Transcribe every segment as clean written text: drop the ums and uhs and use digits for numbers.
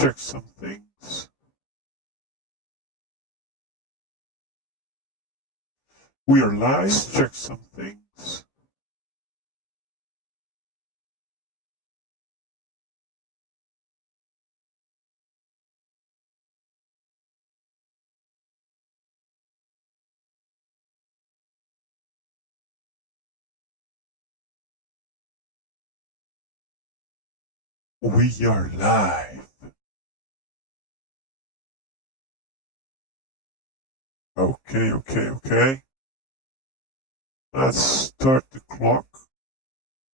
check some things. We are live. Let's check some things. We are live. Okay. Let's start the clock.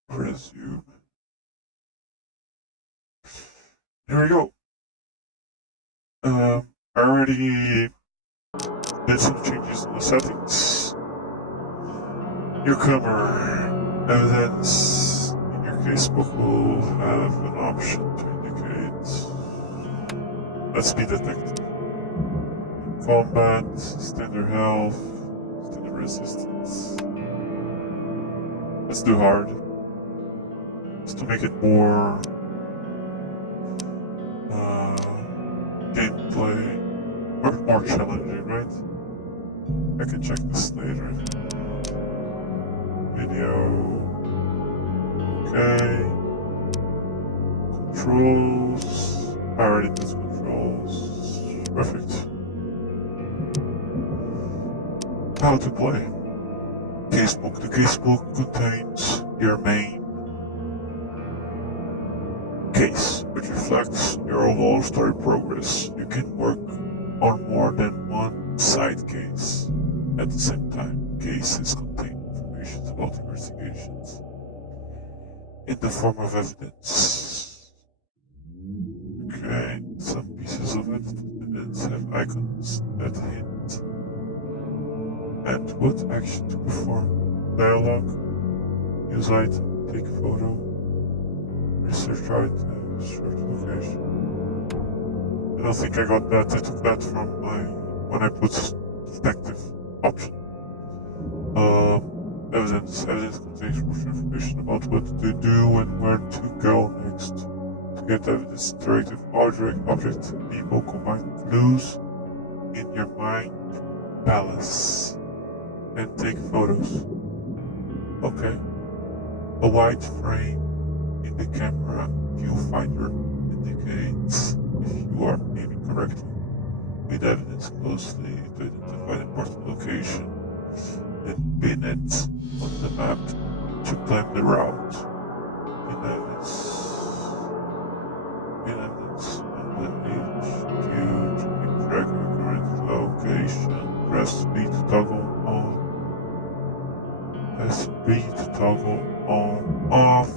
Resume. Here we go. I already did some changes in the settings. Newcomer evidence in your casebook will have an option to indicate let's be detected. Combat, standard health, standard resistance. Let's do hard. Just to make it more gameplay or more challenging, right? I can check this later. Video. Okay. Controls. I already did controls. Perfect. How to play. Casebook. The casebook contains your main case, which reflects your overall story progress. You can work on more than one side case at the same time. Cases contain information about investigations in the form of evidence. Okay, some pieces of evidence have icons that hint at what action to perform. Dialogue, use item, take photo, research item, search location. I don't think I got that. I took that from when I put detective option. Evidence contains more information about what to do and where to go next. To get evidence, interactive object, people combine clues in your mind palace and take photos. Okay. A wide frame in the camera viewfinder indicates if you are aiming correctly. Read evidence closely to identify an important location, then pin it on the map to plan the route. Pin evidence on the HQ to keep track of the current location. Press B to toggle on. Press B to toggle on off.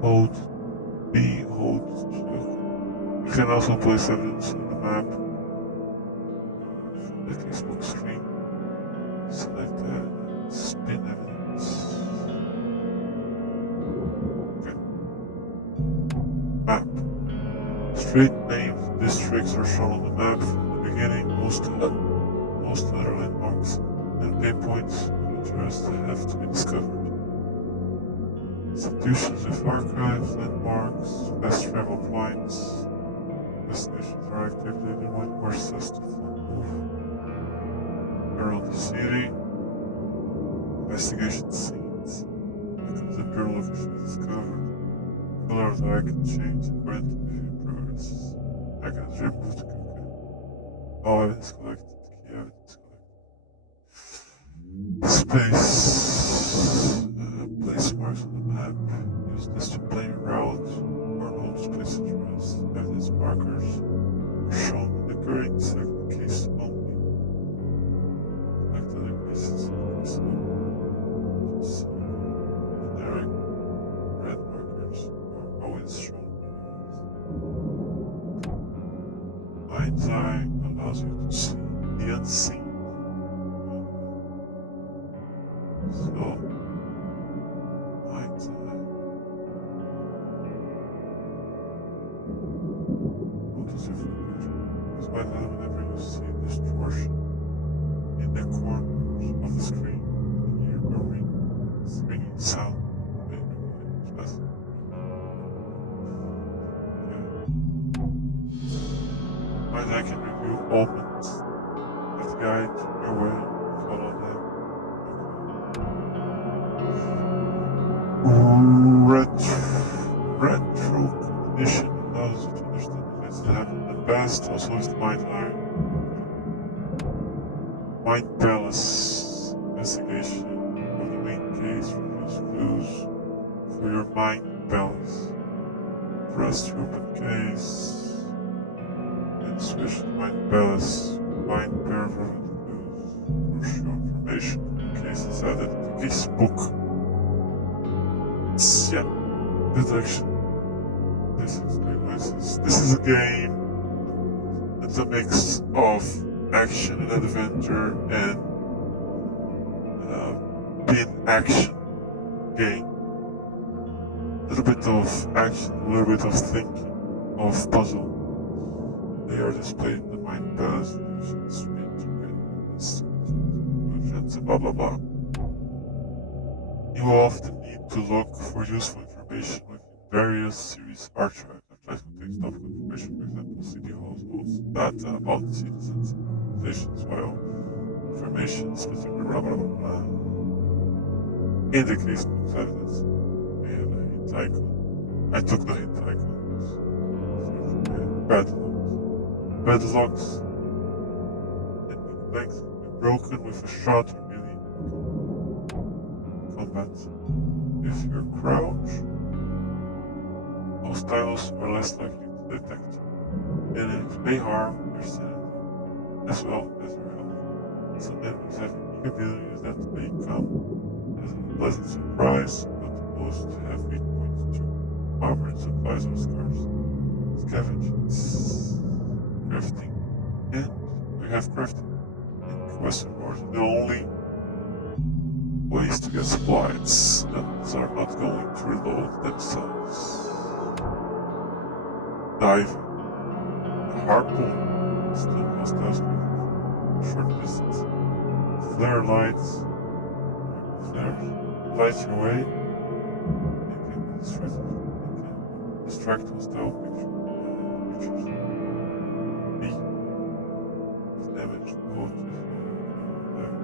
Hold B, hold. You can also place evidence on the map from the casebook screen. Select evidence, spin evidence. Okay. Map. Street names, districts are shown on the map from the beginning. Most other landmarks and pinpoints of interest have to be discovered. Institutions with archives, landmarks, fast travel points. Destinations are activated when more successful move around the city. Investigation scenes. Because the bureau location is discovered, color of the eye can change according to mission progress. Icons removed. All evidence collected. Key evidence collected. Space. Place marks on the map. Use this to plan your route or notes place address. Evidence markers are shown in the current select case only. Select other cases in the case only. Generic red markers are always shown otherwise. Mind's eye allows you to see the unseen. So, mind's eye. Notice your full picture. This might happen whenever you see distortion in the corners of the screen and hear a ringing sound. Okay. I can review omens that guide your way. Follow them. Retrocognition allows you to understand events that happened in the past, also with the mind eye. Mind Palace investigation of the main case reveals clues for your Mind Palace. Press to open case and switch to Mind Palace. Combine pair of relevant clues. Crucial information from the case is added to case book. Yeah. Detection. This is a game. It's a mix of action and adventure and pin action game. A little bit of action, a little bit of thinking, of puzzle. They are displayed in the Mind Palace blah blah blah. You often need to look for useful information within various series archives. Archives contain stuff with information, for example, city households, data about citizens and organizations, while information specific blah blah blah blah. In the case of evidence, we have a hint icon. I took the hint icons. Padlocks. And weak planks can be broken with a shot or melee. Combat. If you crouch, hostiles are less likely to detect you. Enemies may harm your sanity as well as your health. Some enemies have unique abilities that may come as a pleasant surprise, but most have weak points too. Armor and supplies are scarce. Scavenging, crafting, and we have crafting in Western Wars. The only ways to get supplies that are not going to reload themselves. Diving. The harpoon still hostiles short distance. Flare lights. Flares light your way. It can be destructive. It can distract hostile creatures. B. Is damage both if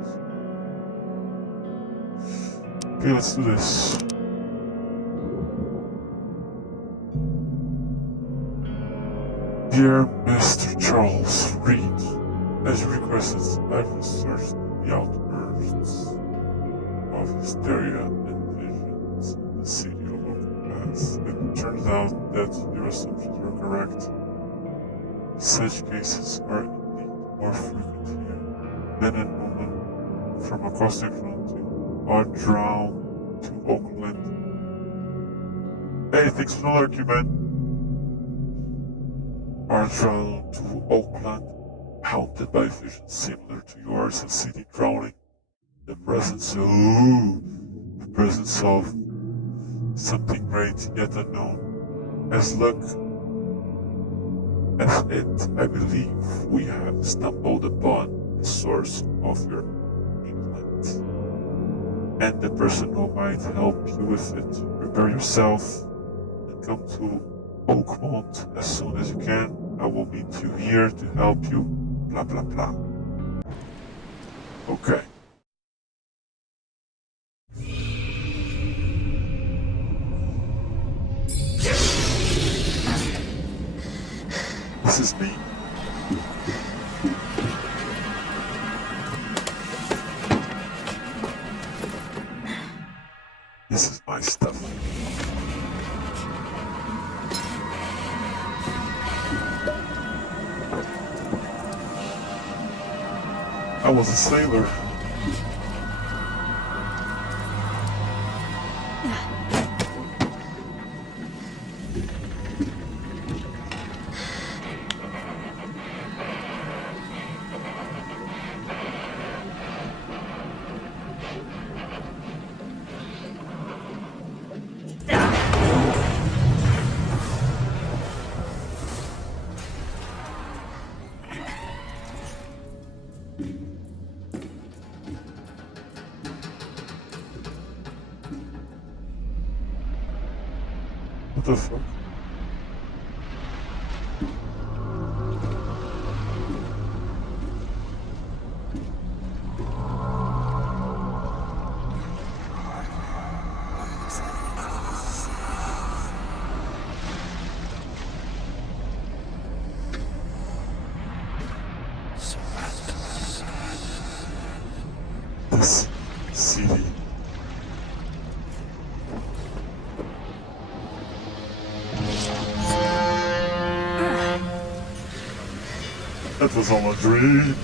okay, let's do this. Dear Mr. Charles Reed, as requested, I've researched the outbursts of hysteria and visions in the city of Oakenpass. It turns out that your assumptions were correct. Such cases are indeed more frequent here. Men and women from across the Atlantic are drawn to Oakland. Hey, thanks for the lurky, man. Are drawn to Oakland, haunted by visions similar to yours, a city drowning. The presence of something great yet unknown. As luck as it, I believe we have stumbled upon the source of your implant, and the person who might help you with it. Prepare yourself and come to Oakmont as soon as you can. I will meet you here to help you. Blah blah blah. Okay. This is me. This is my stuff. I was a sailor. What the fuck? That was all a dream.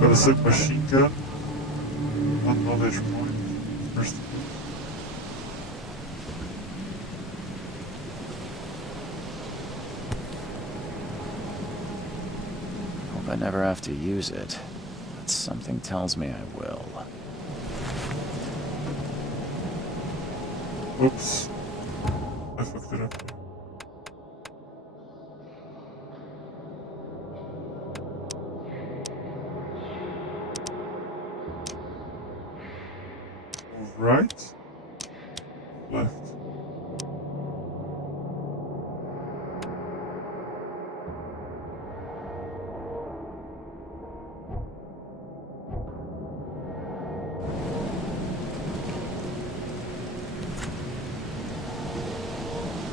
Got a sick machine gun. One knowledge point. First. Hope I never have to use it, but something tells me I will. Oops. I fucked it up. Move right. Left.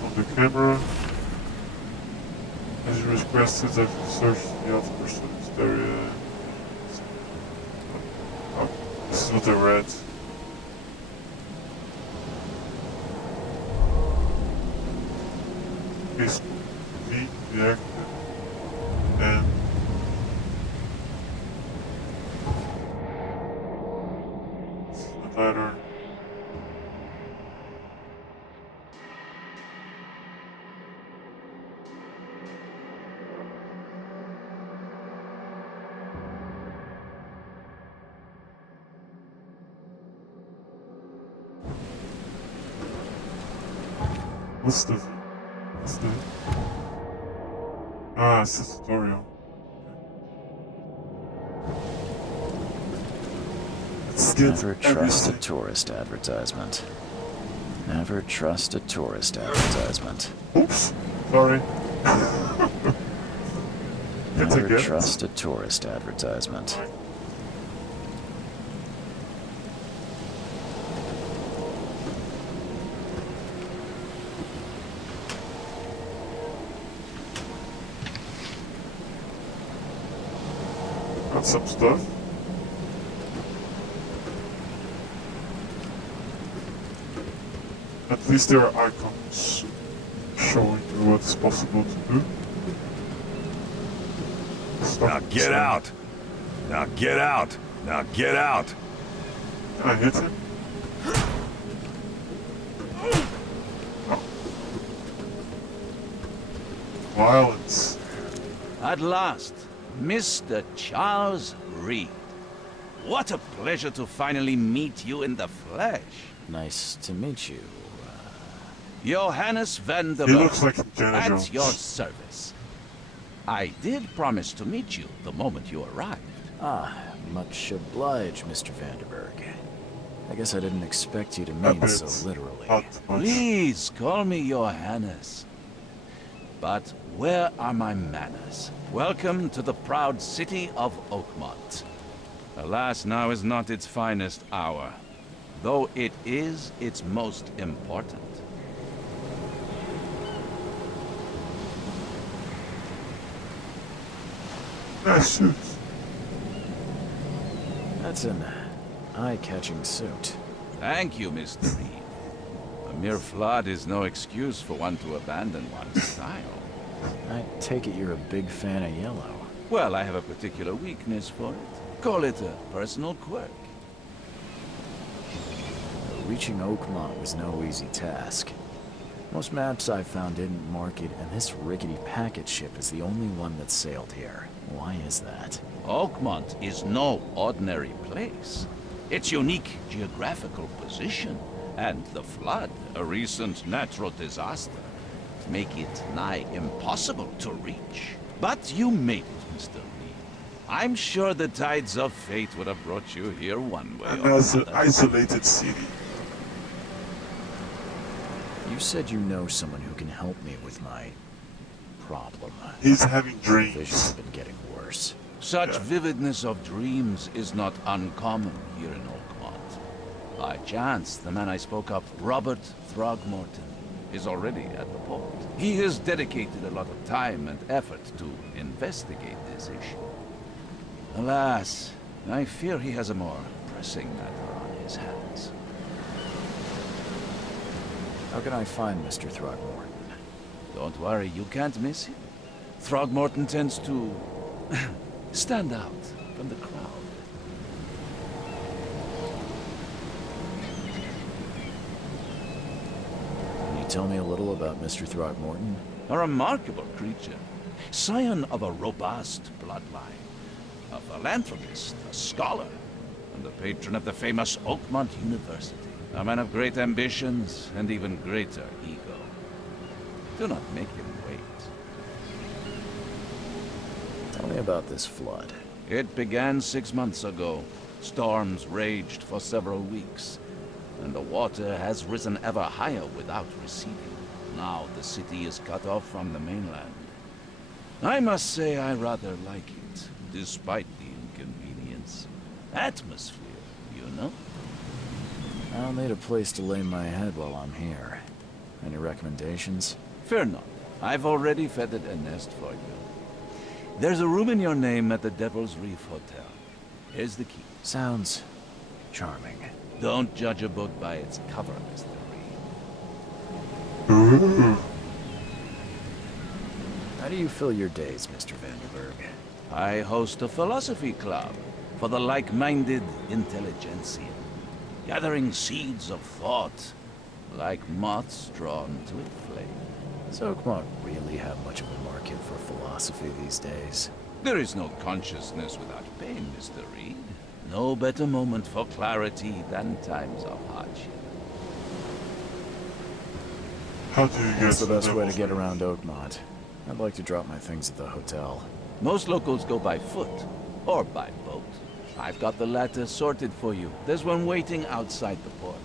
On the camera. As you requested, I've searched the other person's area. Oh, this is what I read. Case complete, reactive, and the ladder. What's the... Ah, it's the tutorial. Let's get Never trust a everything. tourist advertisement. Never trust a tourist advertisement. Oops, sorry. Never trust a tourist advertisement. Got some stuff. At least there are icons showing you what's possible to do. Now get out! Now get out! Now get out! Can I hit him? No. Violence. At last, Mr. Charles Reed. What a pleasure to finally meet you in the flesh. Nice to meet you. Johannes van der He Berg, looks like Indiana at Jones. your service. I did promise to meet you the moment you arrived. Ah, much obliged, Mr. Vanderberg. I guess I didn't expect you to A mean bit. so literally. Not much. Please call me Johannes. But where are my manners? Welcome to the proud city of Oakmont. Alas, now is not its finest hour, though it is its most important. Nice suit. That's an eye-catching suit. Thank you, Mr. Reed. A mere flood is no excuse for one to abandon one's style. I take it you're a big fan of yellow. Well, I have a particular weakness for it. Call it a personal quirk. Reaching Oakmont was no easy task. Most maps I've found didn't mark it, and this rickety packet ship is the only one that sailed here. Why is that? Oakmont is no ordinary place. Its unique geographical position and the flood, a recent natural disaster, make it nigh impossible to reach. But you made it, Mr. Reed. I'm sure the tides of fate would have brought you here one way And or as an another. isolated city. You said you know someone who can help me with my problem. He's having Visions dreams. have been getting worse. Such Yeah. vividness of dreams is not uncommon here in Oakmont. By chance, the man I spoke of, Robert Throgmorton, is already at the port. He has dedicated a lot of time and effort to investigate this issue. Alas, I fear he has a more pressing matter on his hands. How can I find Mr. Throgmorton? Don't worry, you can't miss him. Throgmorton tends to stand out from the crowd. Can you tell me a little about Mr. Throgmorton? A remarkable creature. Scion of a robust bloodline. A philanthropist, a scholar, and the patron of the famous Oakmont University. A man of great ambitions and even greater ego. Do not make him wait. Tell me about this flood. It began 6 months ago. Storms raged for several weeks, and the water has risen ever higher without receding. Now the city is cut off from the mainland. I must say I rather like it, despite the inconvenience. Atmosphere, you know? I'll need a place to lay my head while I'm here. Any recommendations? Fear not. I've already feathered a nest for you. There's a room in your name at the Devil's Reef Hotel. Here's the key. Sounds charming. Don't judge a book by its cover, Mr. Reed. Ooh. How do you fill your days, Mr. Vanderberg? I host a philosophy club for the like-minded intelligentsia, gathering seeds of thought like moths drawn to a flame. Does Oakmont really have much of a market for philosophy these days? There is no consciousness without pain, Mr. Reed. No better moment for clarity than times of hardship. How do you get What's the best way to Devil's get Reef? around Oakmont? I'd like to drop my things at the hotel. Most locals go by foot or by boat. I've got the latter sorted for you. There's one waiting outside the port.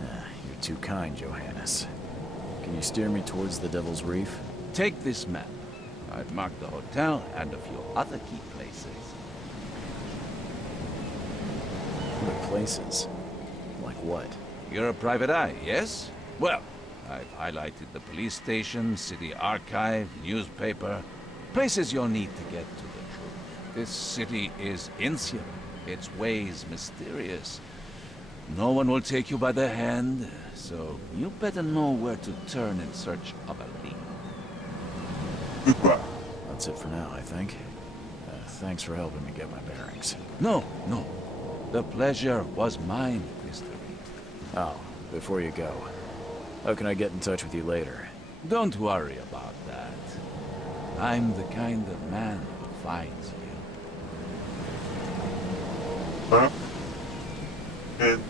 You're too kind, Johannes. Can you steer me towards the Devil's Reef? Take this map. I've marked the hotel and a few other key places. Other places? Like what? You're a private eye, yes? Well, I've highlighted the police station, city archive, newspaper. Places you'll need to get to the truth. This city is insular, its ways mysterious. No one will take you by the hand, so you better know where to turn in search of a lead. Goodbye. That's it for now, I think. Thanks for helping me get my bearings. No, no. The pleasure was mine, Mr. Reed. Oh, before you go, how can I get in touch with you later? Don't worry about that. I'm the kind of man who finds you. Map. And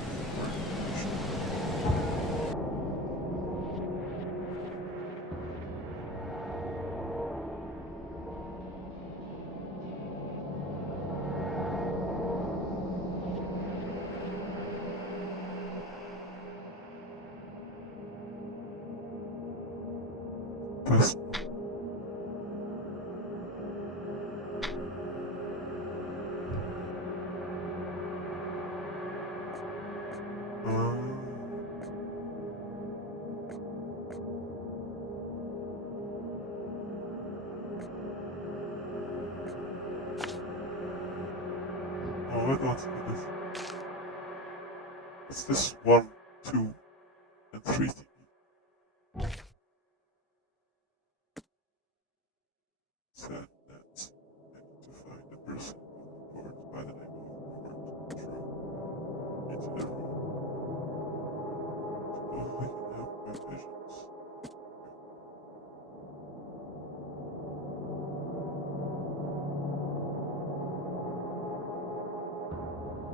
Pues, what's this? What's this 1, 2, and 3 TV? Said that I need to find the person on the board by the name of True into the room. Supposedly can help my visions.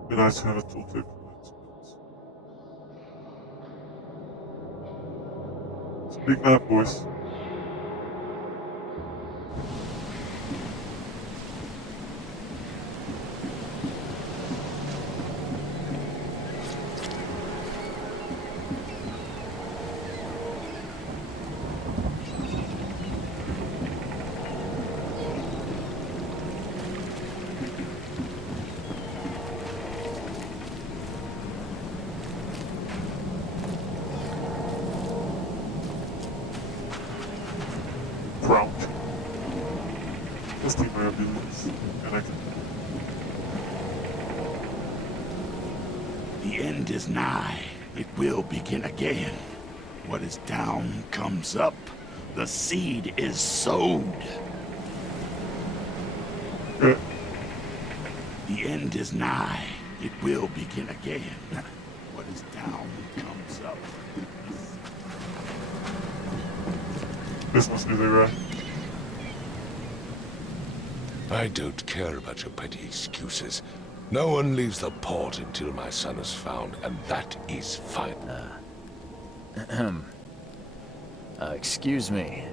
Be nice to have a tooltip for that spells. Speak map, boys. Crouch. Testing my abilities. Connected. The end is nigh. It will begin again. What is down comes up. The seed is sowed. Okay. The end is nigh. It will begin again. What is down comes up. This must be the guy. I don't care about your petty excuses. No one leaves the port until my son is found, and that is fine. Excuse me.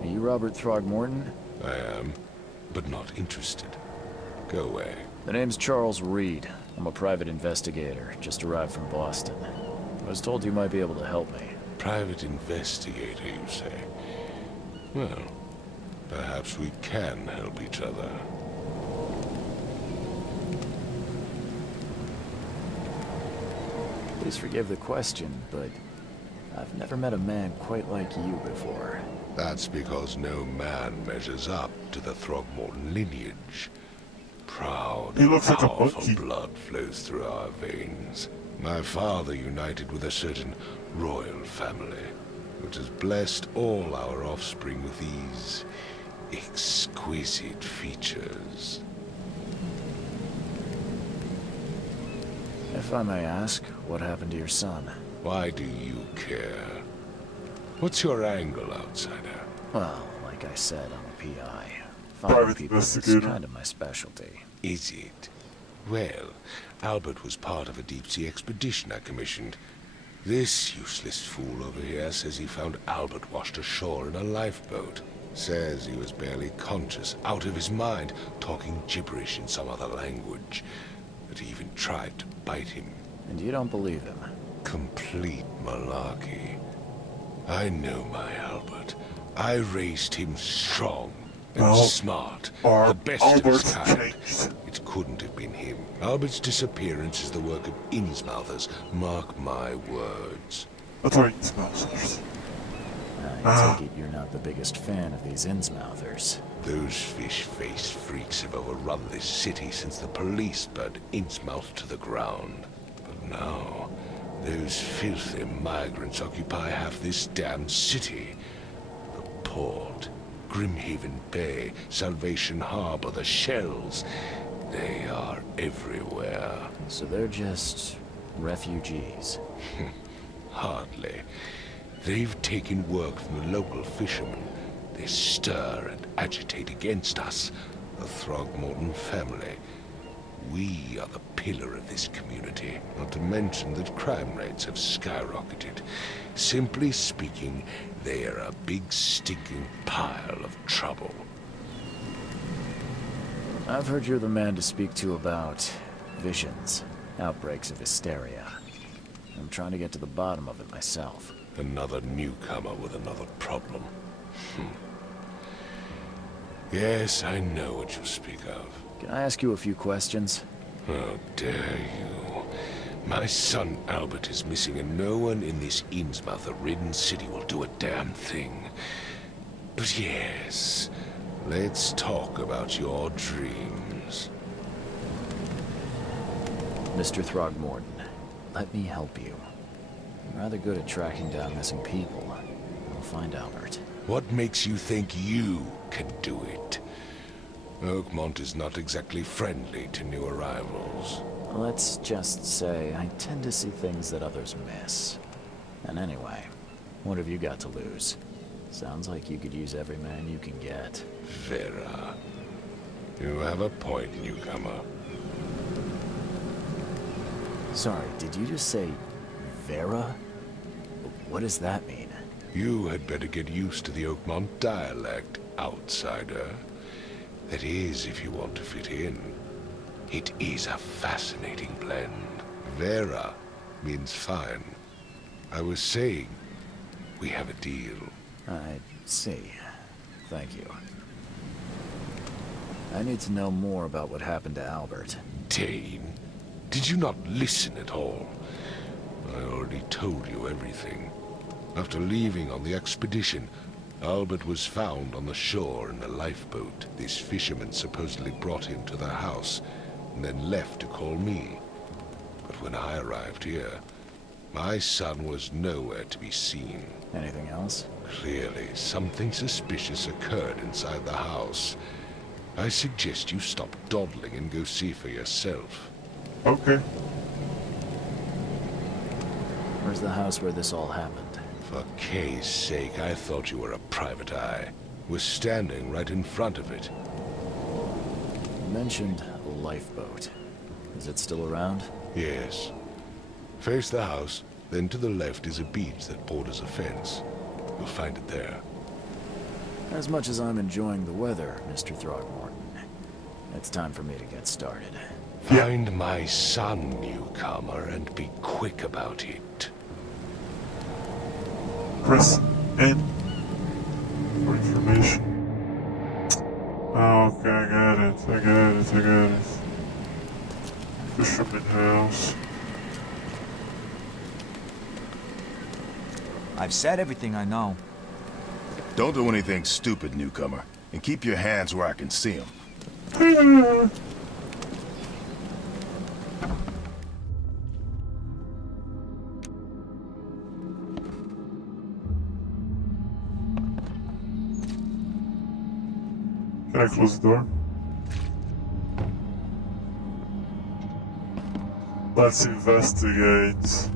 Are you Robert Throgmorton? I am, but not interested. Go away. The name's Charles Reed. I'm a private investigator, just arrived from Boston. I was told you might be able to help me. Private investigator, you say? Well, perhaps we can help each other. Please forgive the question, but I've never met a man quite like you before. That's because no man measures up to the Throgmorton lineage. Proud, He looks like a powerful monkey. blood flows through our veins. My father united with a certain royal family, which has blessed all our offspring with these exquisite features. If I may ask, what happened to your son? Why do you care? What's your angle, outsider? Well, like I said, I'm a PI. Private Finding people is investigator. kind of my specialty. Is it? Well, Albert was part of a deep-sea expedition I commissioned. This useless fool over here says he found Albert washed ashore in a lifeboat. Says he was barely conscious, out of his mind, talking gibberish in some other language. That he even tried to bite him. And you don't believe him? Complete malarkey. I know my Albert. I raised him strong and Well, smart. Our The best of his Albert's kind. changed. It couldn't have been him. Albert's disappearance is the work of Innsmouthers. Mark my words. That's our Innsmouthers. I take it you're not the biggest fan of these Innsmouthers. Those fish-faced freaks have overrun this city since the police burned Innsmouth to the ground. But now, those filthy migrants occupy half this damn city. The port, Grimhaven Bay, Salvation Harbor, the shells. They are everywhere. So they're just refugees. Hardly. They've taken work from the local fishermen. They stir and agitate against us, the Throgmorton family. We are the pillar of this community, not to mention that crime rates have skyrocketed. Simply speaking, they are a big stinking pile of trouble. I've heard you're the man to speak to about visions, outbreaks of hysteria. I'm trying to get to the bottom of it myself. Another newcomer with another problem. Yes, I know what you speak of. Can I ask you a few questions? How dare you? My son Albert is missing, and no one in this Innsmouth-ridden city will do a damn thing. But yes, let's talk about your dreams. Mr. Throgmorton, let me help you. I'm rather good at tracking down missing people. I'll find Albert. What makes you think you can do it? Oakmont is not exactly friendly to new arrivals. Let's just say I tend to see things that others miss. And anyway, what have you got to lose? Sounds like you could use every man you can get. Vera. You have a point, newcomer. Sorry, did you just say Vera? What does that mean? You had better get used to the Oakmont dialect, outsider. That is, if you want to fit in. It is a fascinating blend. Vera means fine. I was saying, we have a deal. I see. Thank you. I need to know more about what happened to Albert. Dane, did you not listen at all? I already told you everything. After leaving on the expedition, Albert was found on the shore in a lifeboat. This fisherman supposedly brought him to their house, and then left to call me. But when I arrived here, My son was nowhere to be seen. Anything else? Clearly, something suspicious occurred inside the house. I suggest you stop dawdling and go see for yourself. Okay. Where's the house where this all happened? For Kay's sake, I thought you were a private eye. We're standing right in front of it. You mentioned a lifeboat. Is it still around? Yes. Face the house, then to the left is a beach that borders a fence. You'll find it there. As much as I'm enjoying the weather, Mr. Throgmorton, it's time for me to get started. Find my son, newcomer, and be quick about it. Press N for information. Okay, I got it. Fisherman house. I've said everything I know. Don't do anything stupid, newcomer. And keep your hands where I can see them. Can I close the door? Let's investigate.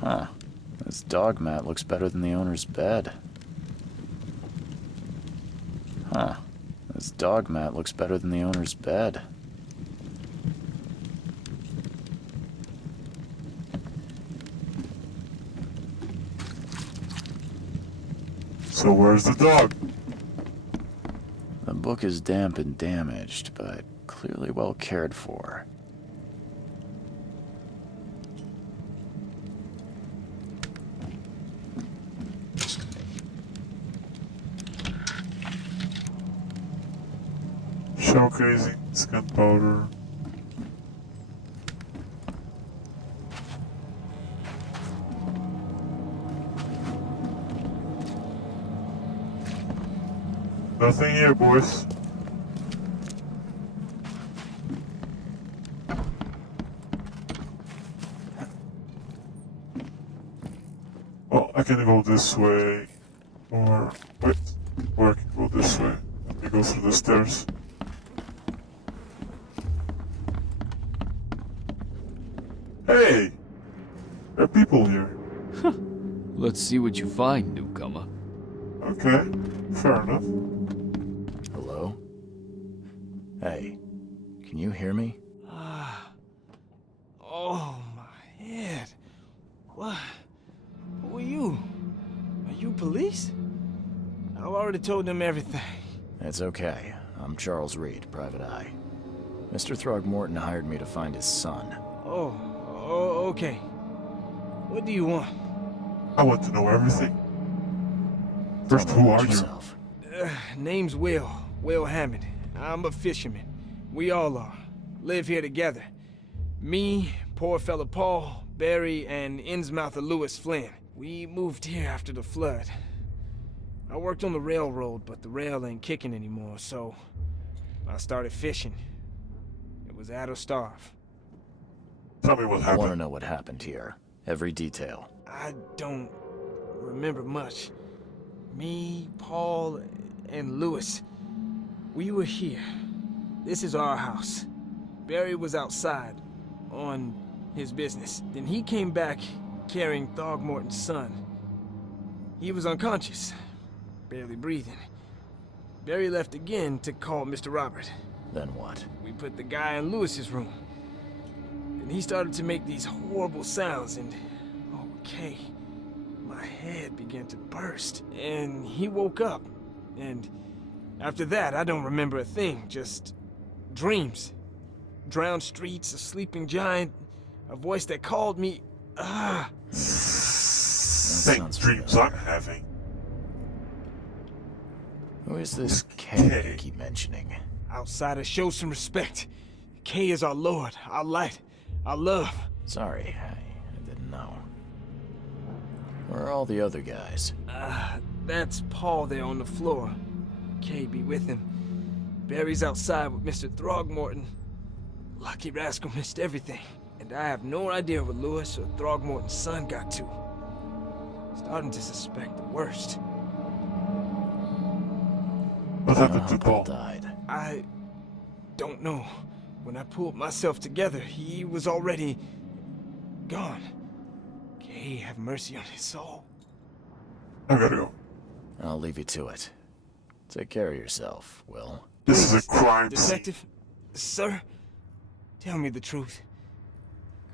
Huh. This dog mat looks better than the owner's bed. Huh. This dog mat looks better than the owner's bed. So where's the dog? The book is damp and damaged, but clearly well cared for. Shell casings, gunpowder. Nothing here, boys. Well, I can go this way. Or, wait. Or I can go this way. Let me go through the stairs. Hey! There are people here. Let's see what you find, newcomer. Okay, fair enough. Hello? Hey, can you hear me? Oh, my head. What? Who are you? Are you police? I've already told them everything. It's okay. I'm Charles Reed, Private Eye. Mr. Throgmorton hired me to find his son. Oh, okay. What do you want? I want to know everything. First, Tell me who about are you? yourself. Name's Will Hammond. I'm a fisherman. We all are. Live here together. Me, poor fella Paul, Barry, and Innsmouther Lewis Flynn. We moved here after the flood. I worked on the railroad, but the rail ain't kicking anymore, so I started fishing. It was add or starve. Tell me what I want to happened. know what happened here. Every detail. I don't remember much. Me, Paul, and Lewis. We were here. This is our house. Barry was outside, on his business. Then he came back carrying Throgmorton's son. He was unconscious, barely breathing. Barry left again to call Mr. Robert. Then what? We put the guy in Lewis's room. Then he started to make these horrible sounds and... okay. My head began to burst, and he woke up. And after that, I don't remember a thing, just dreams. Drowned streets, a sleeping giant, a voice that called me. Same dreams I'm having. Who is this K you keep mentioning? Outsiders, show some respect. K is our lord, our light, our love. Sorry, I didn't know. Where are all the other guys? That's Paul there on the floor. K be with him. Barry's outside with Mr. Throgmorton. Lucky rascal missed everything. And I have no idea what Lewis or Throgmorton's son got to. Starting to suspect the worst. What happened to Paul? Died. I don't know. When I pulled myself together, he was already gone. Kay, have mercy on his soul. I gotta go. I'll leave you to it. Take care of yourself, Will. This is a crime scene. Detective, sir, tell me the truth.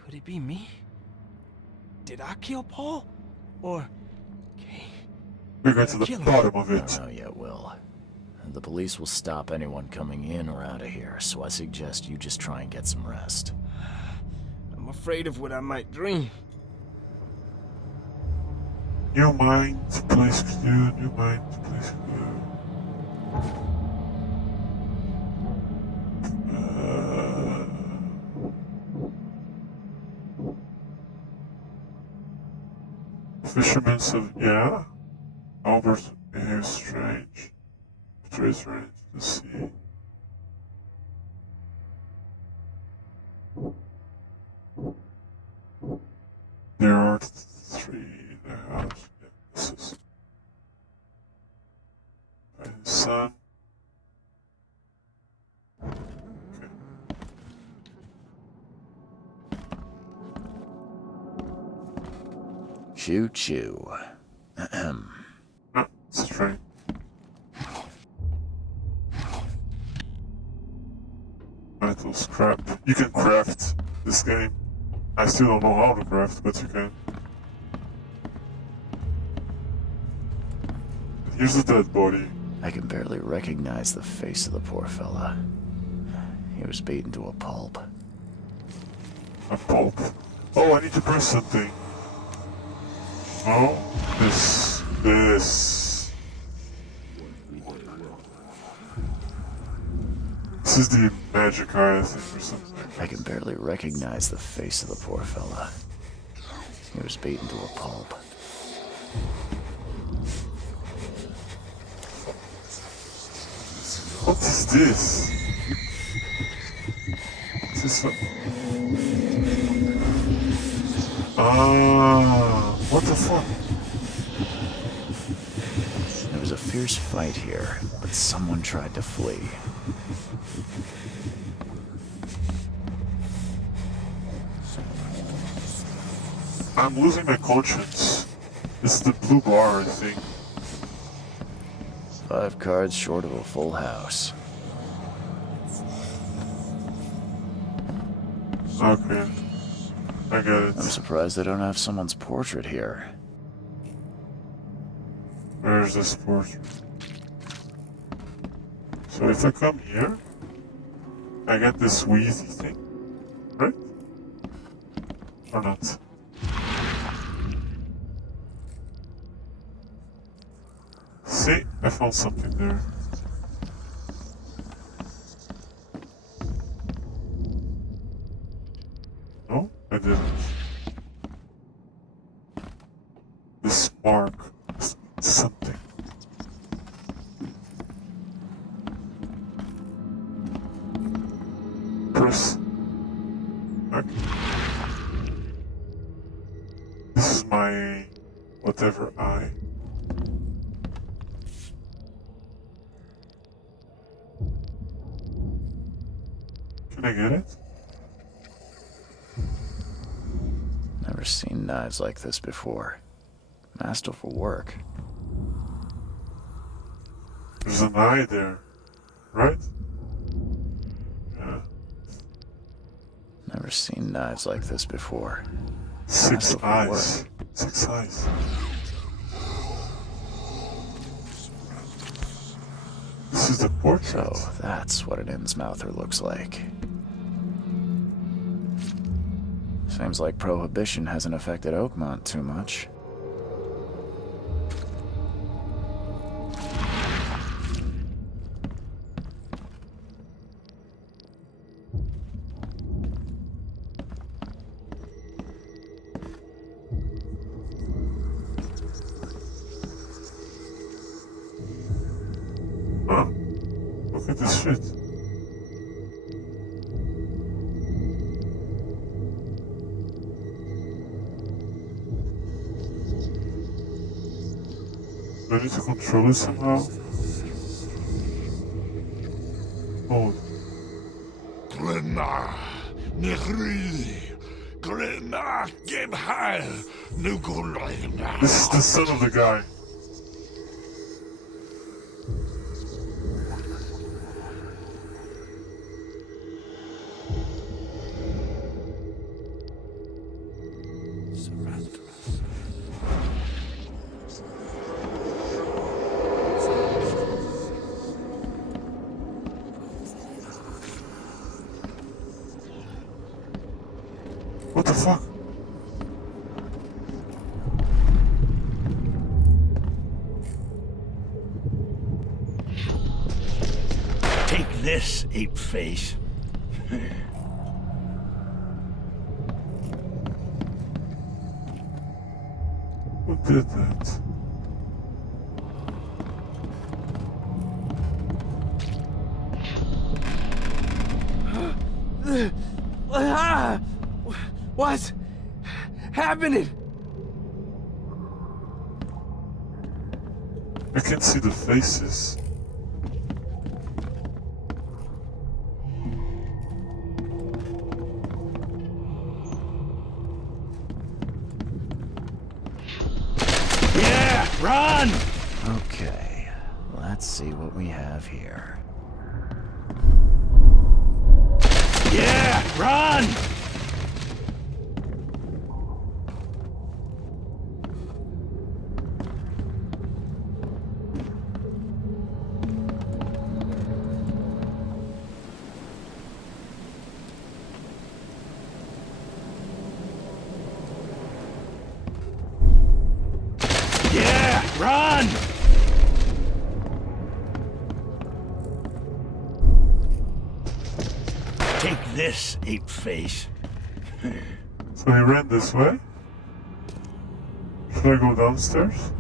Could it be me? Did I kill Paul? Or Kay? We're going to the bottom of I it. don't know yet, Will. The police will stop anyone coming in or out of here, so I suggest you just try and get some rest. I'm afraid of what I might dream. New mind, place clue, new mind, place clue. Fisherman's of, yeah. Albert behaves strange. Trace right into the sea. There are three in the house. Yeah, this is by his son. Okay. Choo choo. No, it's strange. Metal scrap. You can craft this game. I still don't know how to craft, but you can. Here's a dead body. I can barely recognize the face of the poor fella. He was beaten to a pulp. A pulp. Oh, I need to press something. Oh, this. This is the magic eye, I think, or something. I can barely recognize the face of the poor fella. He was beaten to a pulp. What is this? Is this a... Ah, what the fuck? There was a fierce fight here, but someone tried to flee. I'm losing my conscience. This is the blue bar, I think. 5 cards short of a full house. Okay. I get it. I'm surprised they don't have someone's portrait here. Where's this portrait? So if I come here, I get this wheezy thing, right? Or not? See, I found something there. No, I didn't. This spark is something. Press. Okay. This is my whatever eye. Can I get it? Never seen knives like this before. Masterful work. There's an eye there, right? Yeah. Never seen knives like this before. Six Masterful eyes. work. 6 eyes. This is the portrait. So that's what an Innsmouther looks like. Seems like Prohibition hasn't affected Oakmont too much. Huh? Look at this shit. Do I need to control it somehow? Oh, Glenna, Nechri, Glenna, Gebhal, Nugulena. this is the son of the guy. What the fuck? Take this, ape face. Who did that? What's happening? I can see the faces. Yeah, run! Okay, let's see what we have here. Yeah, run! Yeah, run! Take this, ape face. So he ran this way? Should I go downstairs?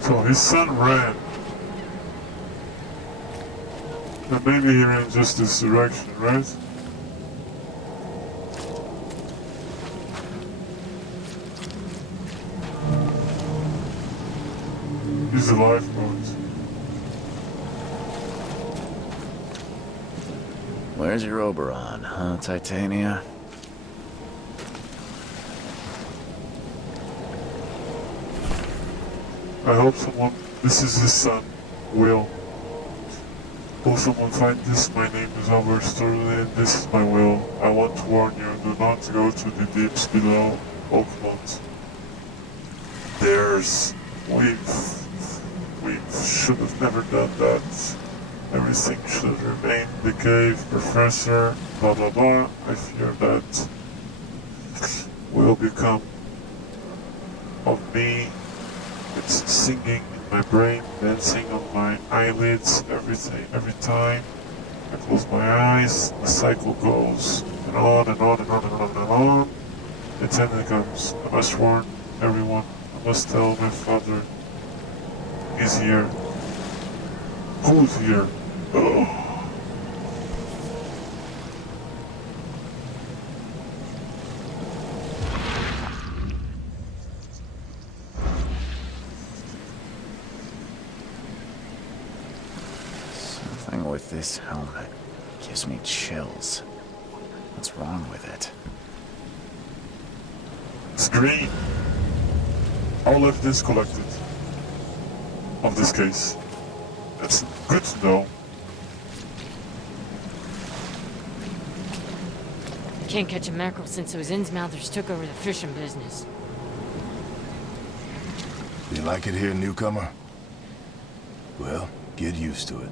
So his son ran. And maybe he ran just this direction, right? Use the lifeboat. Where's your Oberon, huh, Titania? I hope someone, this is his son, Will. Will someone find this? My name is Albert Sterling and this is my will. I want to warn you, do not go to the deeps below Oakmont. We should have never done that. Everything should remain the cave, Professor, blah blah blah. I fear that will become of me. It's singing in my brain, dancing on my eyelids, everything, every time. I close my eyes, the cycle goes, and on and on and on and on and on. The time comes, I must warn everyone, I must tell my father, he's here. Who's here? Oh. Something with this helmet gives me chills. What's wrong with it? It's green. All evidence collected of this case. That's good to know. Can't catch a mackerel since those Innsmouthers took over the fishing business. You like it here, newcomer? Well, get used to it.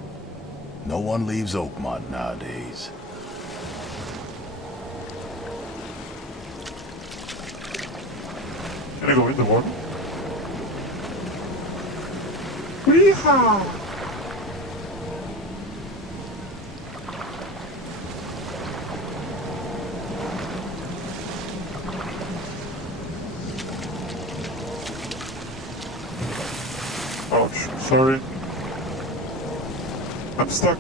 No one leaves Oakmont nowadays. Can I go in the water? Yeehaw! Ouch, sorry. I'm stuck.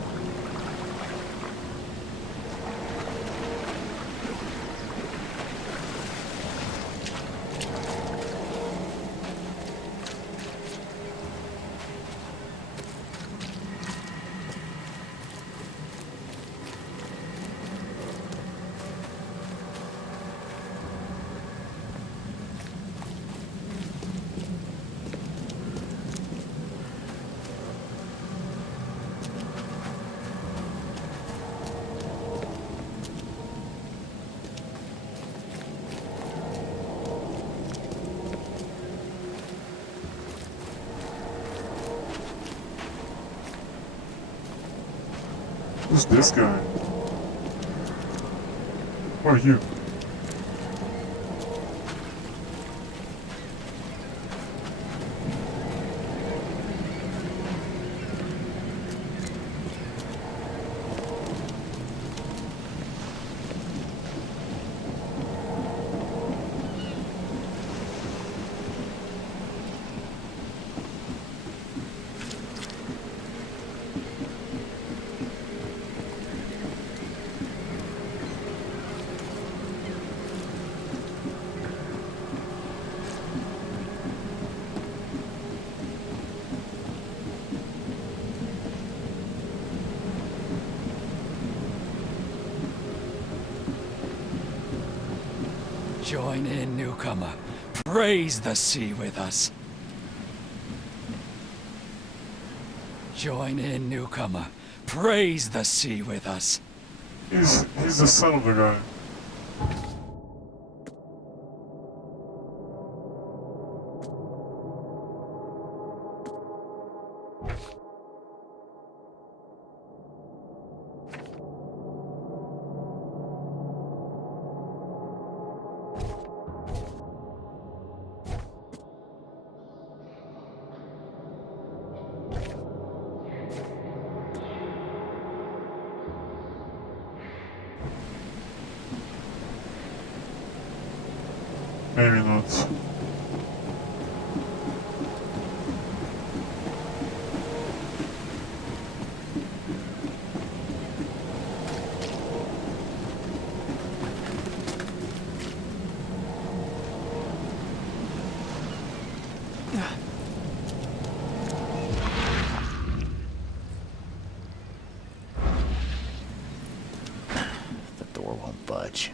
Who's this guy? Who are you? Join in, newcomer. Praise the sea with us. Join in, newcomer. Praise the sea with us. He's the son of the guy. Maybe not. The door won't budge.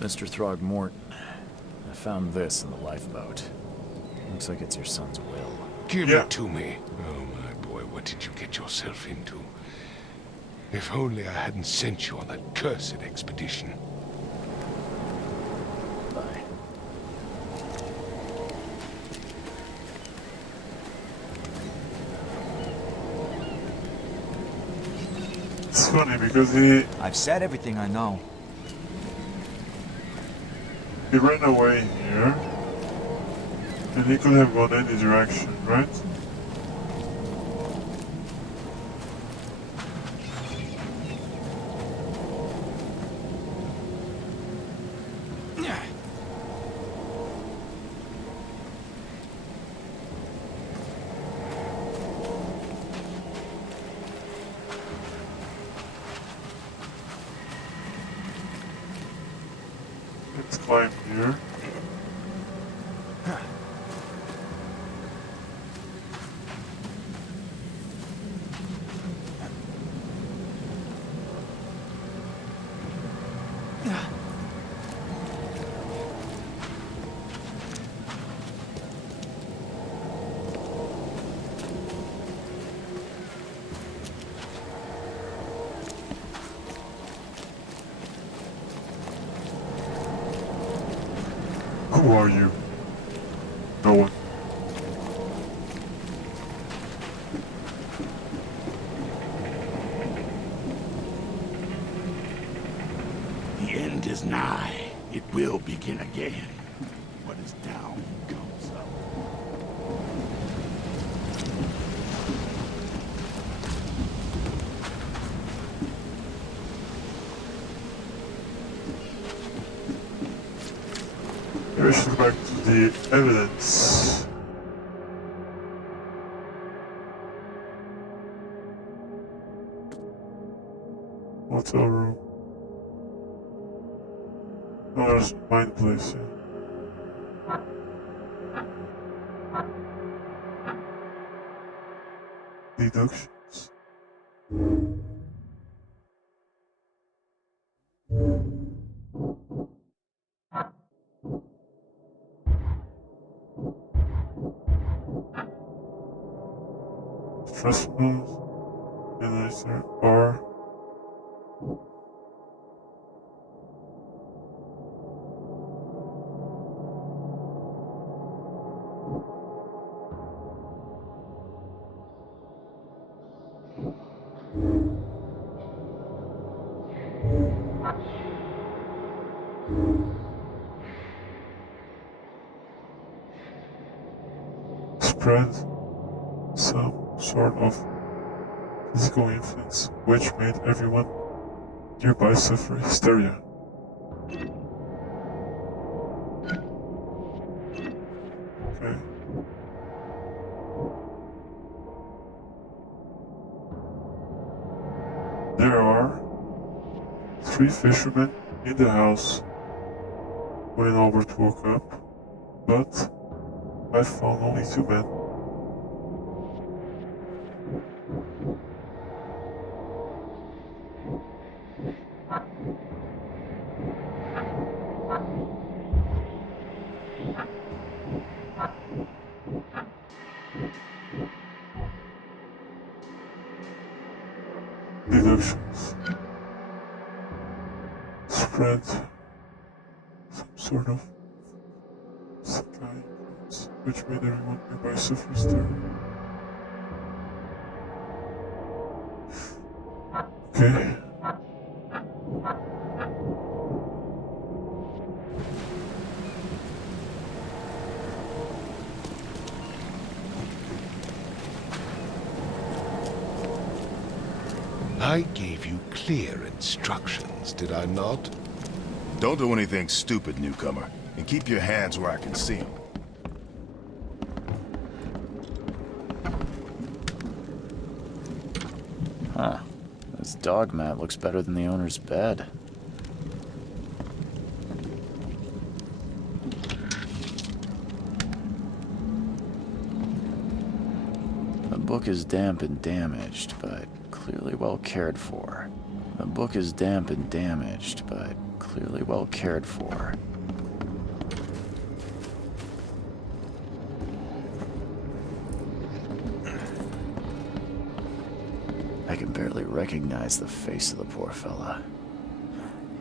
Mr. Throgmorton, I found this in the lifeboat. Looks like it's your son's will. Give Yeah. it to me. Oh, my boy, what did you get yourself into? If only I hadn't sent you on that cursed expedition. Bye. It's funny because he I've said everything I know. ran away here, and he could have gone any direction, right? Let's climb here. Who are you? No one. The end is nigh. It will begin again. What is down comes up. Maybe I should go back to the evidence. Hotel room. Oh, there's mind place, yeah. Deductions. Trespass. Generator. R. Spread some sort of physical influence which made everyone nearby suffer hysteria. Okay. There are 3 fishermen in the house when Albert woke up, but I found only 2 men. Deductions. Spread some sort of sky influence which made everyone nearby suffer hysteria. Okay. I gave you clear instructions, did I not? Don't do anything stupid, newcomer. And keep your hands where I can see them. Huh. This dog mat looks better than the owner's bed. The book is damp and damaged, but clearly well cared for. The book is damp and damaged, but clearly well cared for. I can barely recognize the face of the poor fella.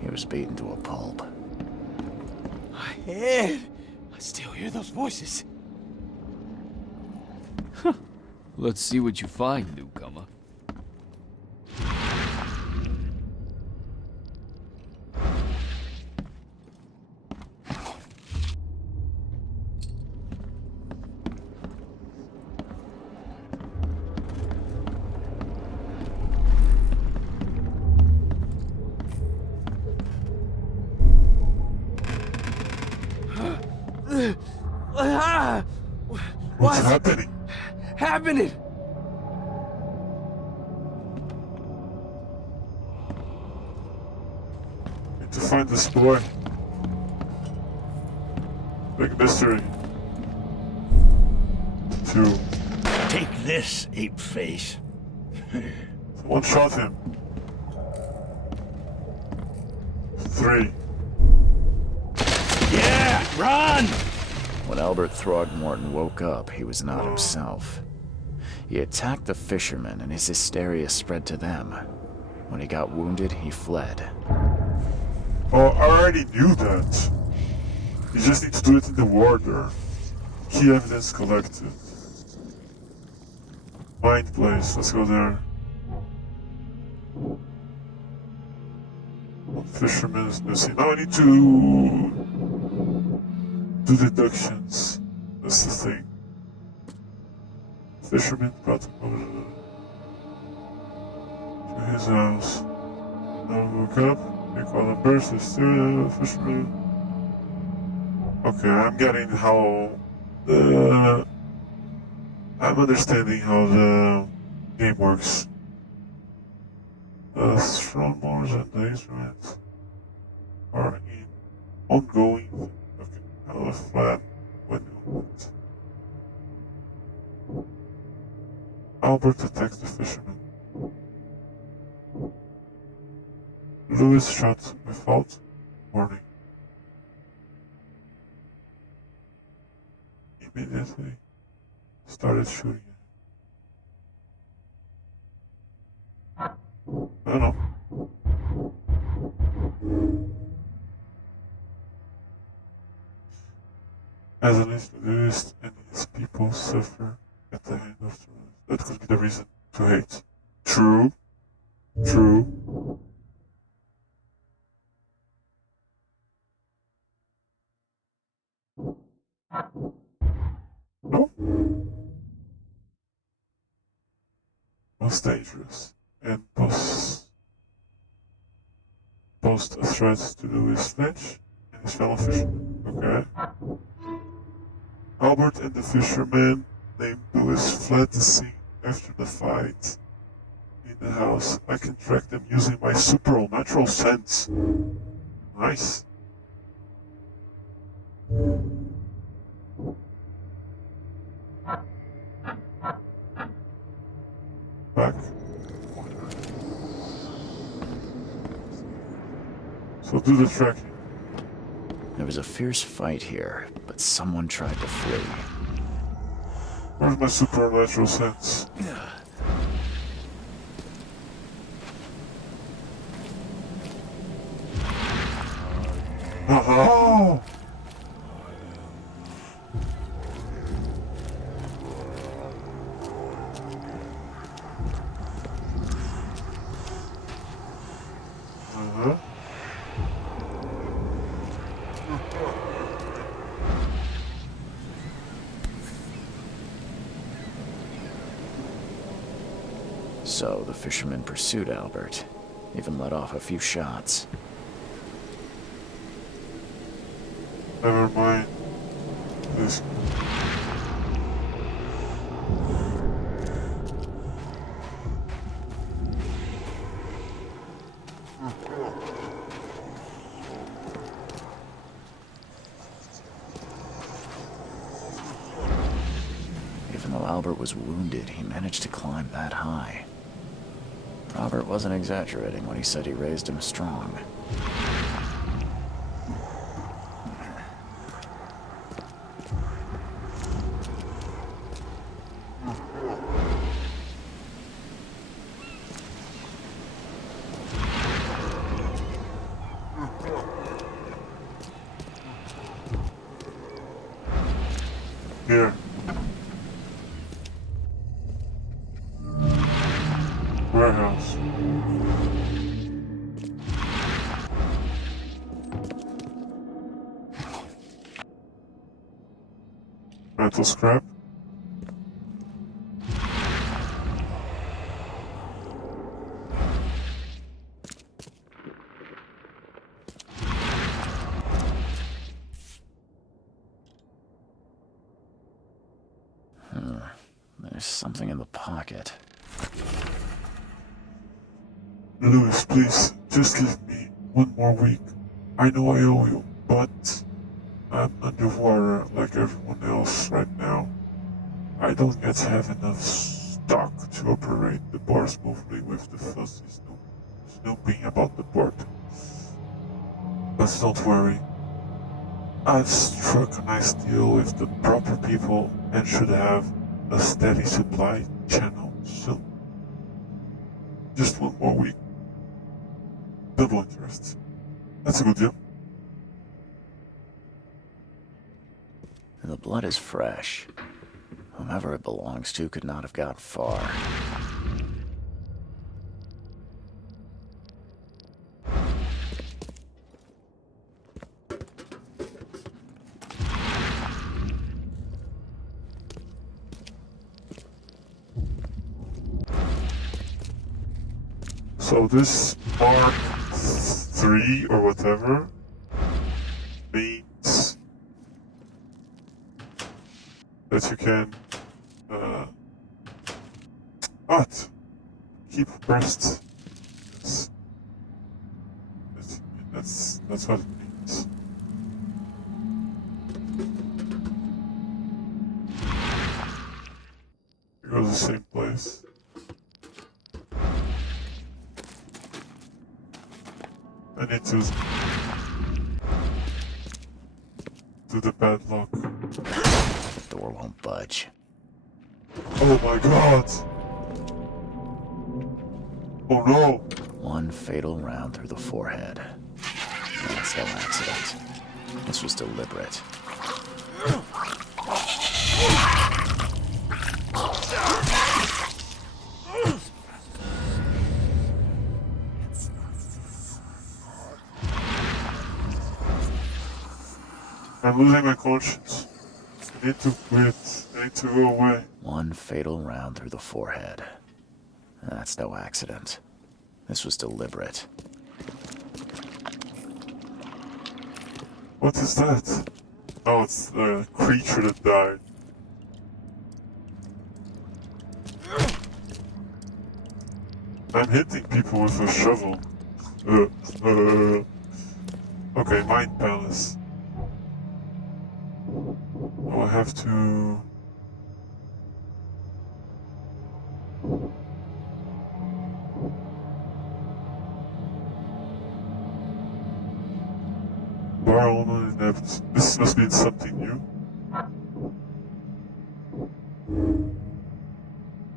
He was beaten to a pulp. My head! I still hear those voices. Let's see what you find, newcomer. What's happening? happening? Need to find this boy. Big mystery. 2. Take this, ape face. Someone shot him. 3. Yeah, run! When Albert Throgmorton woke up, he was not himself. He attacked the fishermen, and his hysteria spread to them. When he got wounded, he fled. Oh, I already knew that. You just need to do it in the water. Key evidence collected. Mind place, let's go there. One fisherman is missing. Now I need to do deductions. That's the thing. Fisherman got to go to his house. Now look up. You call the person, still fisherman. Okay, I'm getting how the. I'm understanding how the game works. The strongholds and the instruments are in ongoing. Okay, now the flat window. Albert attacks the fisherman. Lewis shot without warning. Immediately started shooting at him. I don't know. As an Lewis and his people suffer at the hand of the that could be the reason to hate. True. True. No? Most dangerous and pose a threat to Louis Fletch and his fellow fishermen. Okay. Albert and the fisherman named Louis fled the scene after the fight in the house. I can track them using my supernatural sense. Nice. Back. So do the tracking. There was a fierce fight here, but someone tried to flee. Where's my supernatural sense? Oh! Uh-huh. So the fisherman pursued Albert, even let off a few shots. Never mind. This. Even though Albert was wounded, he managed to climb that high. Robert wasn't exaggerating when he said he raised him strong. Here. Warehouse. Metal scrap. There's something in the pocket. Louis, please, just give me one more week. I know I owe you, but I'm underwater like everyone else right now. I don't yet have enough stock to operate the bar smoothly with the fuzzy snooping about the port. But don't worry. I've struck a nice deal with the proper people and should have a steady supply channel soon. Just one more week. Double interest. That's a good deal. The blood is fresh. Whomever it belongs to could not have got far. So this Mark 3 or whatever means that you can what? Keep abreast. That's what it means. You go to the same place. I need to do the padlock. Door won't budge. Oh my god! Oh no! One fatal round through the forehead. That's no accident. This was deliberate. I'm losing my conscience. I need to quit. I need to go away. One fatal round through the forehead. That's no accident. This was deliberate. What is that? Oh, it's the creature that died. I'm hitting people with a shovel. Okay, Mind Palace. Oh, I have to... Bar owner inept. This must mean something new.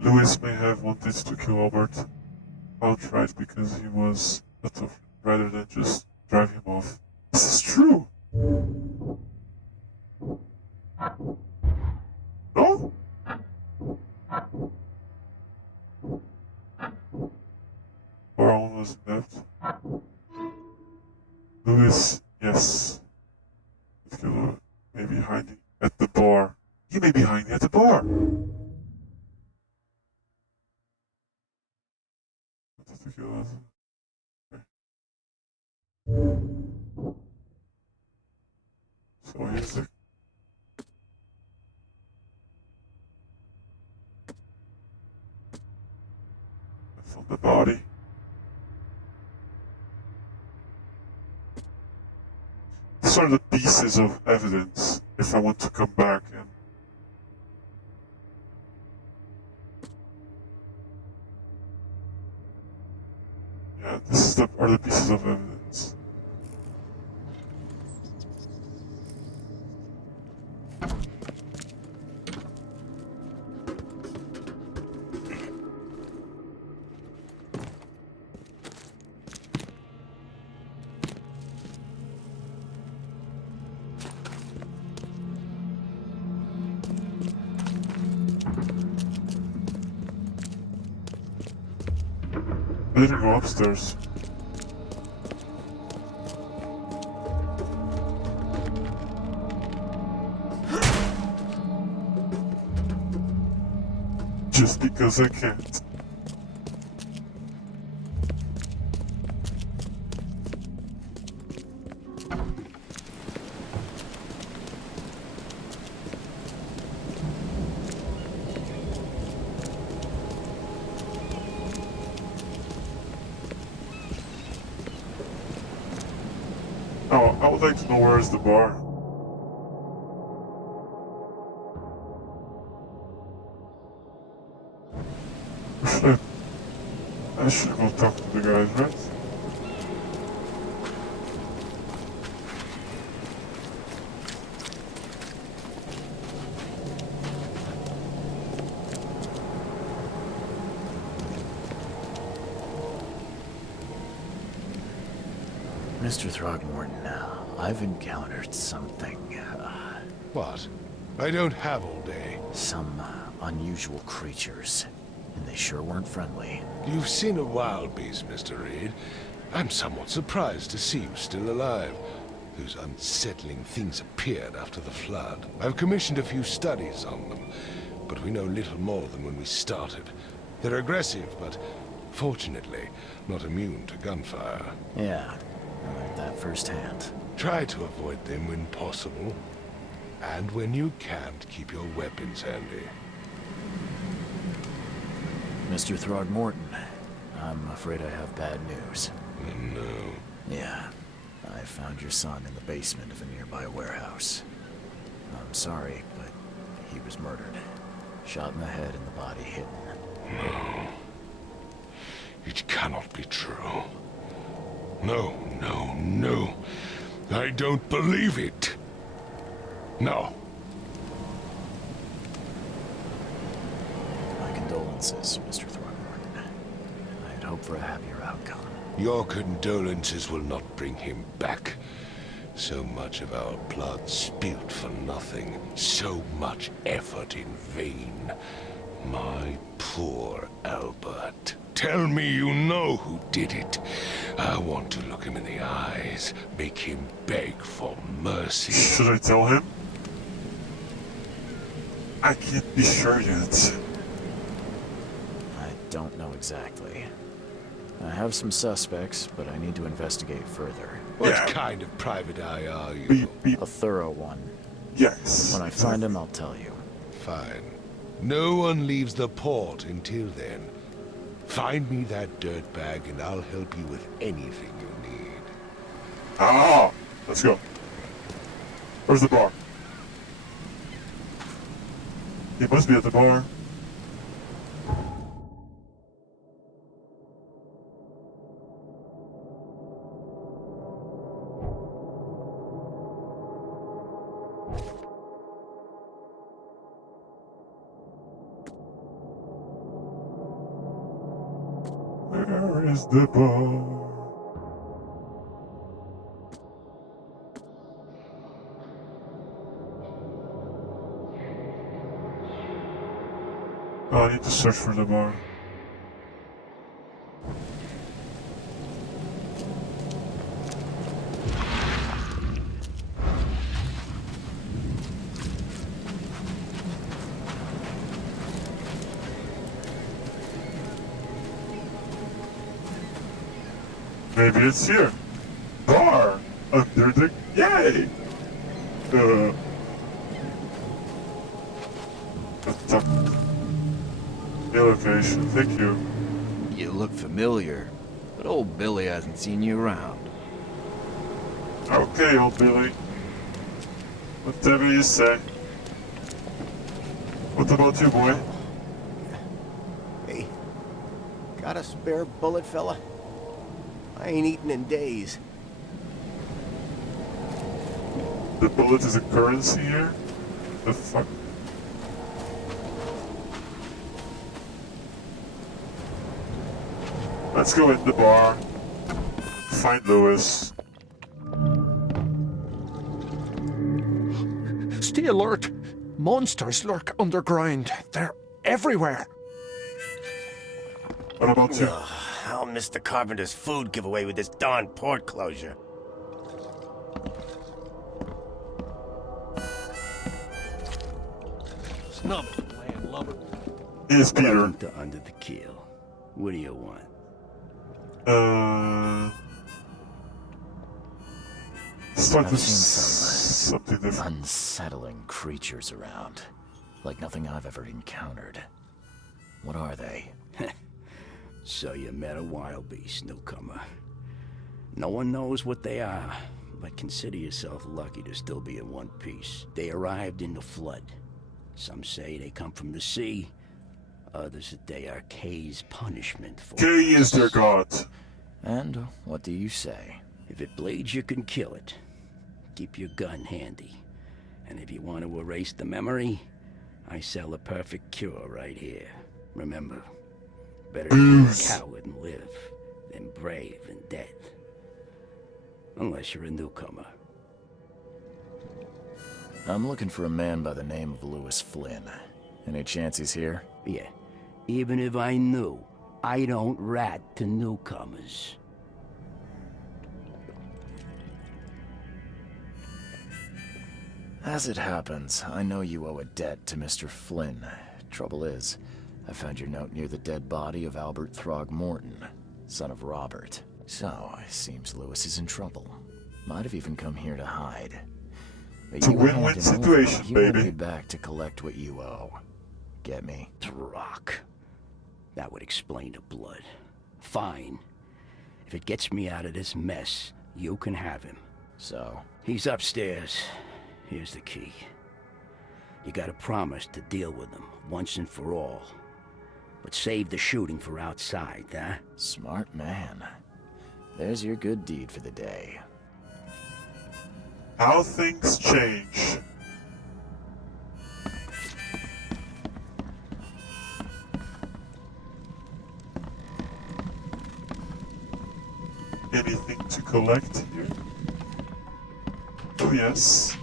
Louis may have wanted to kill Albert outright because he was a tough rather than just drive him off. This is true! No? Baron was inept. Louis, yes. The killer may be hiding at the bar. He may be hiding at the bar! What did the killer do? So here's the... From the body. These are the pieces of evidence if I want to come back and... Yeah, this are the pieces of evidence. I didn't go upstairs. Just because I can't. would like to know where is the bar. I should go talk to the guys, right? Mr. Throgmorton, I've encountered something. What? I don't have all day. Some unusual creatures. And they sure weren't friendly. You've seen a wild beast, Mr. Reed. I'm somewhat surprised to see you still alive. Those unsettling things appeared after the flood. I've commissioned a few studies on them, but we know little more than when we started. They're aggressive, but fortunately, not immune to gunfire. Yeah, I learned that firsthand. Try to avoid them when possible. And when you can't, keep your weapons handy. Mr. Throgmorton, I'm afraid I have bad news. No. Yeah, I found your son in the basement of a nearby warehouse. I'm sorry, but he was murdered. Shot in the head and the body hidden. No. It cannot be true. No, no, no. I don't believe it. No. My condolences, Mr. Throgmorton. I'd hope for a happier outcome. Your condolences will not bring him back. So much of our blood spilt for nothing. So much effort in vain. My poor Albert. Tell me you know who did it. I want to look him in the eyes, make him beg for mercy. Should I tell him? I can't be sure yet. I don't know exactly. I have some suspects, but I need to investigate further. What Yeah. kind of private eye are you? Beep. A thorough one. Yes. When I find him, I'll tell you. Fine. No one leaves the port until then. Find me that dirtbag and I'll help you with anything you need. Ah! Let's go. Where's the bar? He must be at the bar. Where is the bar? Oh, I need to search for the bar. Maybe it's here. Bar! Under the... Yay! New location, thank you. You look familiar, but old Billy hasn't seen you around. Okay, old Billy. Whatever you say. What about you, boy? Hey, got a spare bullet, fella? I ain't eaten in days. The bullet is a currency here? The fuck? Let's go in the bar. Find Lewis. Stay alert. Monsters lurk underground. They're everywhere. What about you? I'll miss the carpenter's food giveaway with this darn port closure. Snub, land lumber. Here's Peter. Under the keel. What do you want? Start I've with seen some something different. unsettling creatures around. Like nothing I've ever encountered. What are they? So you met a wild beast, newcomer. No one knows what they are, but consider yourself lucky to still be in one piece. They arrived in the flood. Some say they come from the sea. Others that they are Kay's punishment for... Kay is their god. And what do you say? If it bleeds, you can kill it. Keep your gun handy. And if you want to erase the memory, I sell a perfect cure right here. Remember, better to be a coward and live than brave and dead. Unless you're a newcomer. I'm looking for a man by the name of Lewis Flynn. Any chance he's here? Yeah. Even if I knew, I don't rat to newcomers. As it happens, I know you owe a debt to Mr. Flynn. Trouble is, I found your note near the dead body of Albert Throgmorton, son of Robert. So, it seems Lewis is in trouble. Might have even come here to hide. But It's a win-win situation, you baby. will be back to collect what you owe. Get me? Throck. That would explain the blood. Fine. If it gets me out of this mess, you can have him. So? He's upstairs. Here's the key. You gotta promise to deal with him, once and for all. But save the shooting for outside, huh? Smart man. There's your good deed for the day. How things change. Anything to collect here? Oh yes.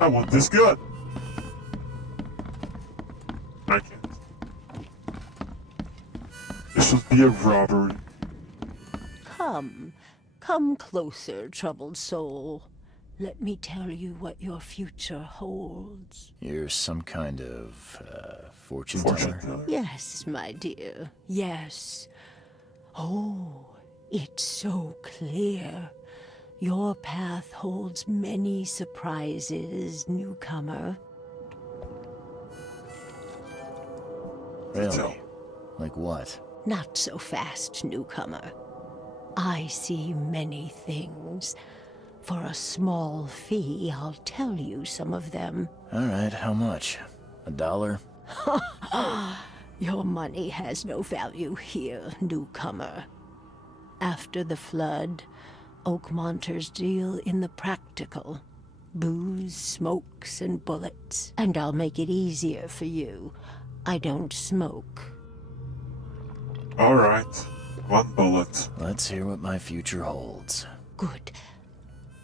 I want this gun. I can't. This would be a robbery. Come closer, troubled soul. Let me tell you what your future holds. You're some kind of, fortune teller? Yes, my dear, yes. Oh, it's so clear. Your path holds many surprises, newcomer. Really? Like what? Not so fast, newcomer. I see many things. For a small fee, I'll tell you some of them. All right, how much? $1? Your money has no value here, newcomer. After the flood, Oakmonters deal in the practical. Booze, smokes, and bullets. And I'll make it easier for you. I don't smoke. Alright. 1 bullet. Let's hear what my future holds. Good.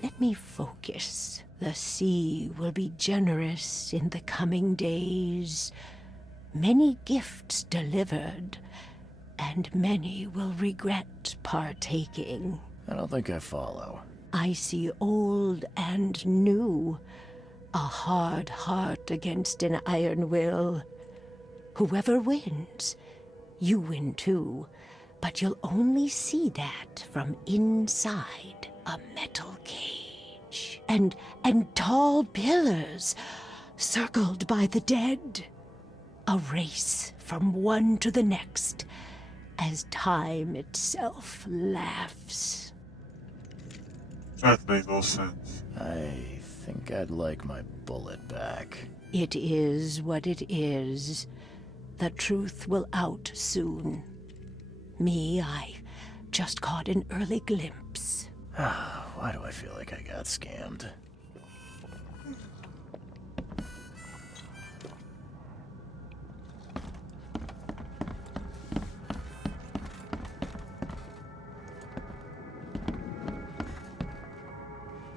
Let me focus. The sea will be generous in the coming days. Many gifts delivered, and many will regret partaking. I don't think I follow. I see old and new. A hard heart against an iron will. Whoever wins, you win too. But you'll only see that from inside a metal cage. And tall pillars, circled by the dead. A race from one to the next, as time itself laughs. That made no sense. I think I'd like my bullet back. It is what it is. The truth will out soon. Me, I just caught an early glimpse. Why do I feel like I got scammed?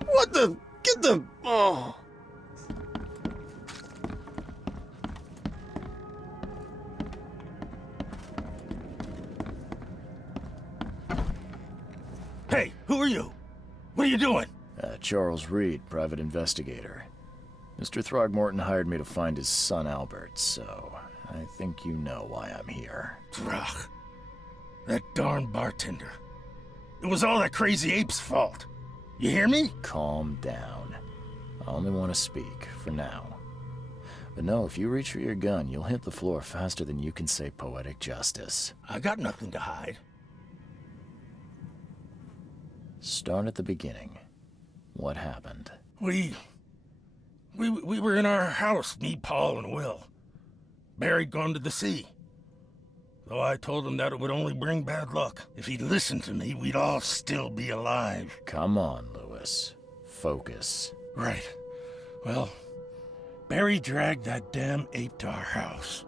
What the? Get the... Oh. Hey, who are you? What are you doing? Charles Reed, private investigator. Mr. Throgmorton hired me to find his son Albert, so I think you know why I'm here. Throg. That darn bartender. It was all that crazy ape's fault. You hear me? Calm down. I only want to speak, for now. But no, if you reach for your gun, you'll hit the floor faster than you can say poetic justice. I got nothing to hide. Start at the beginning. What happened? We were in our house, me, Paul, and Will. Barry'd gone to the sea. Though I told him that it would only bring bad luck. If he'd listened to me, we'd all still be alive. Come on, Lewis. Focus. Right. Well, Barry dragged that damn ape to our house.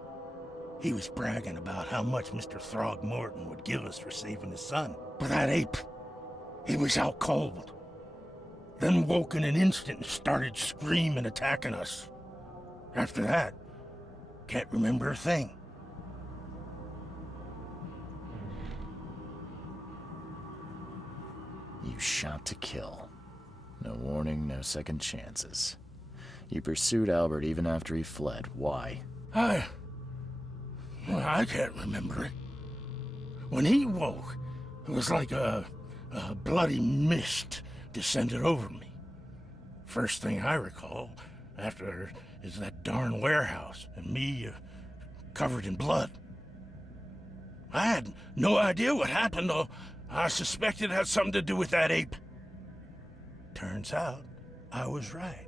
He was bragging about how much Mr. Throgmorton would give us for saving his son. But that ape, he was out cold. Then woke in an instant and started screaming, attacking us. After that, can't remember a thing. You shot to kill. No warning, no second chances. You pursued Albert even after he fled. Why? I can't remember it. When he woke, it was like a bloody mist descended over me. First thing I recall after is that darn warehouse and me covered in blood. I had no idea what happened, though. I suspected it had something to do with that ape. Turns out, I was right.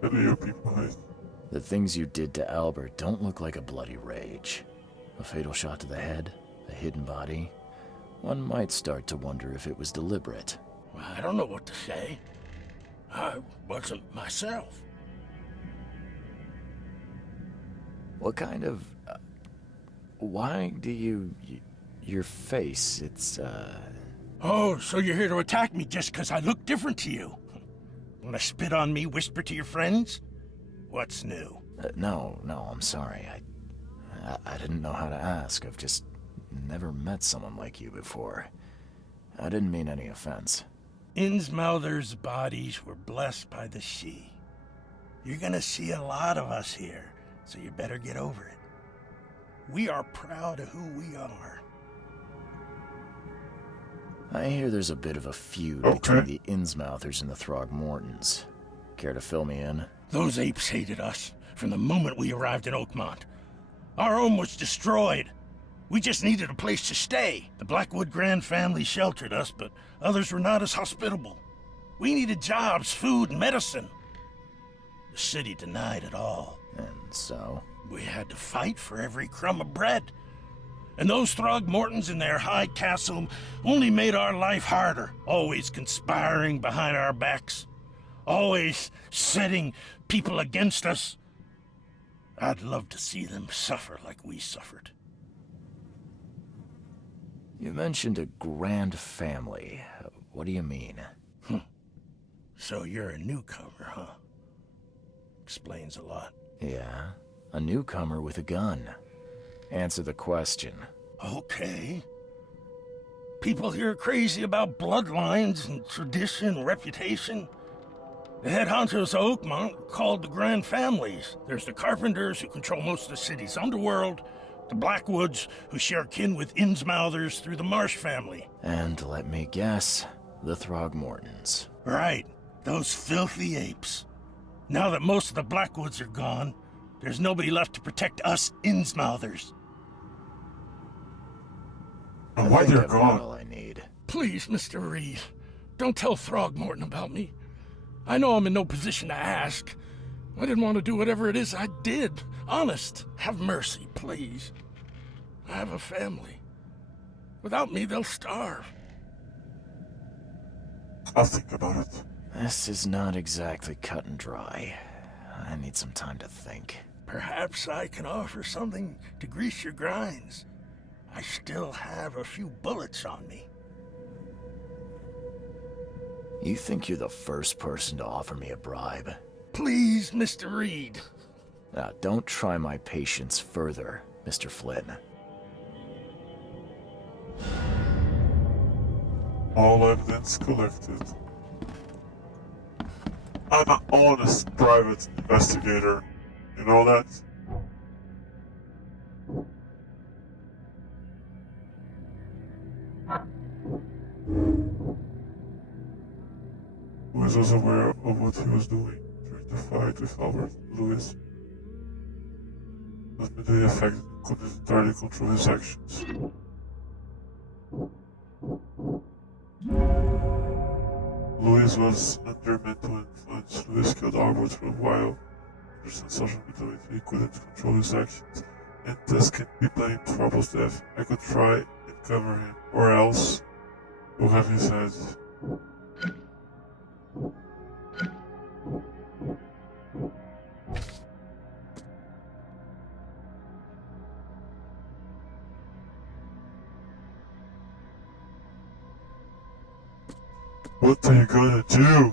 What do you people hate? The things you did to Albert don't look like a bloody rage. A fatal shot to the head, a hidden body. One might start to wonder if it was deliberate. I don't know what to say. I wasn't myself. What kind of... why do you... your face, it's, Oh, so you're here to attack me just because I look different to you? Want to spit on me, whisper to your friends? What's new? No, I'm sorry. I didn't know how to ask. I've just never met someone like you before. I didn't mean any offense. Innsmouther's bodies were blessed by the sea. You're gonna see a lot of us here, so you better get over it. We are proud of who we are. I hear there's a bit of a feud between the Innsmouthers and the Throgmortons. Care to fill me in? Those apes hated us from the moment we arrived in Oakmont. Our home was destroyed. We just needed a place to stay. The Blackwood Grand family sheltered us, but others were not as hospitable. We needed jobs, food, and medicine. The city denied it all. And so? We had to fight for every crumb of bread. And those Throgmortons in their high castle only made our life harder, always conspiring behind our backs, always setting people against us. I'd love to see them suffer like we suffered. You mentioned a grand family. What do you mean? So you're a newcomer, huh? Explains a lot. Yeah, a newcomer with a gun. Answer the question. Okay. People here are crazy about bloodlines and tradition and reputation. The head honchos of Oakmont are called the Grand Families. There's the Carpenters, who control most of the city's underworld, the Blackwoods, who share kin with Innsmouthers through the Marsh family. And let me guess, the Throgmortons. Right, those filthy apes. Now that most of the Blackwoods are gone, there's nobody left to protect us Innsmouthers. And why they're I've gone? got all I need. Please, Mr. Reed, don't tell Throgmorton about me. I know I'm in no position to ask. I didn't want to do whatever it is I did. Honest, have mercy, please. I have a family. Without me, they'll starve. I'll think about it. This is not exactly cut and dry. I need some time to think. Perhaps I can offer something to grease your grinds. I still have a few bullets on me. You think you're the first person to offer me a bribe? Please, Mr. Reed. Now, don't try my patience further, Mr. Flynn. All evidence collected. I'm an honest private investigator. You know that? Lewis was aware of what he was doing during the fight with Albert Lewis, but maybe the effect couldn't entirely control his actions. Lewis was under mental influence. Lewis killed Albert for a while. Under some social mentality, he couldn't control his actions, and thus can be blamed for Albert's death. I could try and cover him, or else we'll have his head. What are you gonna do?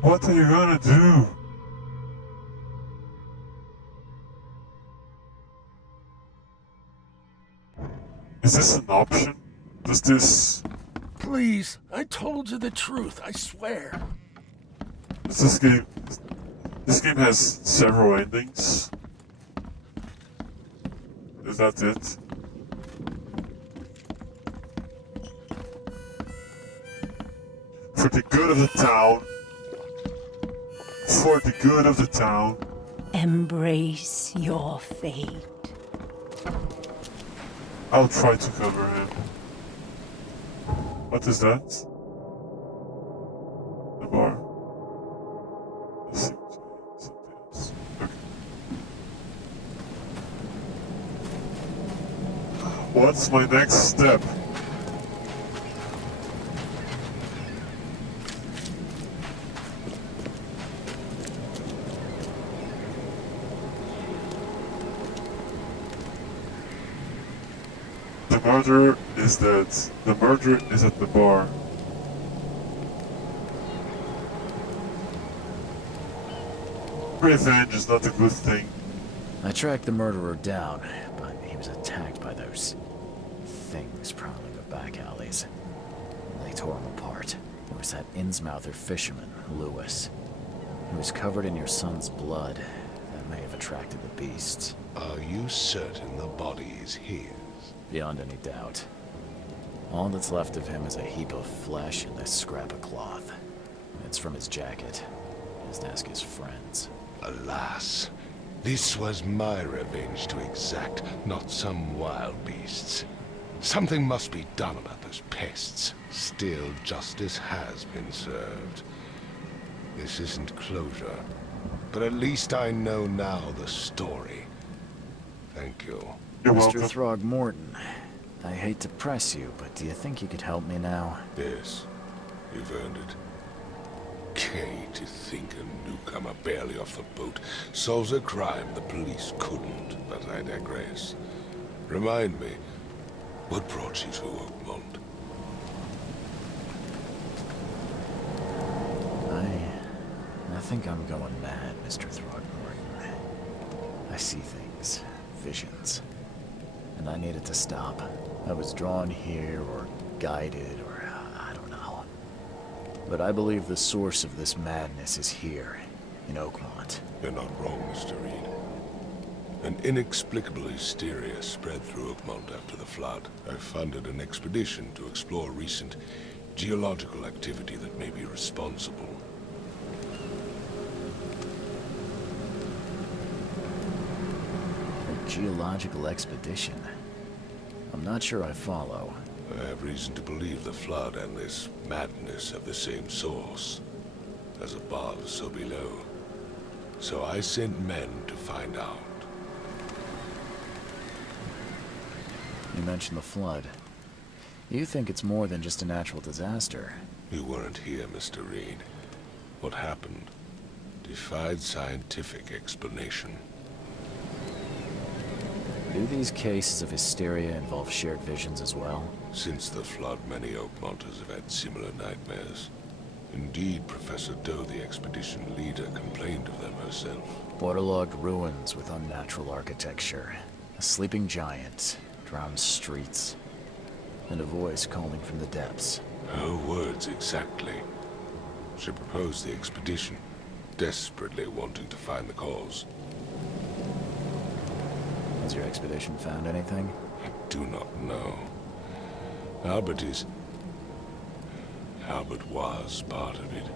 What are you gonna do? Is this an option? Does this... Please, I told you the truth, I swear. Does this game... This game has several endings. Is that it? For the good of the town. For the good of the town. Embrace your fate. I'll try to cover him. What is that? The bar. Let's see. Something else. Okay. What's my next step? The murderer is dead. The murderer is at the bar. Revenge is not a good thing. I tracked the murderer down, but he was attacked by those things prowling the back alleys. They tore him apart. There was that Innsmouther fisherman, Lewis. He was covered in your son's blood. That may have attracted the beasts. Are you certain the body is his? Beyond any doubt. All that's left of him is a heap of flesh and this scrap of cloth. It's from his jacket. Just ask his friends. Alas, this was my revenge to exact, not some wild beast's. Something must be done about those pests. Still, justice has been served. This isn't closure, but at least I know now the story. Thank you. You're Mr. welcome. Throgmorton, I hate to press you, but do you think you could help me now? Yes, you've earned it. Okay, to think a newcomer barely off the boat solves a crime the police couldn't, but I digress. Remind me, what brought you to Oakmont? I think I'm going mad, Mr. Throgmorton. I see things, visions, and I needed to stop. I was drawn here, or guided, or I don't know. But I believe the source of this madness is here, in Oakmont. You're not wrong, Mr. Reed. An inexplicable hysteria spread through Oakmont after the flood. I funded an expedition to explore recent geological activity that may be responsible. A geological expedition? I'm not sure I follow. I have reason to believe the flood and this madness have the same source. As above, so below. So I sent men to find out. You mentioned the flood. You think it's more than just a natural disaster? You weren't here, Mr. Reed. What happened defied scientific explanation. Do these cases of hysteria involve shared visions as well? Since the flood, many Oakmonters have had similar nightmares. Indeed, Professor Doe, the expedition leader, complained of them herself. Waterlogged ruins with unnatural architecture. A sleeping giant, drowned streets, and a voice calling from the depths. Her words exactly. She proposed the expedition, desperately wanting to find the cause. Has your expedition found anything? I do not know. Albert was part of it.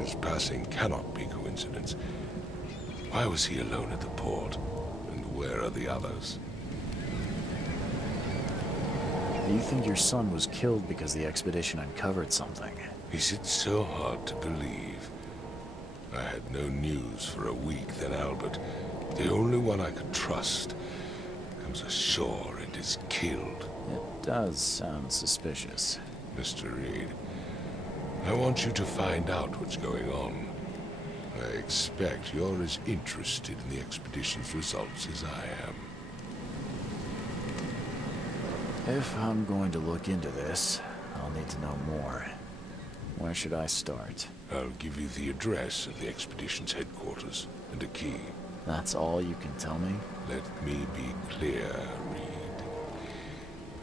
His passing cannot be coincidence. Why was he alone at the port? And where are the others? Do you think your son was killed because the expedition uncovered something? Is it so hard to believe? I had no news for a week, then Albert, the only one I could trust, comes ashore and is killed. It does sound suspicious. Mr. Reed, I want you to find out what's going on. I expect you're as interested in the expedition's results as I am. If I'm going to look into this, I'll need to know more. Where should I start? I'll give you the address of the expedition's headquarters and a key. That's all you can tell me? Let me be clear, Reed.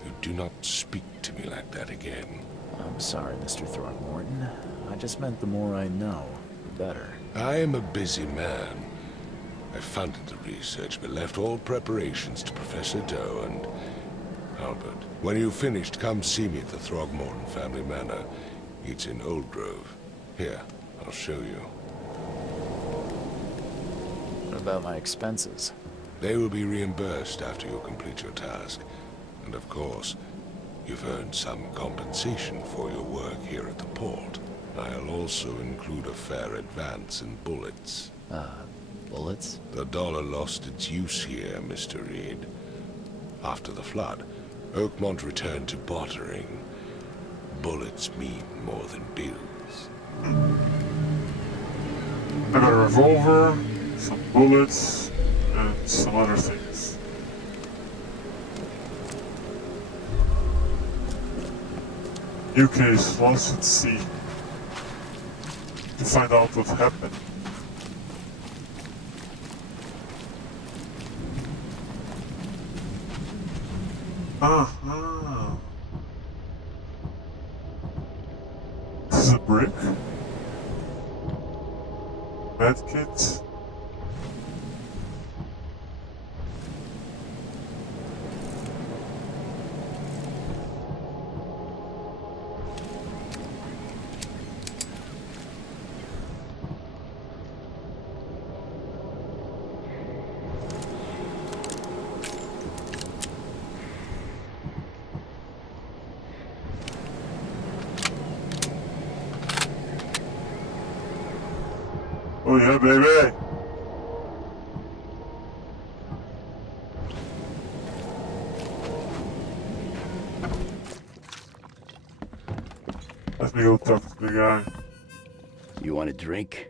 You do not speak to me like that again. I'm sorry, Mr. Throckmorton. I just meant the more I know, the better. I am a busy man. I funded the research, but left all preparations to Professor Doe and Albert. When you've finished, come see me at the Throgmorton family manor. It's in Old Grove. Here, I'll show you. What about my expenses? They will be reimbursed after you complete your task. And of course, you've earned some compensation for your work here at the port. I'll also include a fair advance in bullets. Bullets? The dollar lost its use here, Mr. Reed. After the flood, Oakmont returned to bartering. Bullets mean more than bills. I got a revolver, some bullets, and some other things. New case, lost at sea. To find out what happened. Aha. This is a brick. Medkit. Oh yeah, baby! Let me go talk to the guy. You want a drink?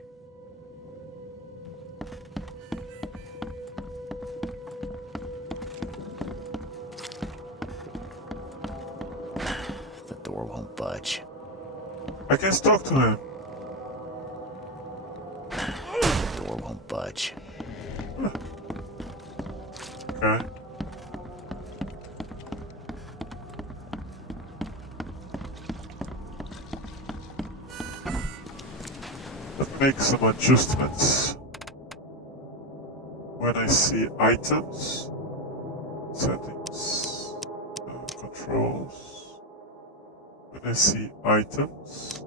The door won't budge. I can talk to him. The door won't budge. Okay. Let's make some adjustments. When I see items, settings, controls. When I see items,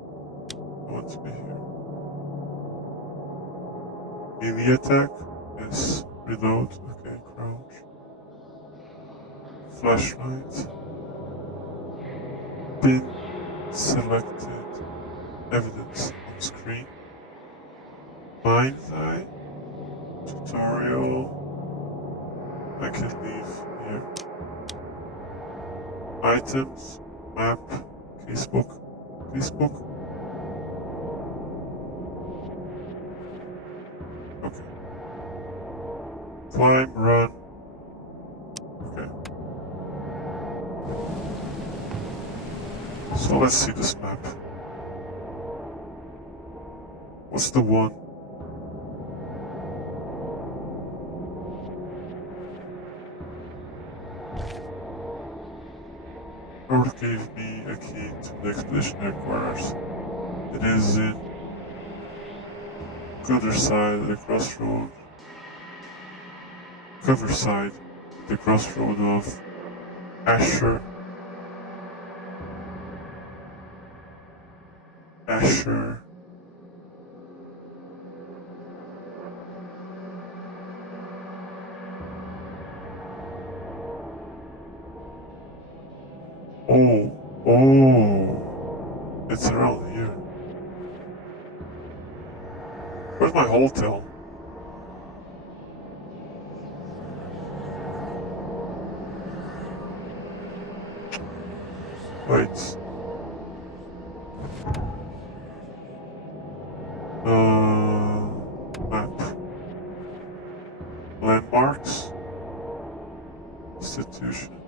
I want to be here. Melee attack, yes. Reload, okay, crouch. Flashlight. Pin selected. Evidence on screen. Mind eye. Tutorial. I can leave here. Items. Map. Casebook. Casebook. Okay. Climb, run. Okay. So let's see this map. What's the one? Earth gave me a key to the expedition headquarters. It is in Other side of the crossroad. Cover side. the crossroad of Asher. Asher. Oh, it's around here. Where's my hotel? Wait. Map. Landmarks. Institutions.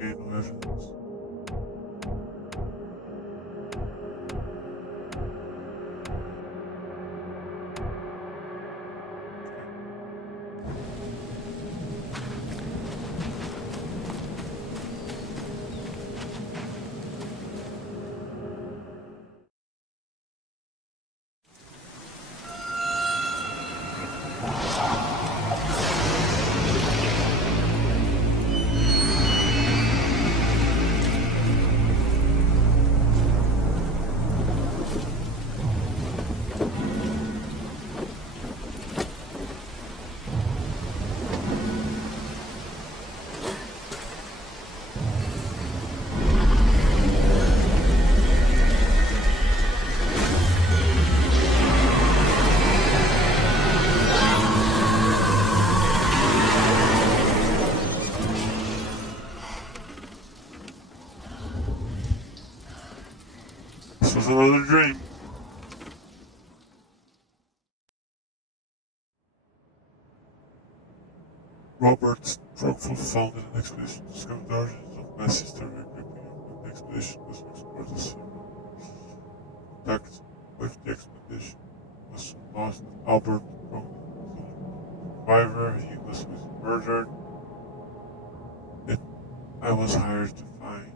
Gain no evidence. This was another dream. Robert Drogful founded an expedition to discover the origins of mass hysteria creeping up. The expedition was to explore the sea. Contact with the expedition was soon lost. Albert Drogful, survivor, he was murdered. I was hired to find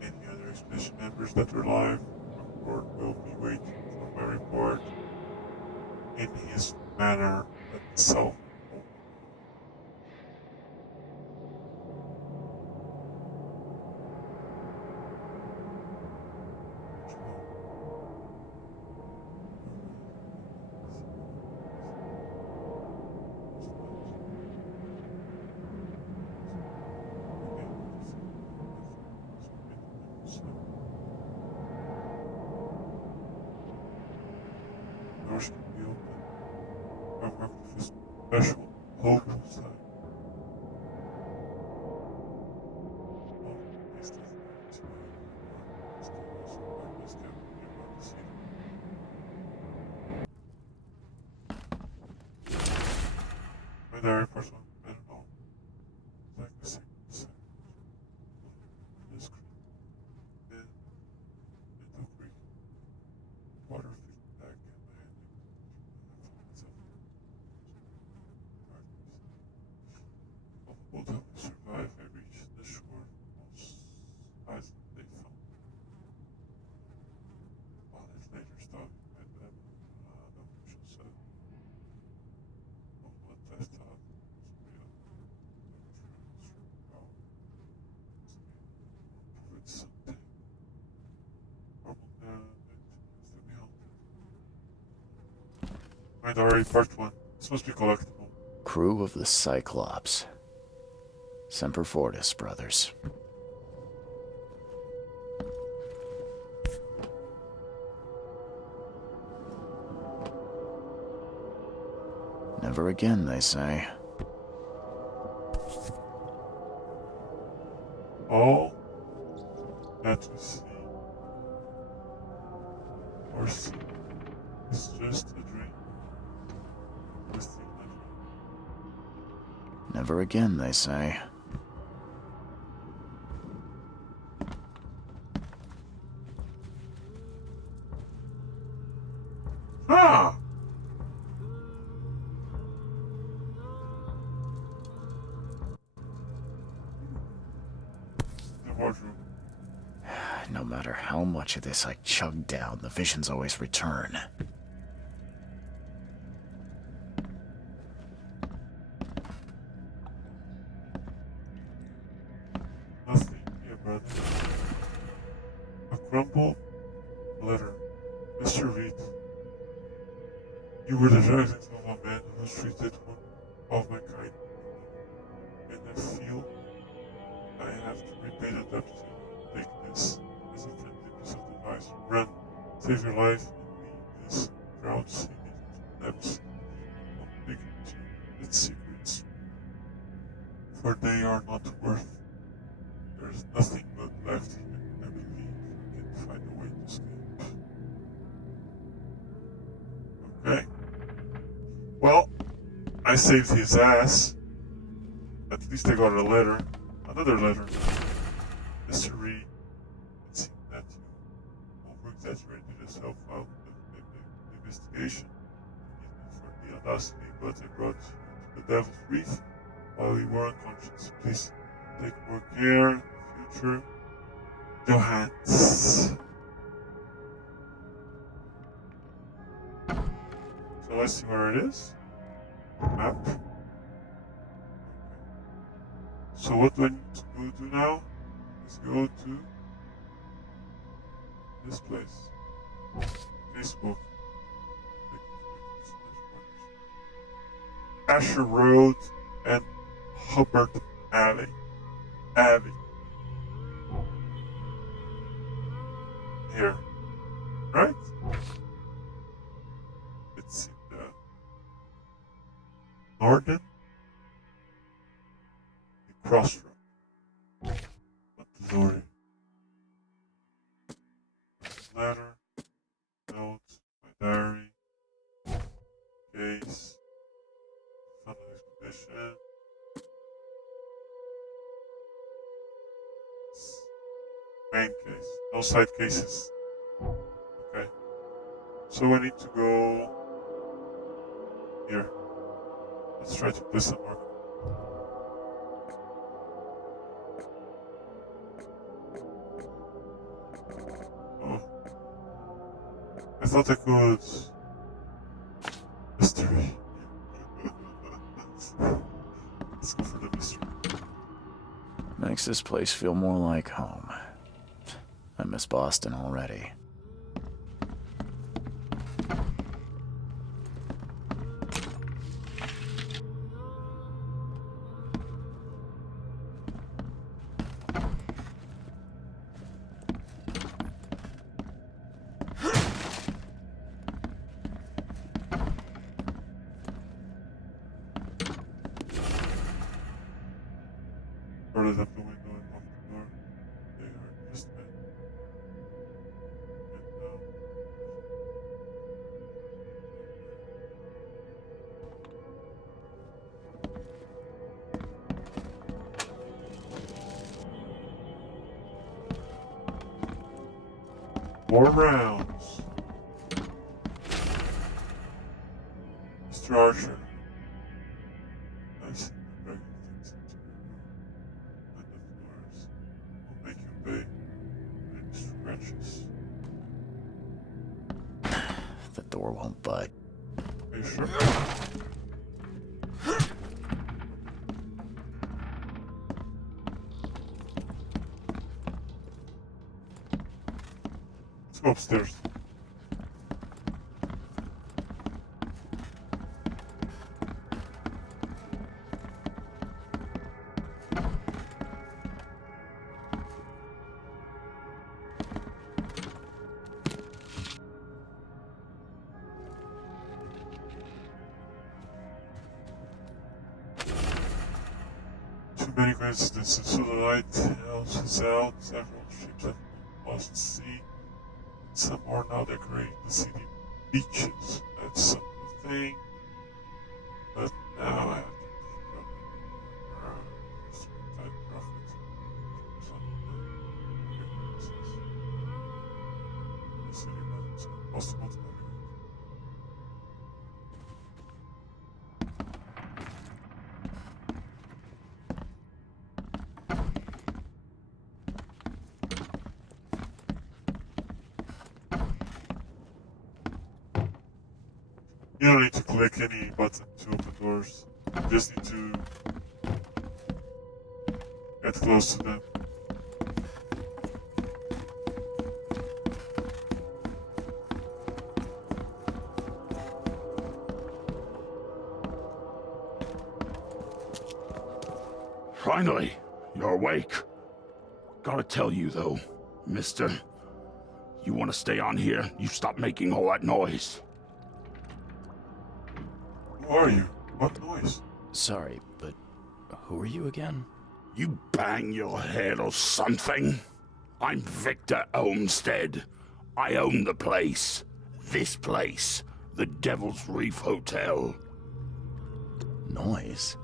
any other expedition members that were alive. Report will be waiting for my report in his manner at South. Doors can be open. I work with a special local site. My diary person, I don't know. Like the same. This creek. Then it took creek. Water feeding back in my hand. I found myself. Of the boat helped me survive, I reached the shore most eyes they found. While it later stopped at the official said of what I thought was real. It's something horrible now that is to be haunted. My diary, part 1. This must be collectible. Crew of the Cyclops. Semper Fortis, brothers. Never again, they say. All that we see or see is just a dream. This thing never. Never again, they say. Ah! The wardrobe. No matter how much of this I chug down, the visions always return. Nothing here, brother. A crumpled letter. Mr. Reed, you were the descendant of a man who treated one of my kind, and I feel I have to repay the debt to you. Take this as a friendly piece of advice. Run, save your life, and leave this crowd singing to depths of big to its secrets. For they are not worth. There is nothing but left here. I believe I can find a way to escape. Okay. Well, I saved his ass. At least I got a letter. Another letter. Mr. Reed, it seemed that you over-exaggerated yourself out of the investigation. Forgive me for the audacity, but I brought you to the Devil's Reef while you were unconscious. Please take more care in the future. Johannes. So let's see where it is. Map. Okay. So what do I need to go to now? Let's go to this place. Facebook. Asher Road and Hubbard Alley. Abbey. Here. Right? It's in the northern crossroad. What glory. Letter, note, my diary, case, fun expedition. Main case, no side cases. Okay. So I need to go here. Let's try to place a marker. I thought I could. Mystery. Let's go for the mystery. Makes this place feel more like home. I miss Boston already. Further up the window and off the door. They are just men. And now. More rounds. Mr. Archer. I see you bringing things into your room. And the floors will make you pay any scratches. The door won't budge. Are you sure? Let's go upstairs. Too many coincidences, so the lighthouse is out, several ships have been lost at sea, some are now decorating the city beaches. That's some of the thing, but now I have to keep up with the type profit from the businesses. The city runs impossible to navigate. You don't need to click any button to open doors. You just need to get close to them. Finally, you're awake. Gotta tell you though, mister, you want to stay on here, you stop making all that noise. Who are you? What noise? Sorry, but who are you again? You bang your head or something? I'm Victor Olmsted. I own the place. This place. The Devil's Reef Hotel. Noise?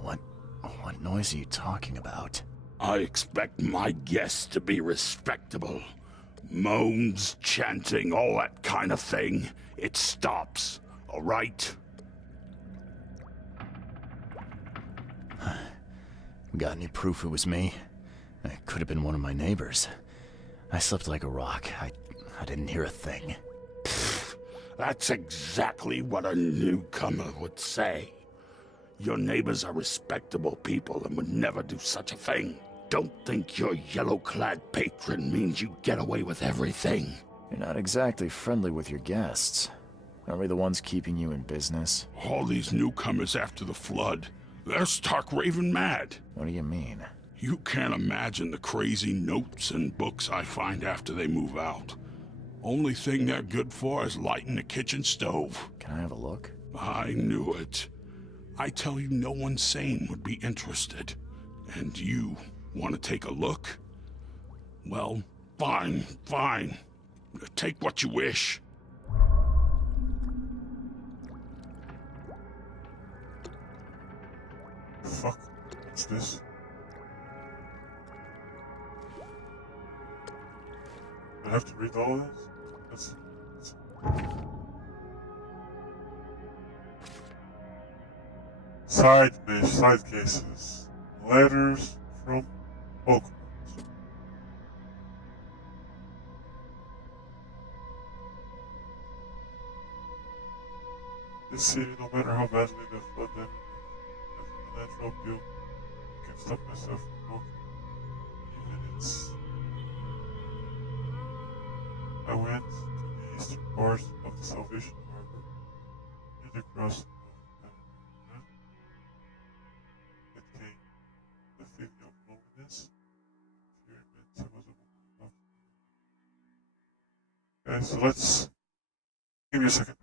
What noise are you talking about? I expect my guests to be respectable. Moans, chanting, all that kind of thing. It stops, all right? Got any proof it was me? It could have been one of my neighbors. I slept like a rock. I didn't hear a thing. That's exactly what a newcomer would say. Your neighbors are respectable people and would never do such a thing. Don't think your yellow-clad patron means you get away with everything. You're not exactly friendly with your guests. Are we the ones keeping you in business? All these newcomers after the flood, they're stark raving mad. What do you mean? You can't imagine the crazy notes and books I find after they move out. Only thing they're good for is lighting the kitchen stove. Can I have a look? I knew it. I tell you, no one sane would be interested. And you want to take a look? Well, fine. Take what you wish. Fuck. What's this? I have to read all of this? Side cases. Letters from Oakmont. This city, no matter how badly the flood damage has a natural appeal, I can't stop myself from walking. Even it's... I went to the eastern part of the Salvation Harbor, near the crossing of the it came the feeling of loneliness, fear meant I was a woman of. Okay, so let's... Give me a second.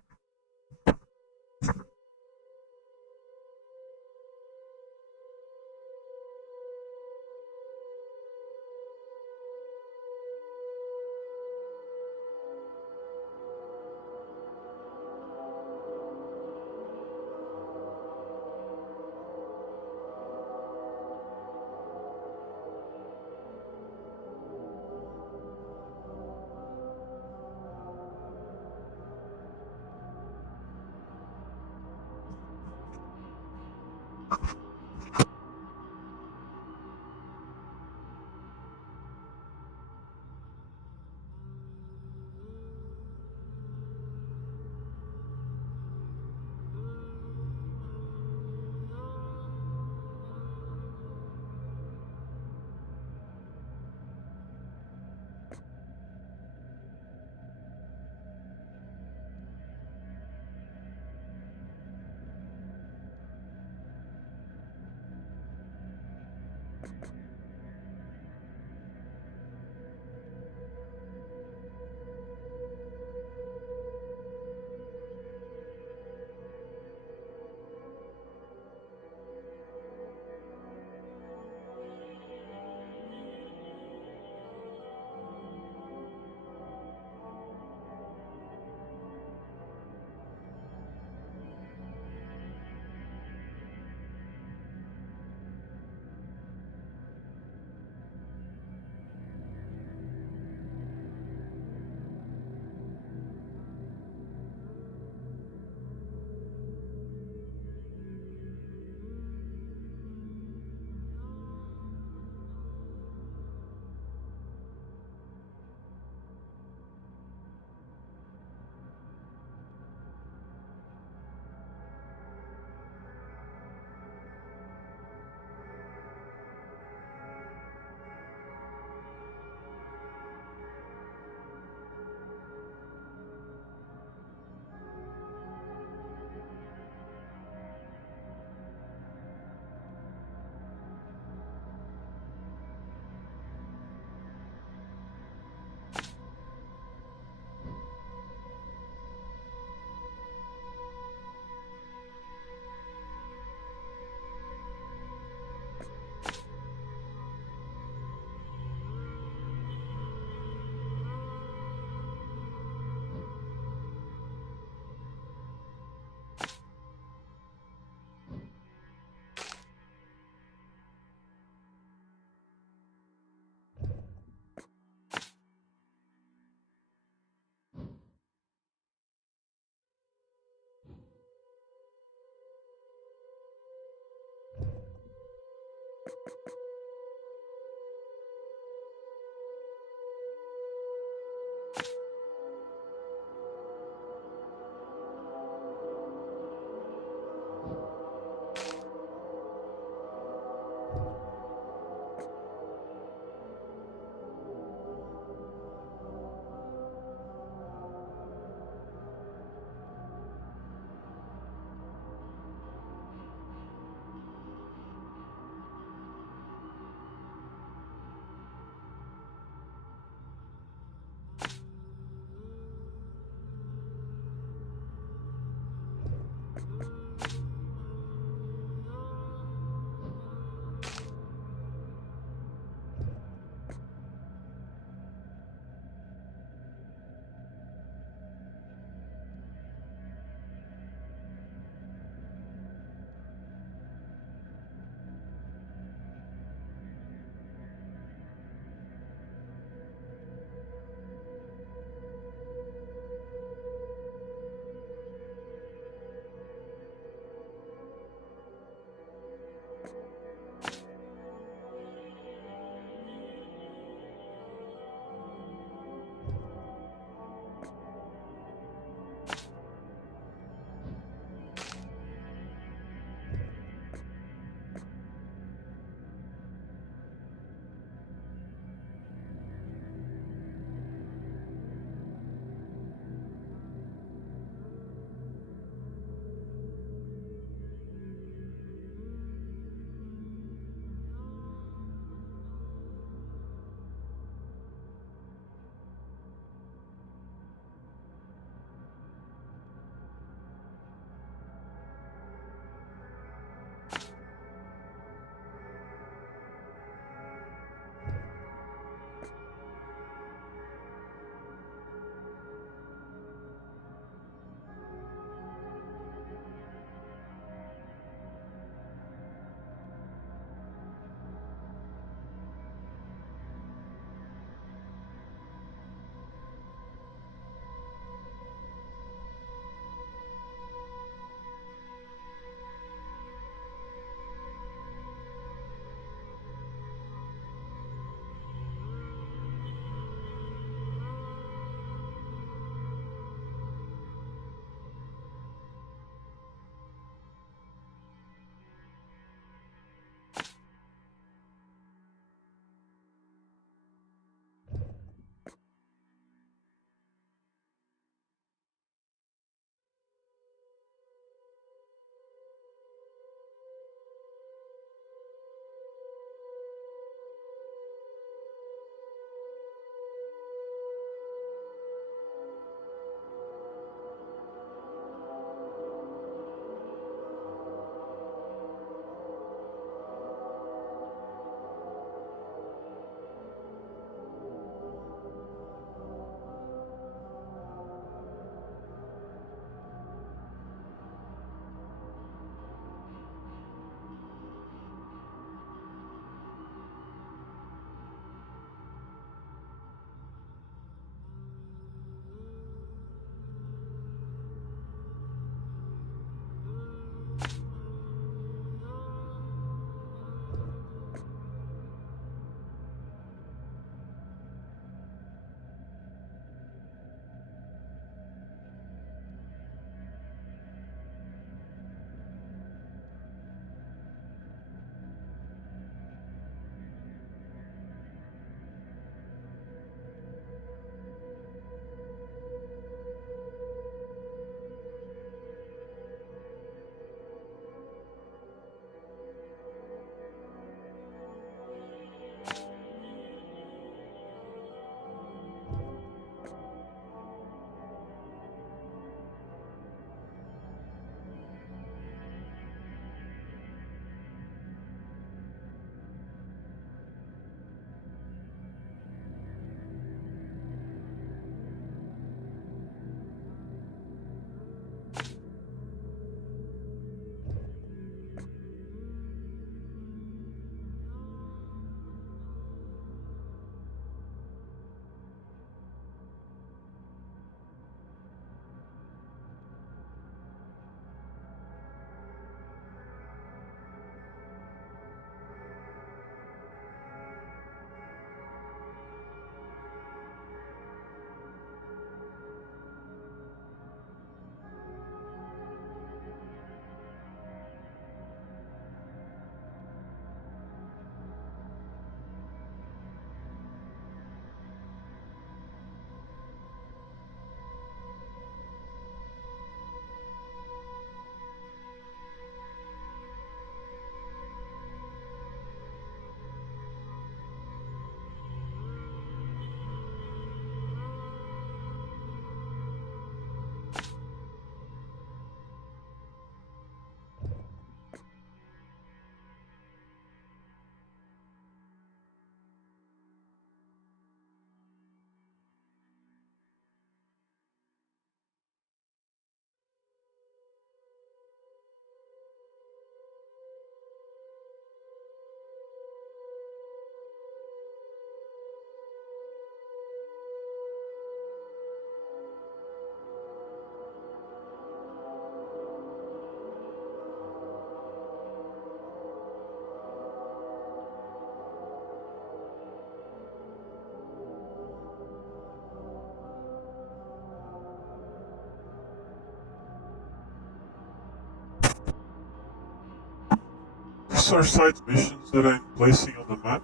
Those are side missions that I'm placing on the map.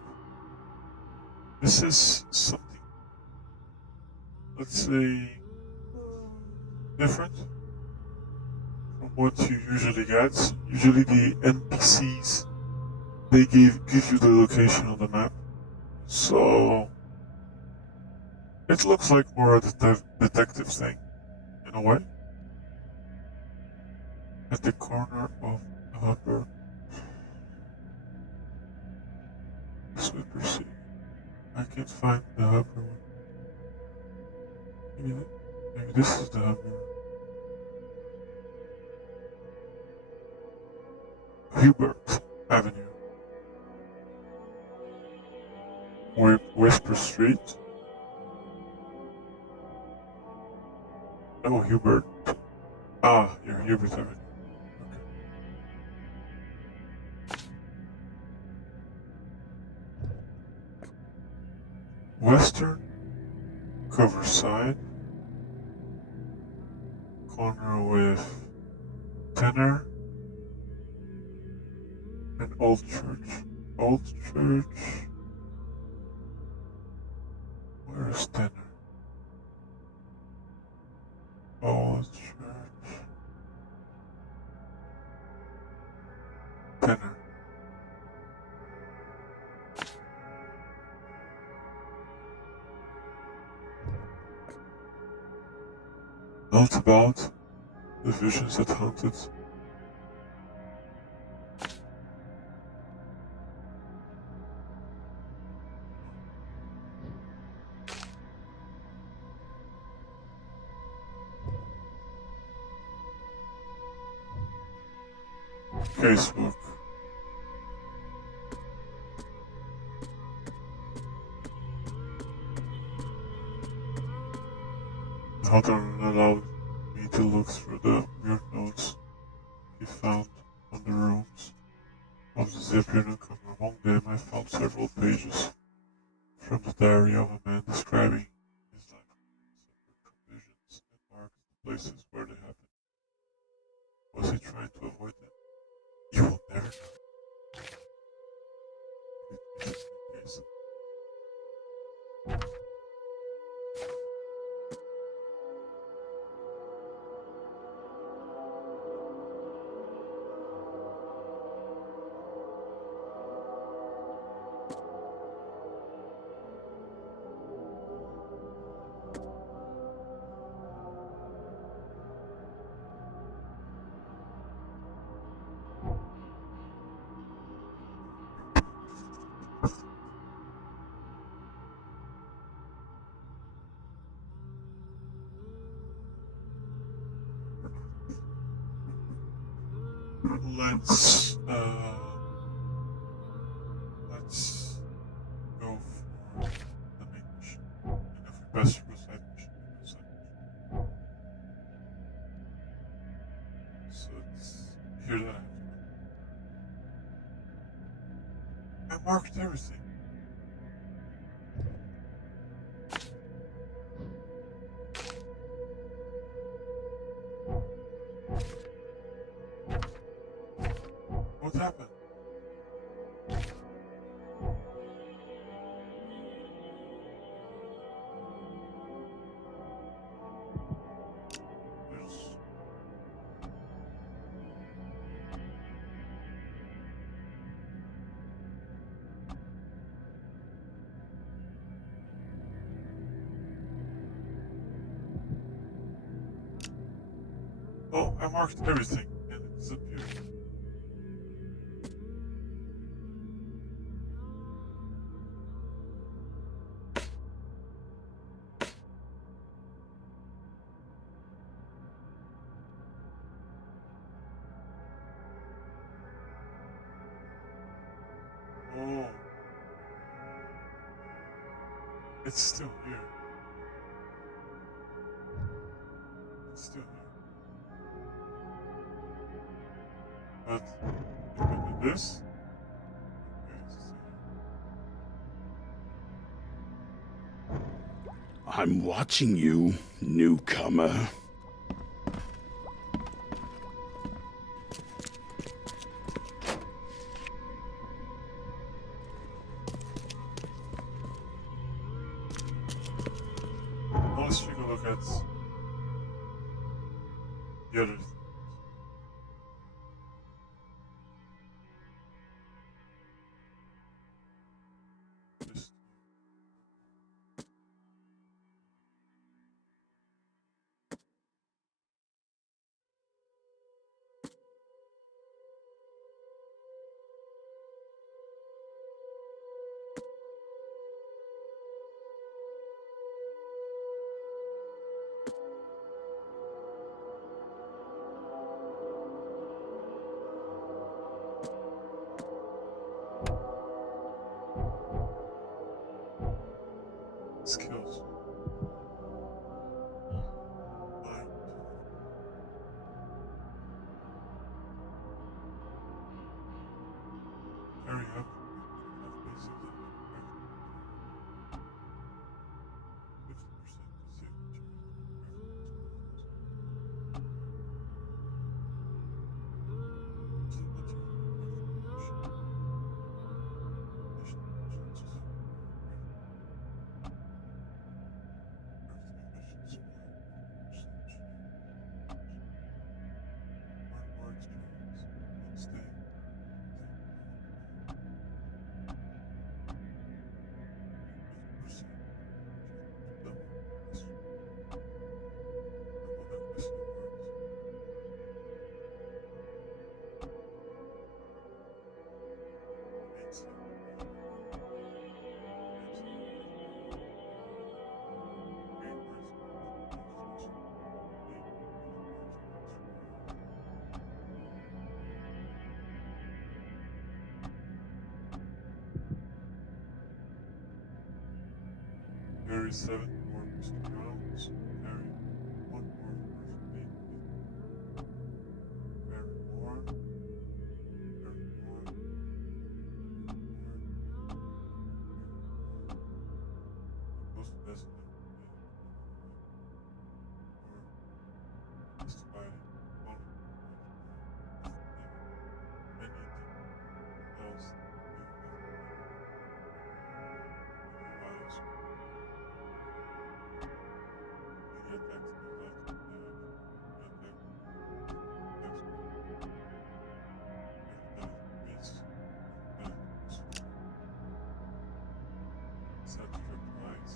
This is something, let's say, different from what you usually get. Usually the NPCs, they give you the location on the map. So it looks like more a detective thing, in a way. At the corner of Upper Sweeper City. I can't find the upper one. Maybe this is the upper one. Hubert Avenue. Whisper Street. Oh, Hubert. Ah, you're Hubert Avenue. Okay. Western cover side. Corner with Tenor and Old Church. Old Church. Where is Tenor? Old Church. Tenor. Note about the visions that haunted. Casebook. Hawthorne allowed me to look through the weird notes he found on the rooms of the Zipper newcomer. Among them I found several pages from the diary of a man describing his life, separate visions and marked the places where they happened. Was he trying to avoid them? You will never know. It is the case. Let's go for the main mission. And if we pass through a side mission, we do a side mission. So it's here that I have to go. I marked everything. What happened? Oh, I marked everything and it disappeared. Oh. It's still here. It's still here. But this? Okay, it's still here. I'm watching you, newcomer. look at the other things. Just skills. Mind. Very up. That's basically 50% to 70%. Carry 7 more missing rounds. Carry 1 more first aid kit. Carry more. Carry more. Most best or just fighting. Anything else requires media text results in media text set strict rights.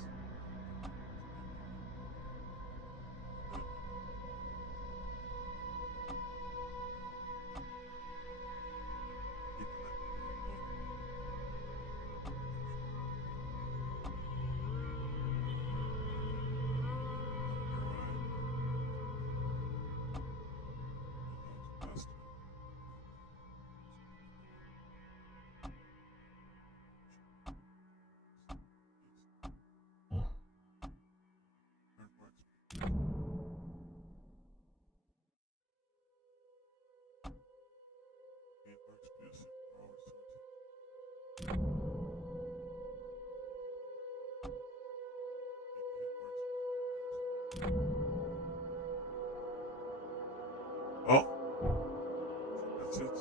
Oh, that's it.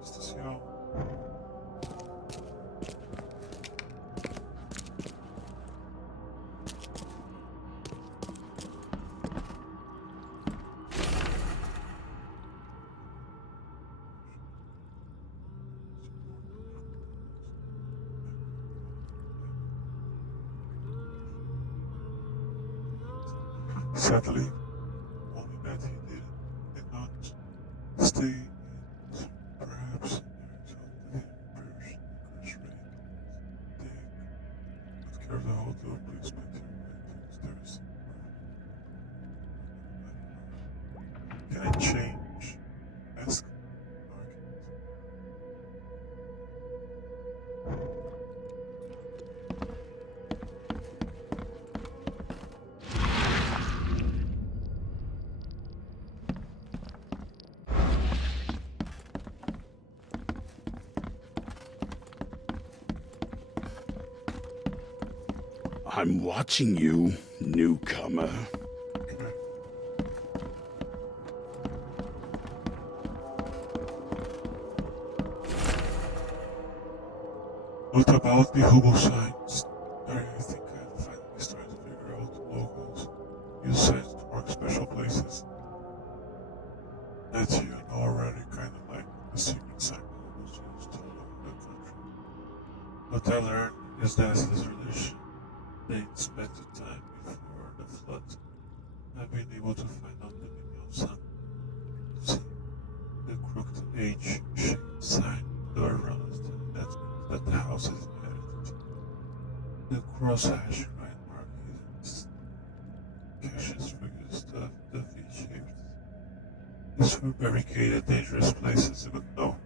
Just to see how. Sadly, only that he did not stay in, perhaps there exalted him, perished in the curse rate. Take good care of the hotel, please spend your things there is. Can I change? Ask. I'm watching you, newcomer. What about the hobo signs? I think I finally started to figure out locals use signs to mark special places. That you know already, kind of like the secret sign hobos used all over the country. What I learned is that this relation dates back to time before the flood. I've been able to find out the meaning of some. See, the crooked H-shaped sign on the door runs that means that the house is inhabited. The crosshatch right mark is caches for good stuff, the V-shaped. These for barricaded dangerous places, but no.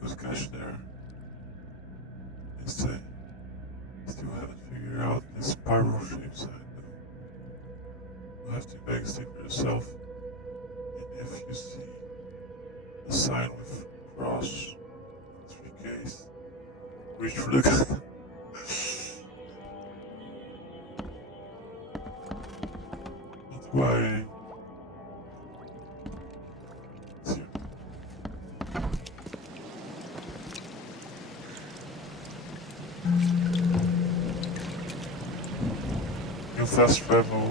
Good cache there. Instead, still haven't figured out this spiral-shaped sign though. You'll have to investigate for yourself. And if you see a sign with cross in 3 Ks, reach for the gun. Not why. New fast travel.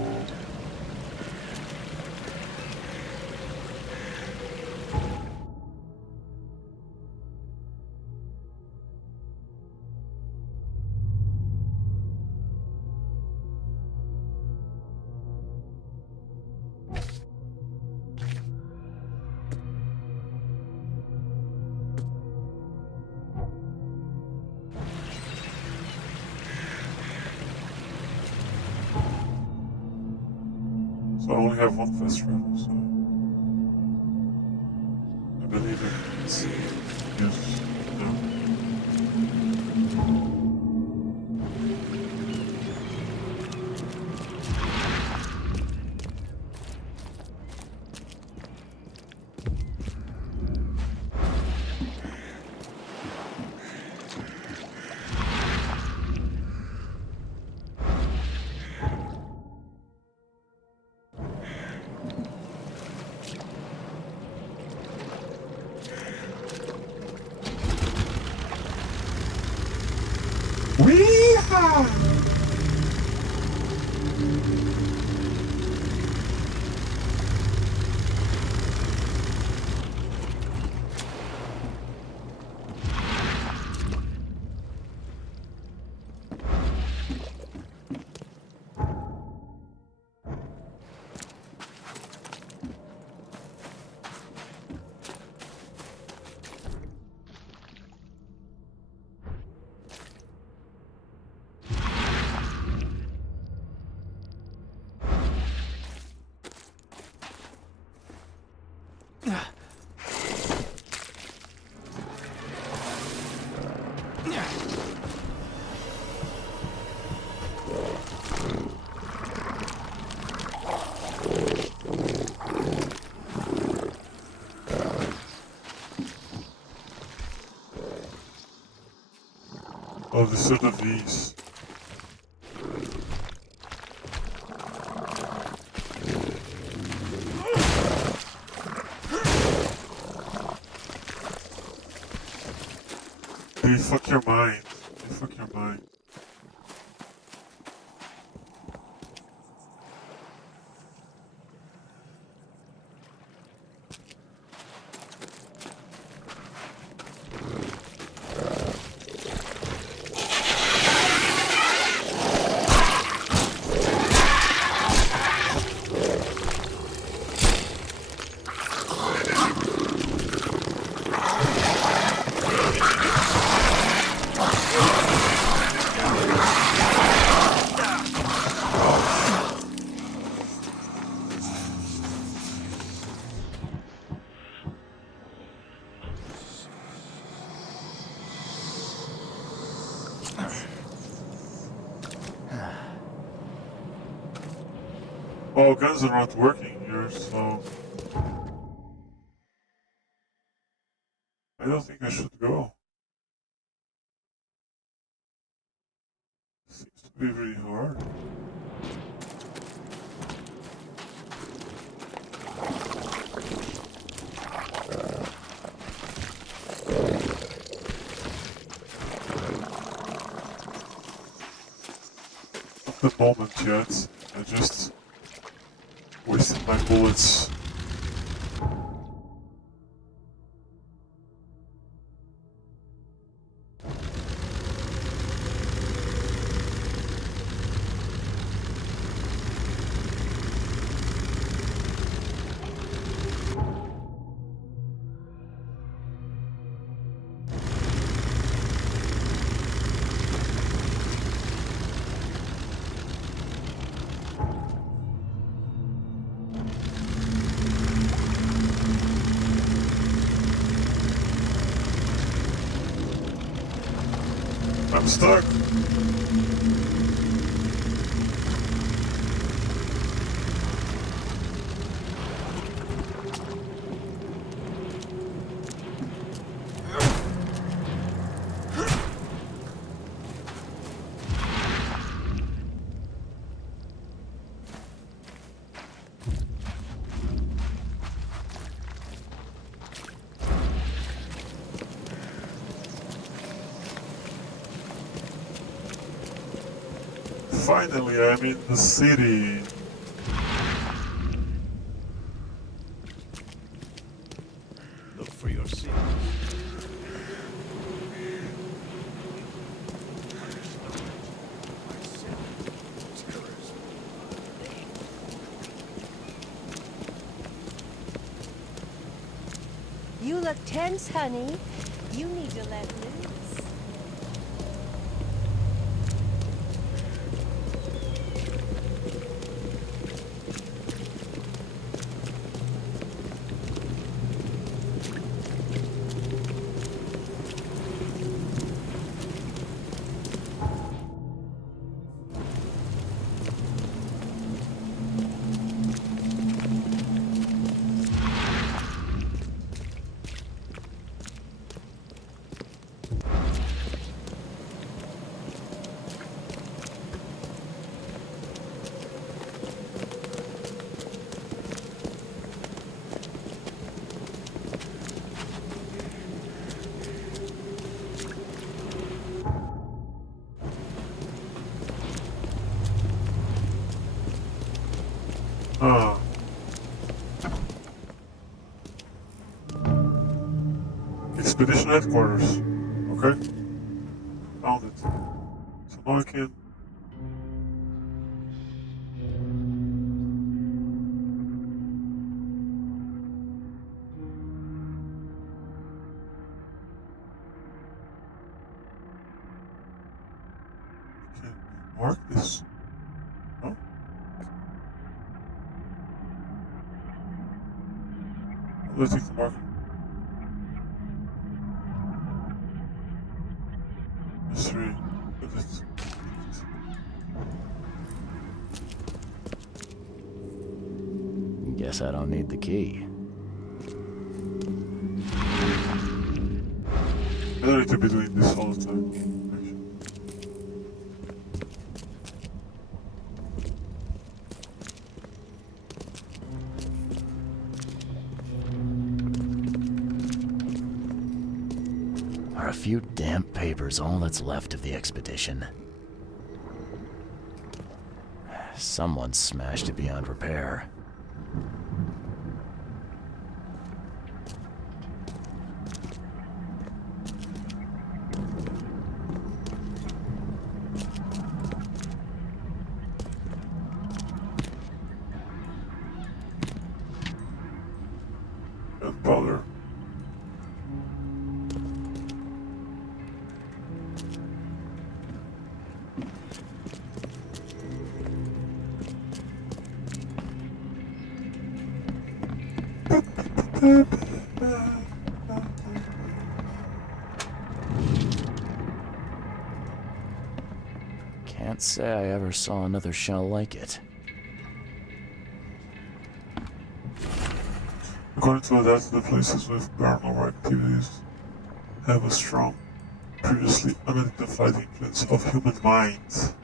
So I only have one fast travel, so I believe it's yes, no. Oh, these are the V's. They fuck your mind. They fuck your mind. Well, guns are not working here, so I don't think I should go. Seems to be really hard. moment yet. I just wasted my bullets. I'm stuck. Finally, I'm in the city. Look for your seat. You look tense, honey. You need to let loose. Ah. Expedition headquarters. Okay. Found it. So now I can... mark this. No? Let's take the marker. Mystery. What is it? Guess I don't need the key. I don't need to be doing this all the time. Are a few damp papers all that's left of the expedition? Someone smashed it beyond repair. Gunpowder. Can't say I ever saw another shell like it. According to that, the places with paranormal activities have a strong, previously unidentified influence of human minds.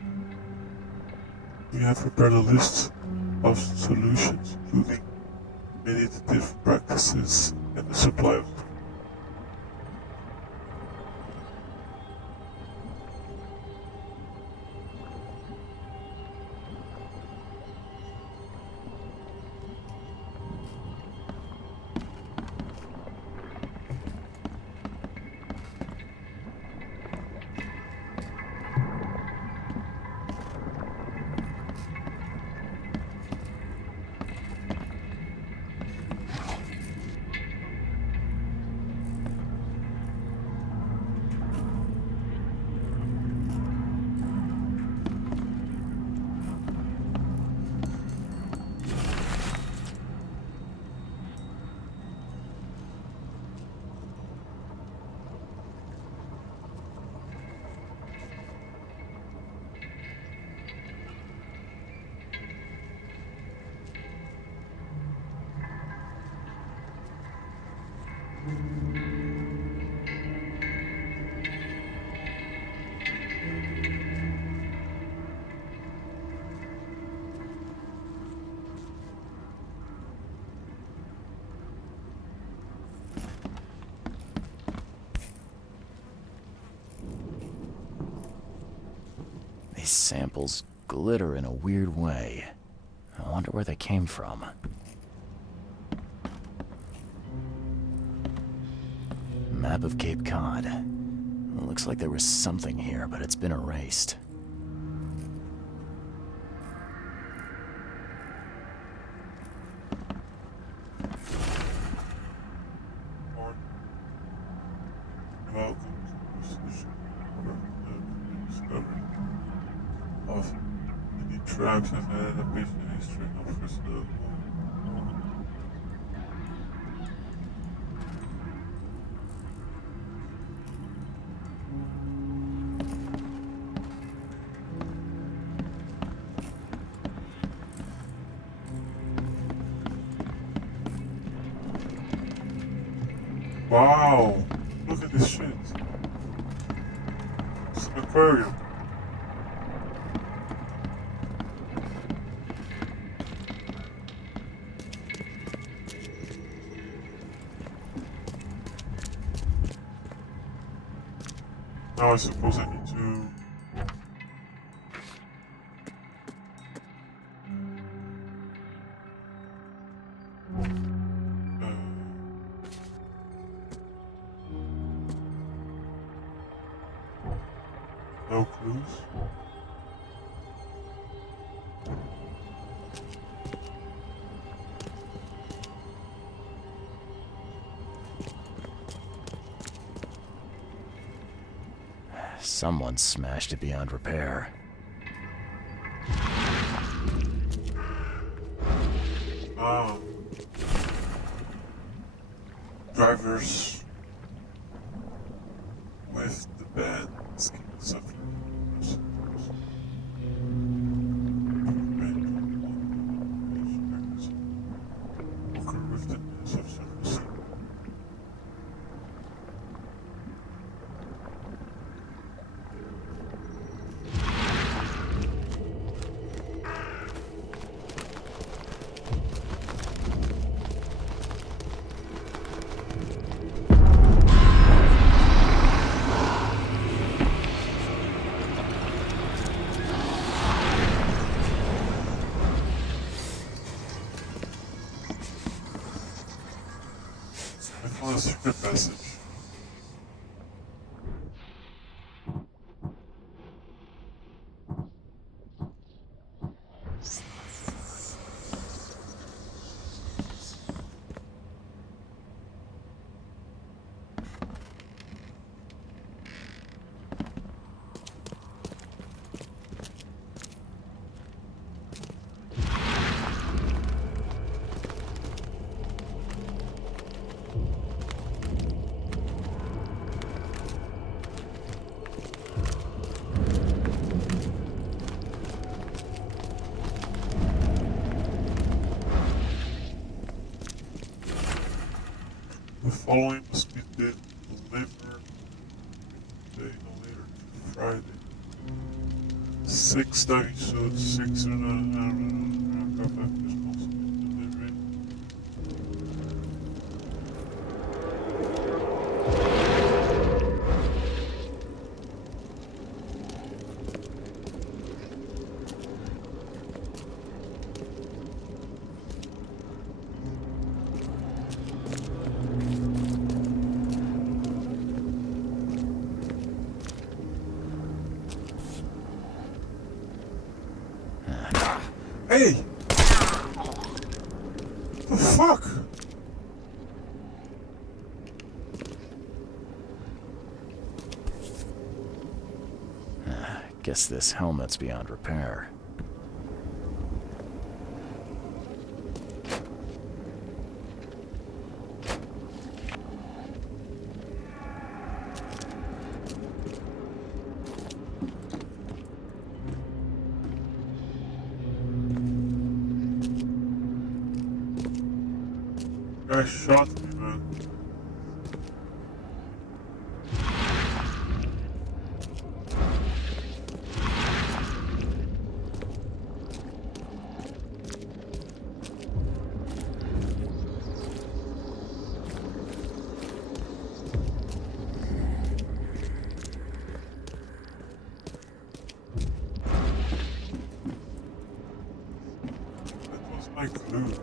We have prepared a list of solutions, including meditative practices and the supply of These samples glitter in a weird way. I wonder where they came from. Map of Cape Cod. Looks like there was something here, but it's been erased. Welcome to the position discovery of many tribes and adaptation history of Brazil. Wow! Look at this shit. It's an aquarium. Now I suppose I need to... no clues. Someone smashed it beyond repair. Drivers with the bad skills of Walker with the news of service. I found a secret passage. The following must be delivered today, no later than Friday. 6 diving suits, 6 aircraft responsible delivery. Hey! The fuck? Guess this helmet's beyond repair. Guy shot me, man. clue.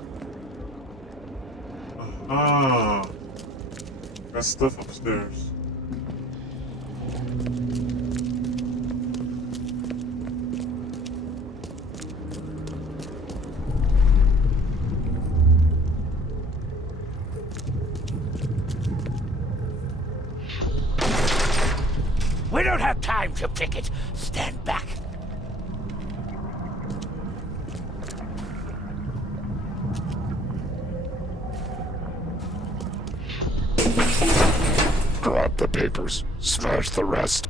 Aha! Got stuff upstairs. We don't have time to pick it. Stand back. Grab the papers. Smash the rest.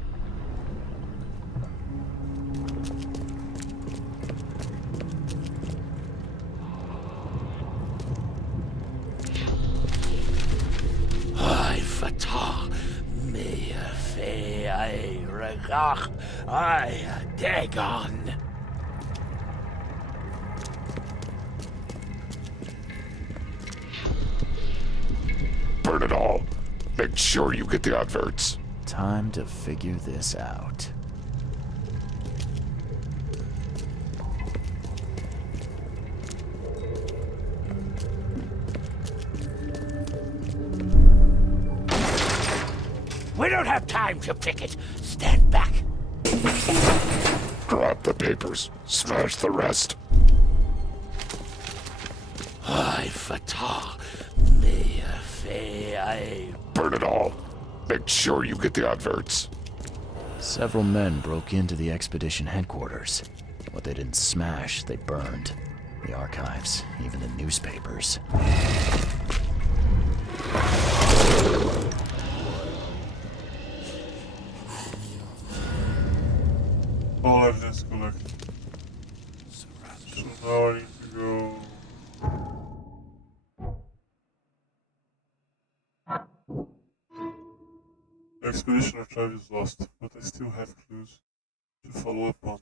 I fatah me fe I regach I dagon. Burn it all. Make sure you get the adverts. Time to figure this out. We don't have time to pick it. Stand back. Grab the papers. Smash the rest. I fatah me fe I. Burn it all. Make sure you get the adverts. Several men broke into the expedition headquarters. What they didn't smash, they burned. The archives, even the newspapers. All evidence collected. So now I need to go. The expedition archive is lost, but I still have clues to follow up on.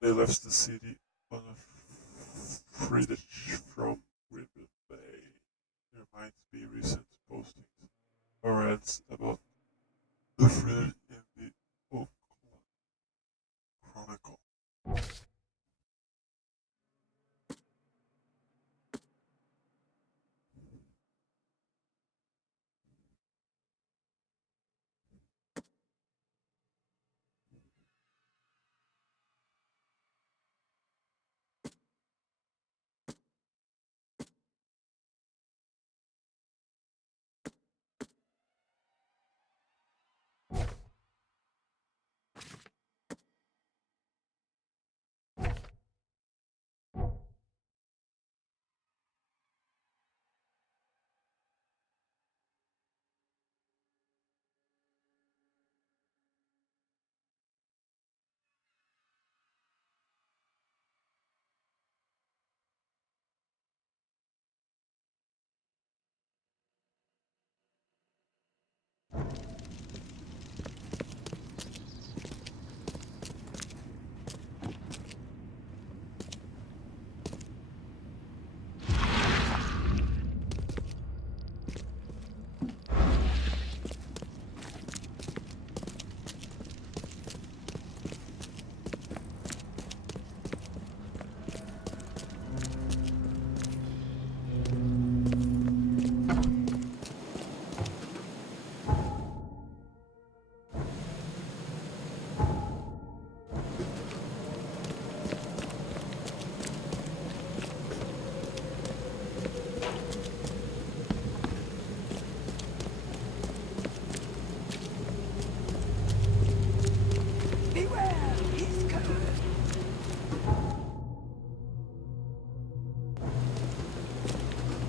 They left the city on a freightage from Ribbon Bay. There might be recent postings or ads about the freightage in the Oak Chronicle.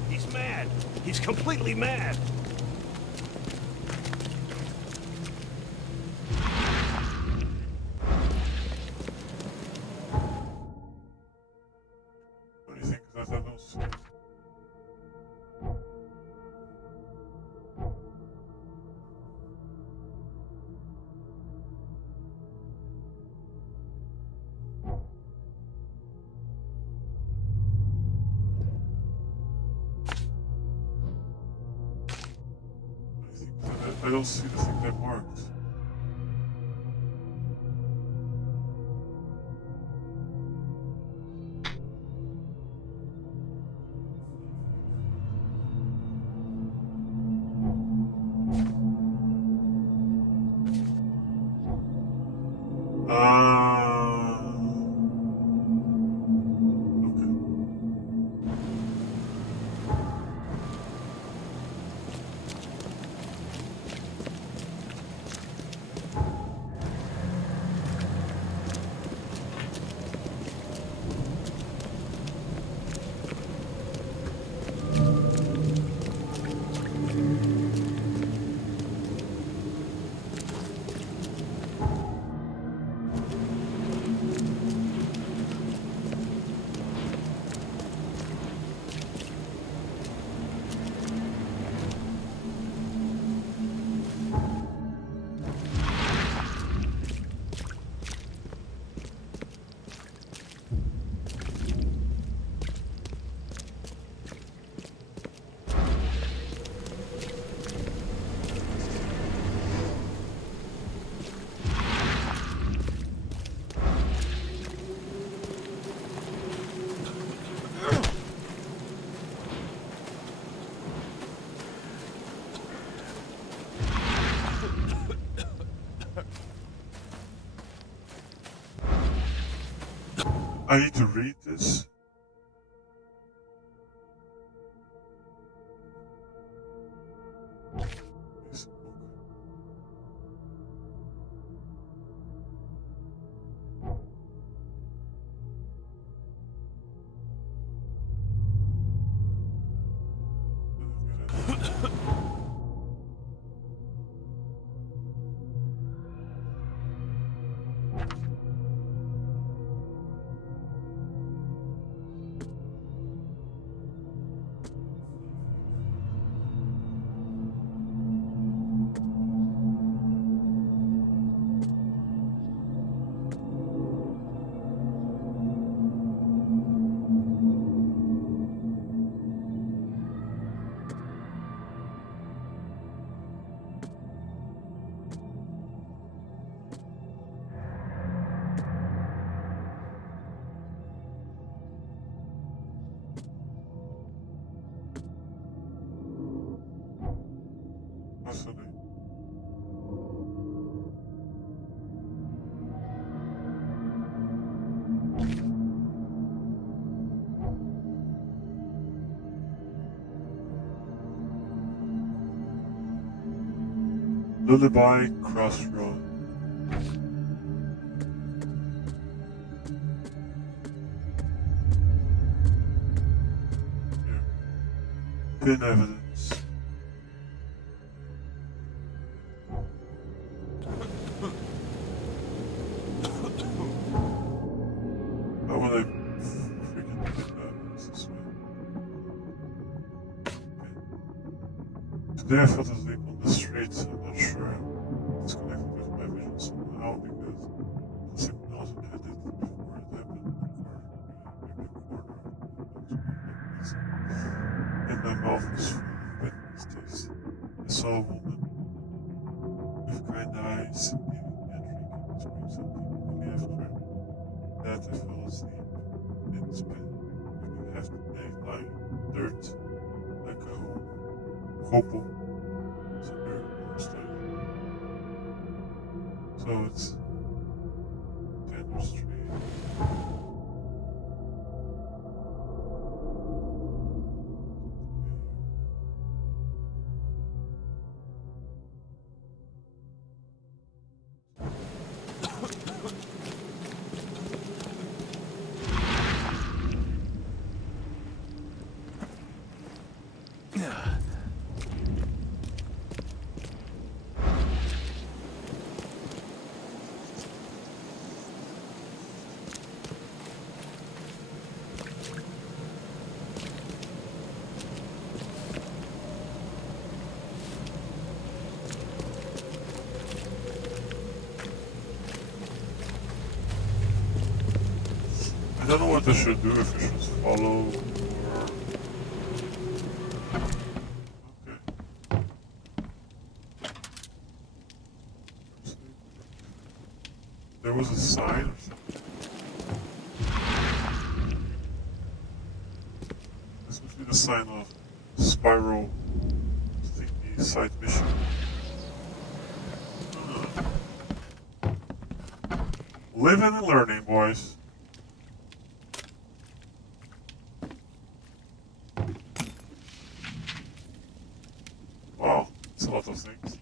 He's mad. He's completely mad. What do you think that I don't see? I don't see the thing that marked. I need to read this. Yes, what's the name? Lullaby Crossroad. Yeah. Pin evidence. I want to freaking pin evidence this way. Okay. Today I fell asleep on the streets. I'm not sure it's connected with my vision somehow because the signals ended before it happened. And my mouth was full of wetness taste. I saw a woman with kind eyes giving me a drink and whispering something quickly after that I fell asleep and spent maybe half the day lying in dirt like a hobo. It's a very gross life. So it's Tender Street. I don't know what I should do, if I should follow or... Okay. There was a sign or something. This must be the sign of Spiral Thingy side mission. Living and learning, boys. Wow, it's a lot of things.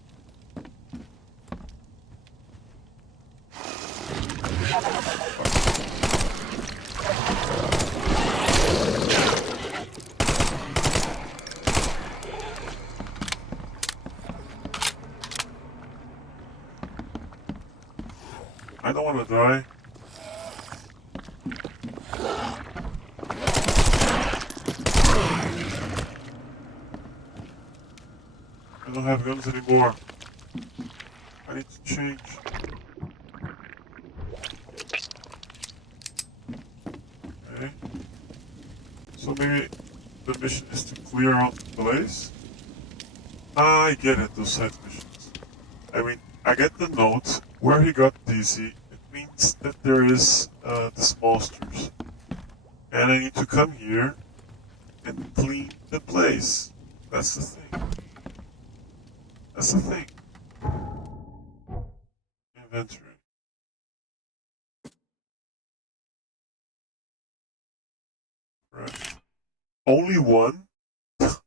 I don't want to die. I don't have guns anymore. I need to change. Okay. So maybe the mission is to clear out the place? I get it, those side missions. I mean, I get the note where he got DC. It means that there is this monsters. And I need to come here and clean the place. That's the thing. That's the thing. Inventory. Only one? Sorry.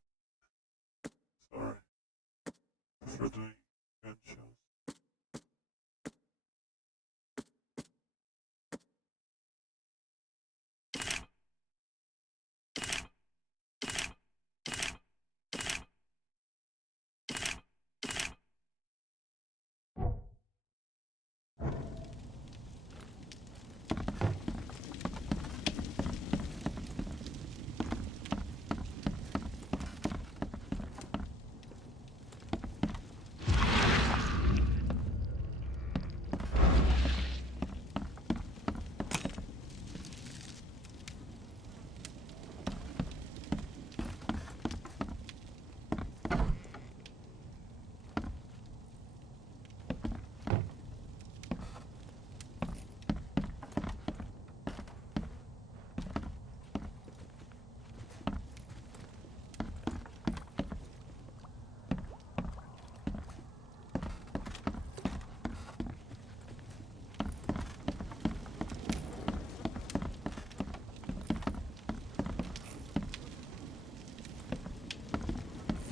For doing gun shows.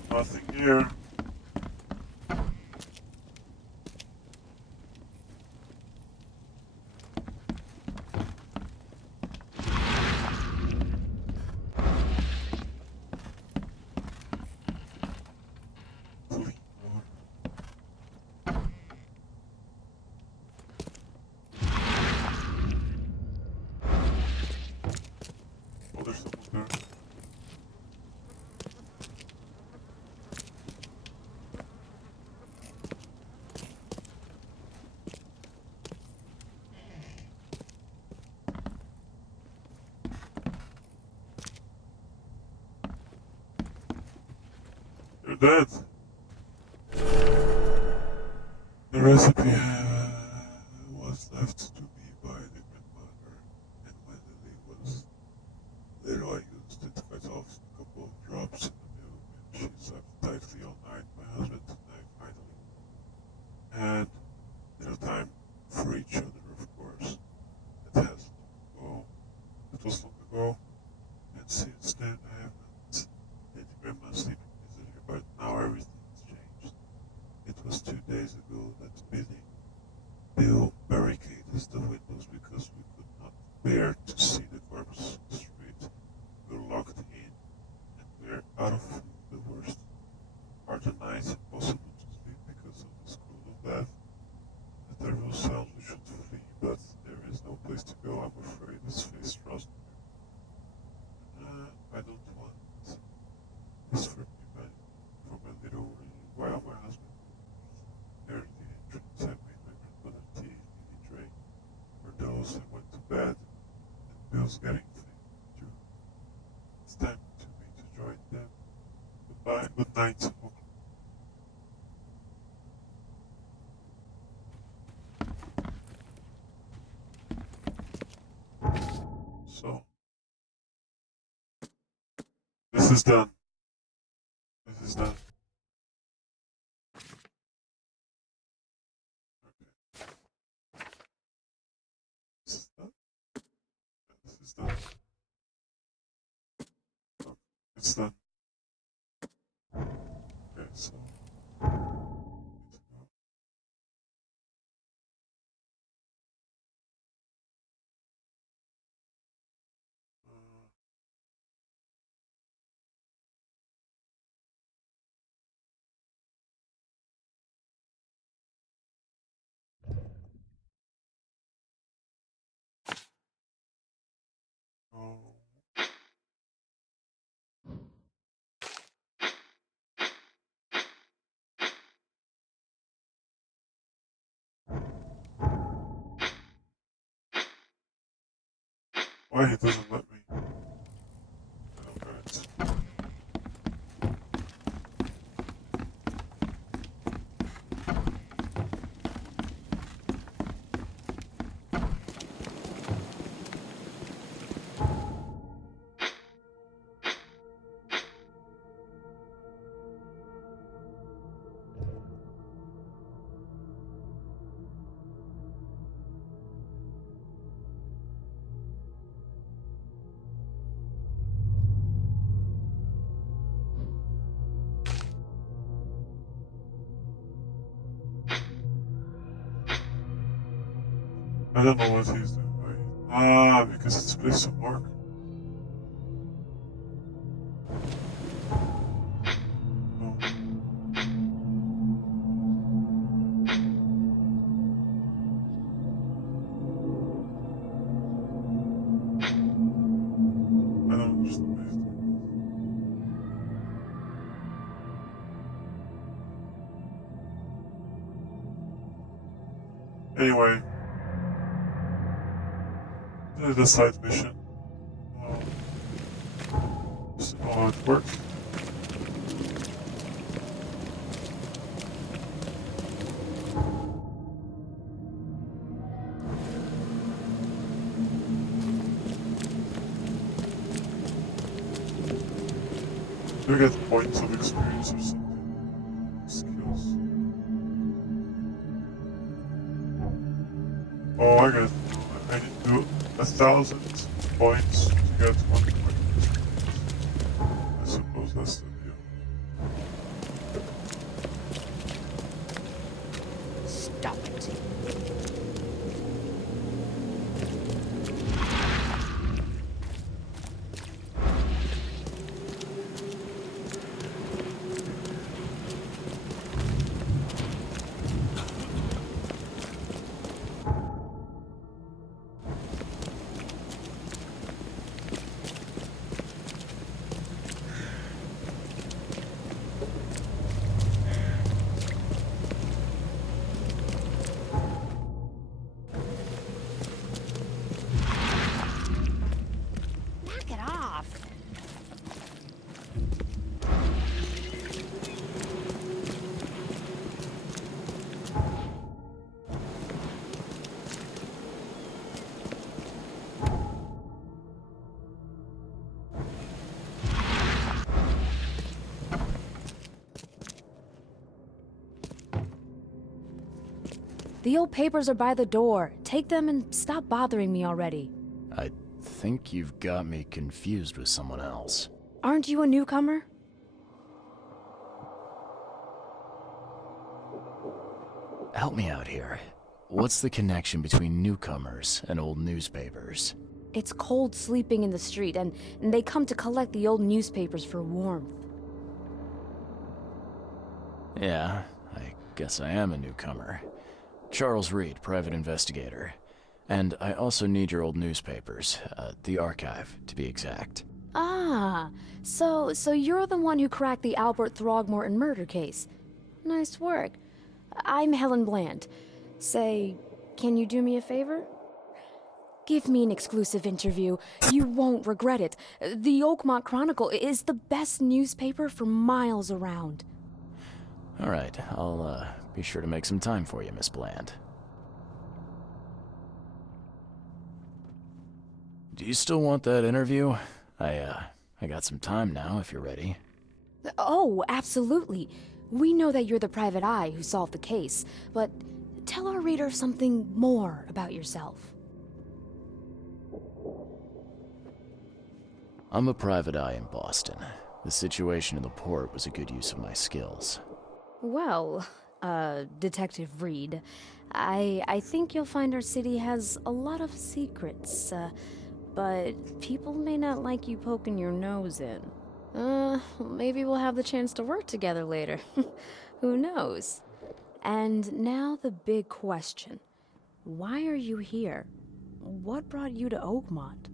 Nothing here. Oh, there's someone there. You're dead. The recipe was left to me by the grandmother, and when Lily was little, I used it to cut off a couple of drops in the milk, and she slept tightly all night. My husband and I finally had little time for each other, of course. It has long ago. It was long ago, and since then I haven't let grandma sleep easily, but now everything's changed. It was 2 days ago that Bill barricaded the windows because we could not bear to see the corpse on the street. We were locked in, and we're out of food. The worst part of the night, impossible to sleep because of this cruel death. The terrible sounds we should flee, but there is no place to go. I'm afraid this face trust me. I don't want this for me, but for my little while my husband there the entrance, I made my grandmother tea, Lily drank. For those I went to bed, and Bill's getting faint too. It's time to me to join them. Goodbye, good night. So, this is done. This is done. This is done. This is done. Okay, it's done. Okay, so. Oh. Why he doesn't let me? Okay. I don't know what he's doing. Ah, because it's a place of work. I don't understand what he's doing. Anyway, this is the side mission. Just know how it works. Do you get points of experience or something? Skills. Oh, I need to do 1,000 points to get 1 point. I suppose that's the deal. Stop it. Knock it off. The old papers are by the door. Take them and stop bothering me already. I think you've got me confused with someone else. Aren't you a newcomer? Help me out here. What's the connection between newcomers and old newspapers? It's cold sleeping in the street, and they come to collect the old newspapers for warmth. Yeah, I guess I am a newcomer. Charles Reed, private investigator. And I also need your old newspapers, the archive, to be exact. Ah, so you're the one who cracked the Albert Throgmorton murder case. Nice work. I'm Helen Bland. Say, can you do me a favor? Give me an exclusive interview. You won't regret it. The Oakmont Chronicle is the best newspaper for miles around. All right, I'll be sure to make some time for you, Miss Bland. Do you still want that interview? I got some time now, if you're ready. Oh, absolutely. We know that you're the private eye who solved the case, but tell our reader something more about yourself. I'm a private eye in Boston. The situation in the port was a good use of my skills. Well, Detective Reed, I think you'll find our city has a lot of secrets, but people may not like you poking your nose in. Maybe we'll have the chance to work together later. Who knows? And now the big question. Why are you here? What brought you to Oakmont?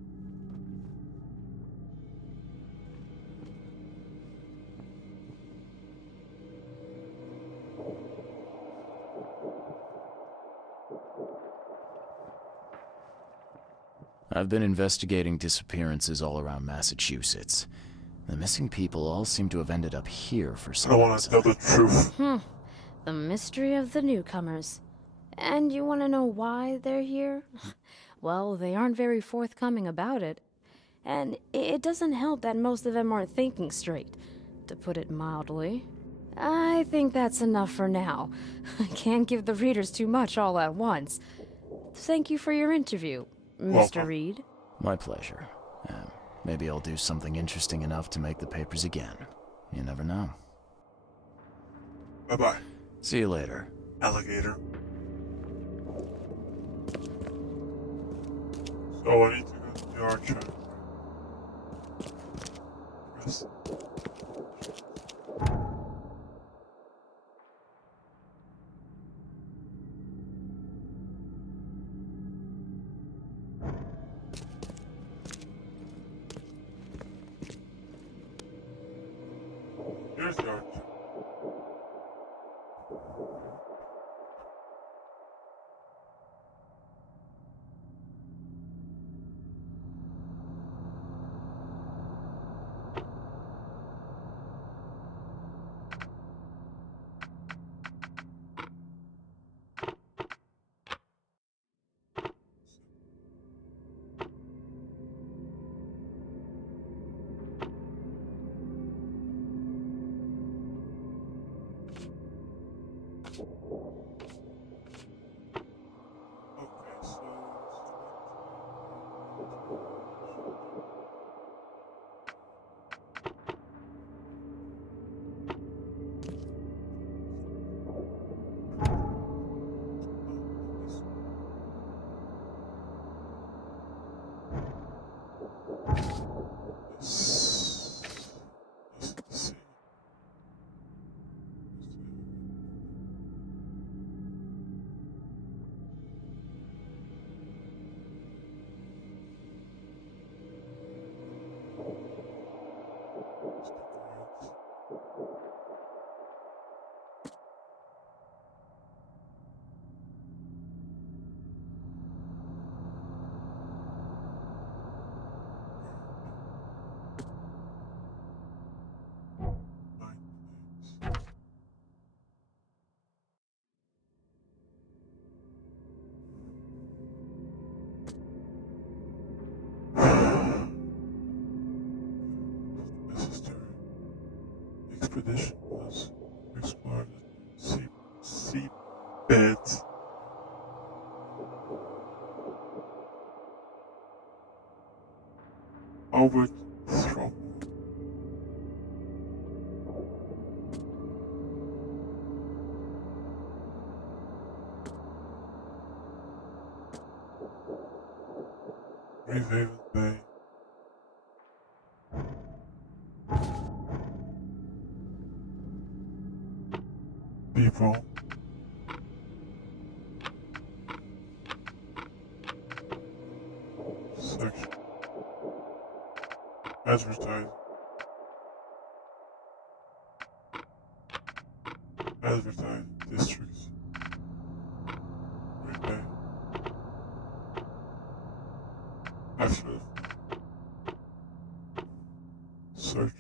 I've been investigating disappearances all around Massachusetts. The missing people all seem to have ended up here for some reason. I want to tell the truth. The mystery of the newcomers. And you want to know why they're here? Well, they aren't very forthcoming about it. And it doesn't help that most of them aren't thinking straight, to put it mildly. I think that's enough for now. I can't give the readers too much all at once. Thank you for your interview, Mr. Reed. My pleasure. Maybe I'll do something interesting enough to make the papers again. You never know. Bye-bye. See you later. Alligator. Oh, I need to go to the archive. Press. Here's the archive. Okay, so let's see. Necessary expedition was to explore the sea beds. Albert Strom. Rehaven Bay. People. Section. Advertise. Advertise. Districts. Repay. After. Search.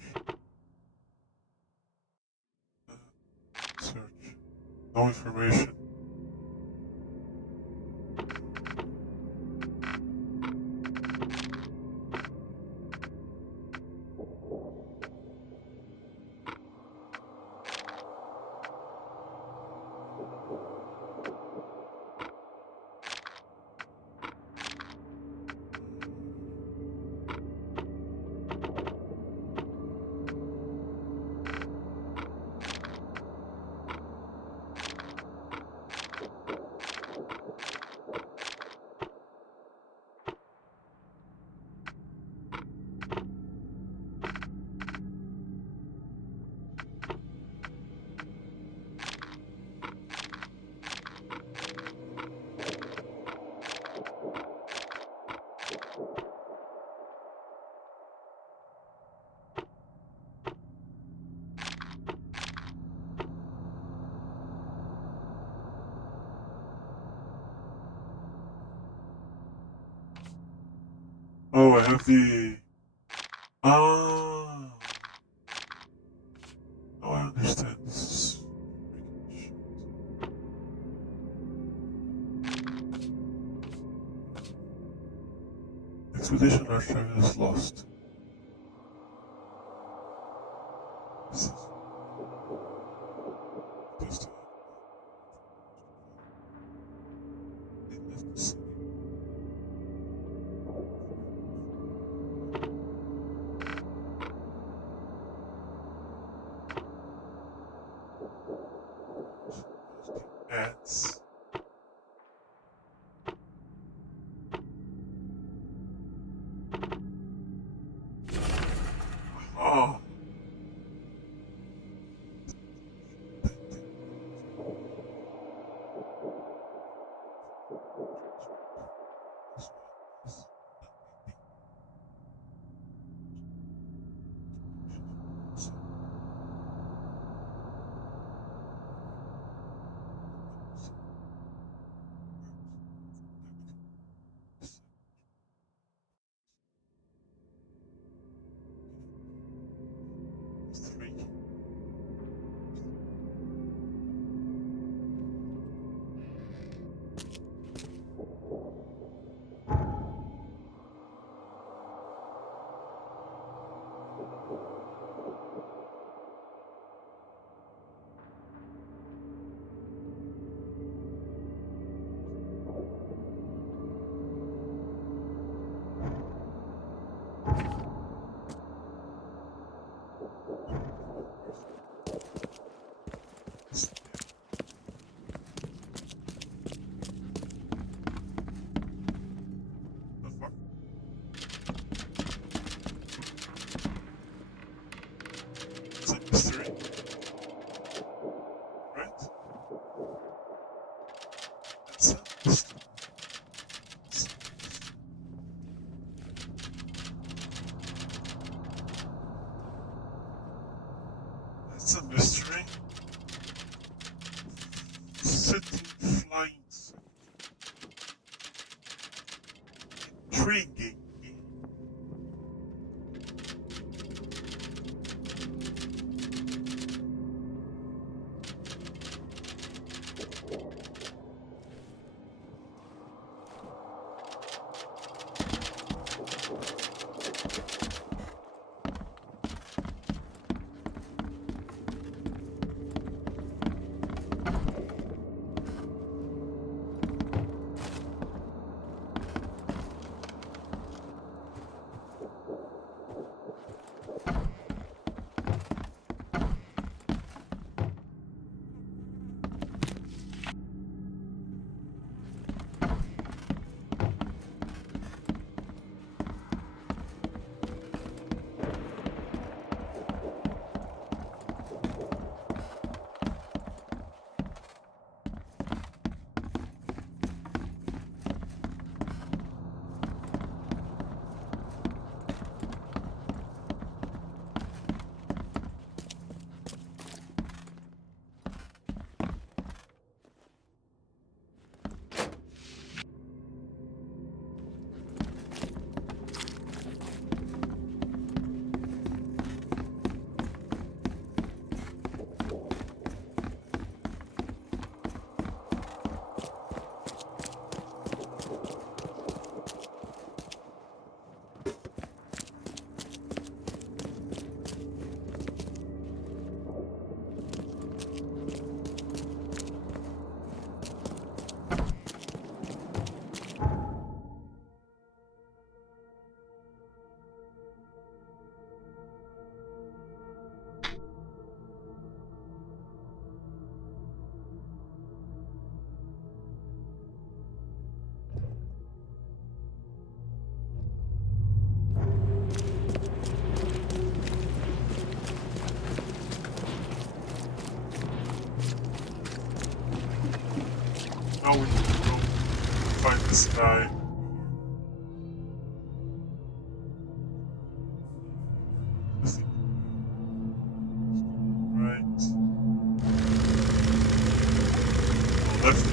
Search. No information. Oh, I have the. Ah. Oh, I understand. This is. Expedition archive is lost. This is. Just. It left the city. Ads. The fuck? It's a mystery. Right? It's a mystery. It's a mystery. City flying. Intriguing. Now we need to go find this guy. This thing. Right. Left.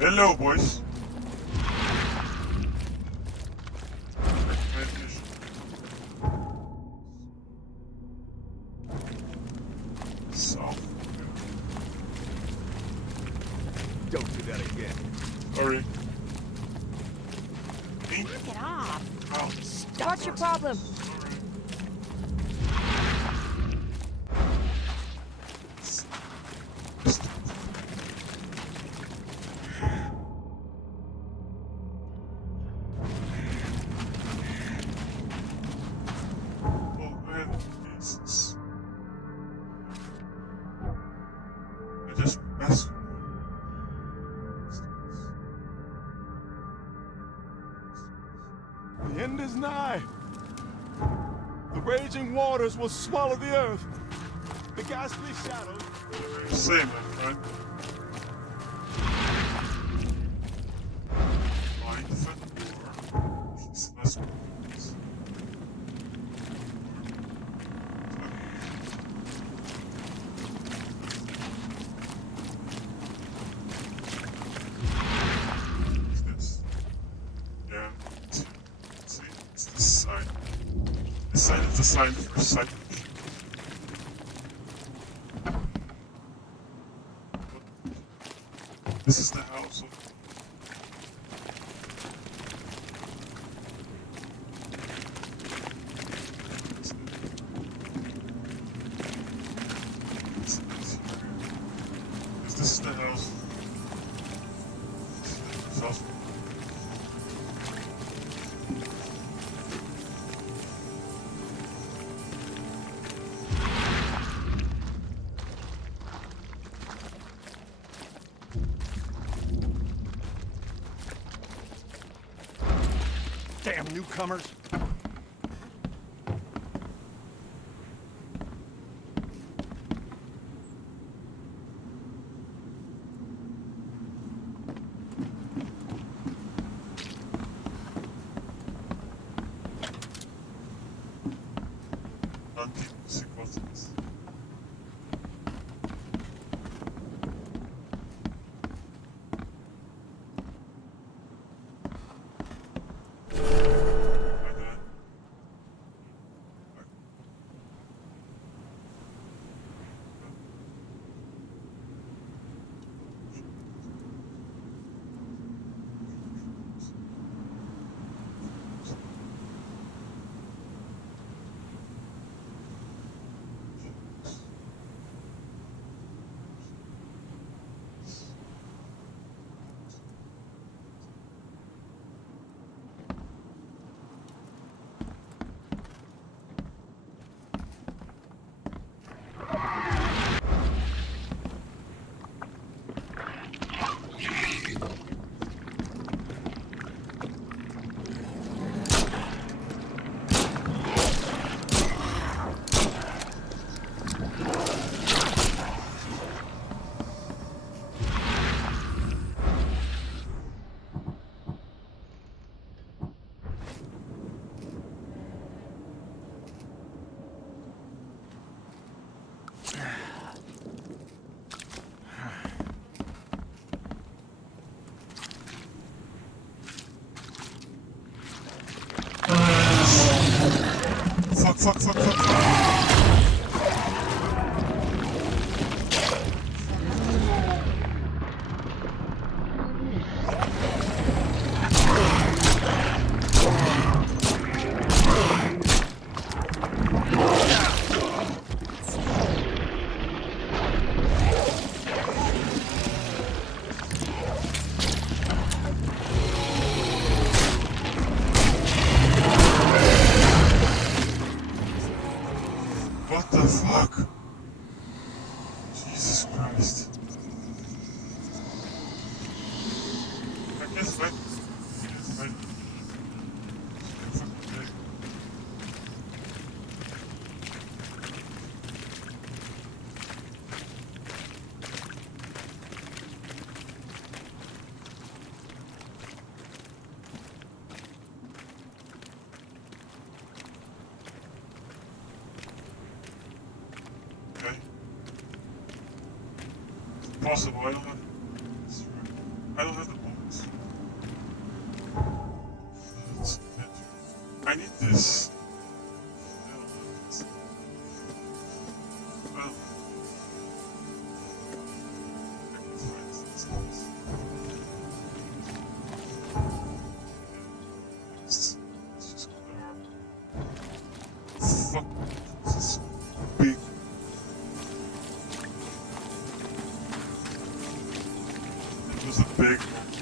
Hello, boys. So. Don't do that again. Sorry. Knock it off. Oh. What's your problem? I just messed. The end is nigh. Raging waters will swallow the earth. The ghastly shadows... Same, my friend. Find the front door. She's less problems. What's this? Yeah, see, it's this sign. This sign is the sign for recycling. This is the house of... This is the house. This house. Damn newcomers. Sequences. Fuck. What the fuck? Jesus Christ. I guess right. Okay. Possible, I don't have... I don't have the bullets. I need this. I don't have this. Well... I can find this place. It's just fuck. This is big. It was a big one.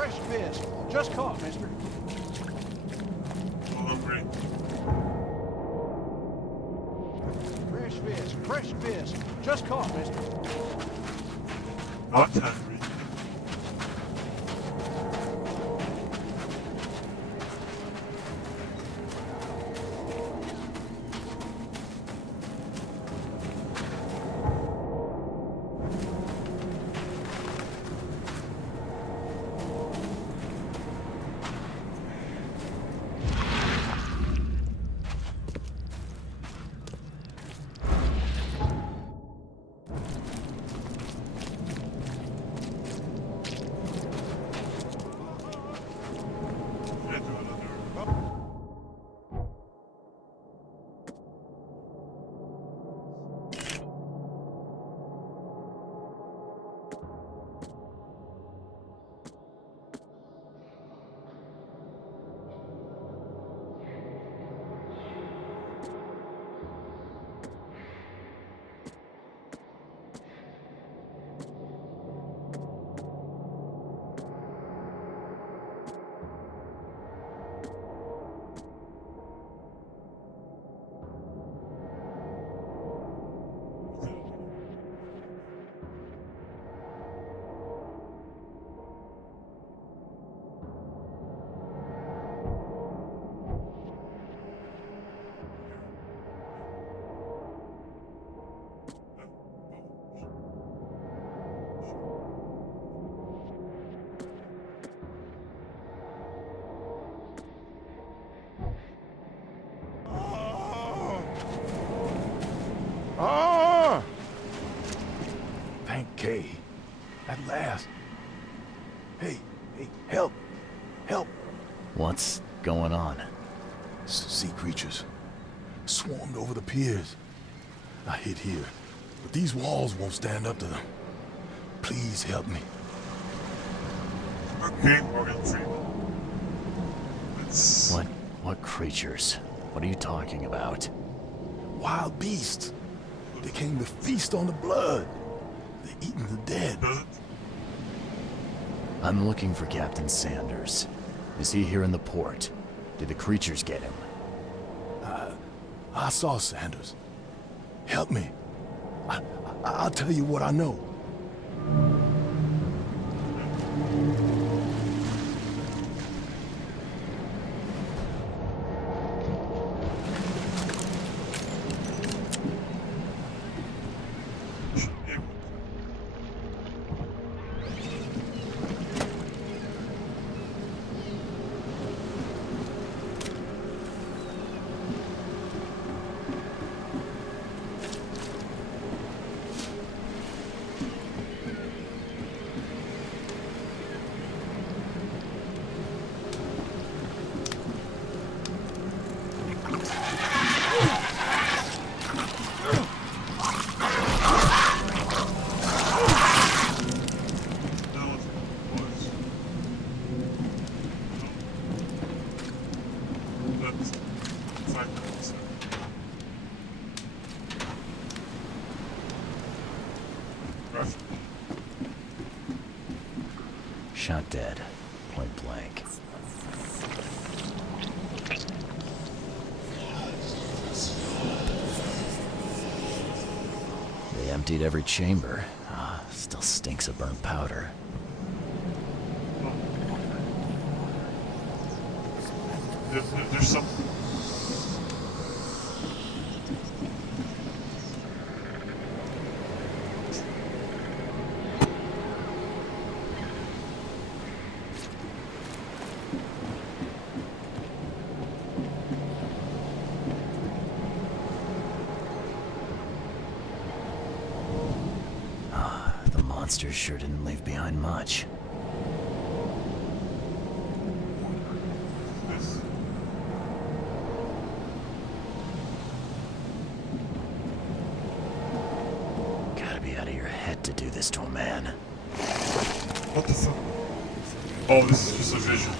fresh fish. Just caught, mister. I'm hungry. Fresh fish. Just caught, mister. Not hungry. Ah! Thank Kay. At last. Hey, help! Help! What's going on? Sea creatures. Swarmed over the piers. I hid here, but these walls won't stand up to them. Please help me. Okay, Morgan Freeman. What creatures? What are you talking about? Wild beasts. They came to feast on the blood. They're eating the dead. I'm looking for Captain Sanders. Is he here in the port? Did the creatures get him? I saw Sanders. Help me. I'll tell you what I know. Shot dead. Point blank. They emptied every chamber. Still stinks of burnt powder. There's some... The monsters sure didn't leave behind much. Gotta be out of your head to do this to a man. What the fuck? Oh, this is just a vision.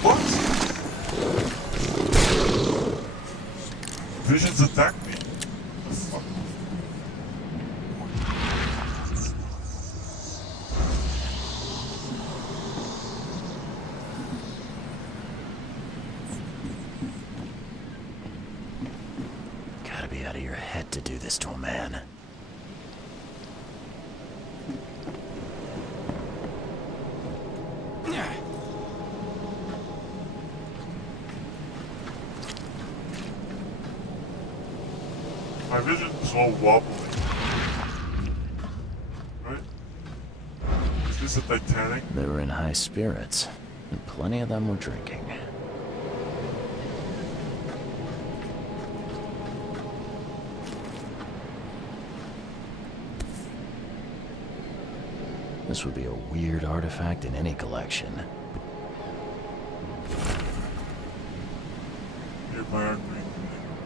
What? of your head to do this to a man. My vision is all wobbly. Right? Is this a Titanic? They were in high spirits, and plenty of them were drinking. This would be a weird artifact in any collection. Nearby are green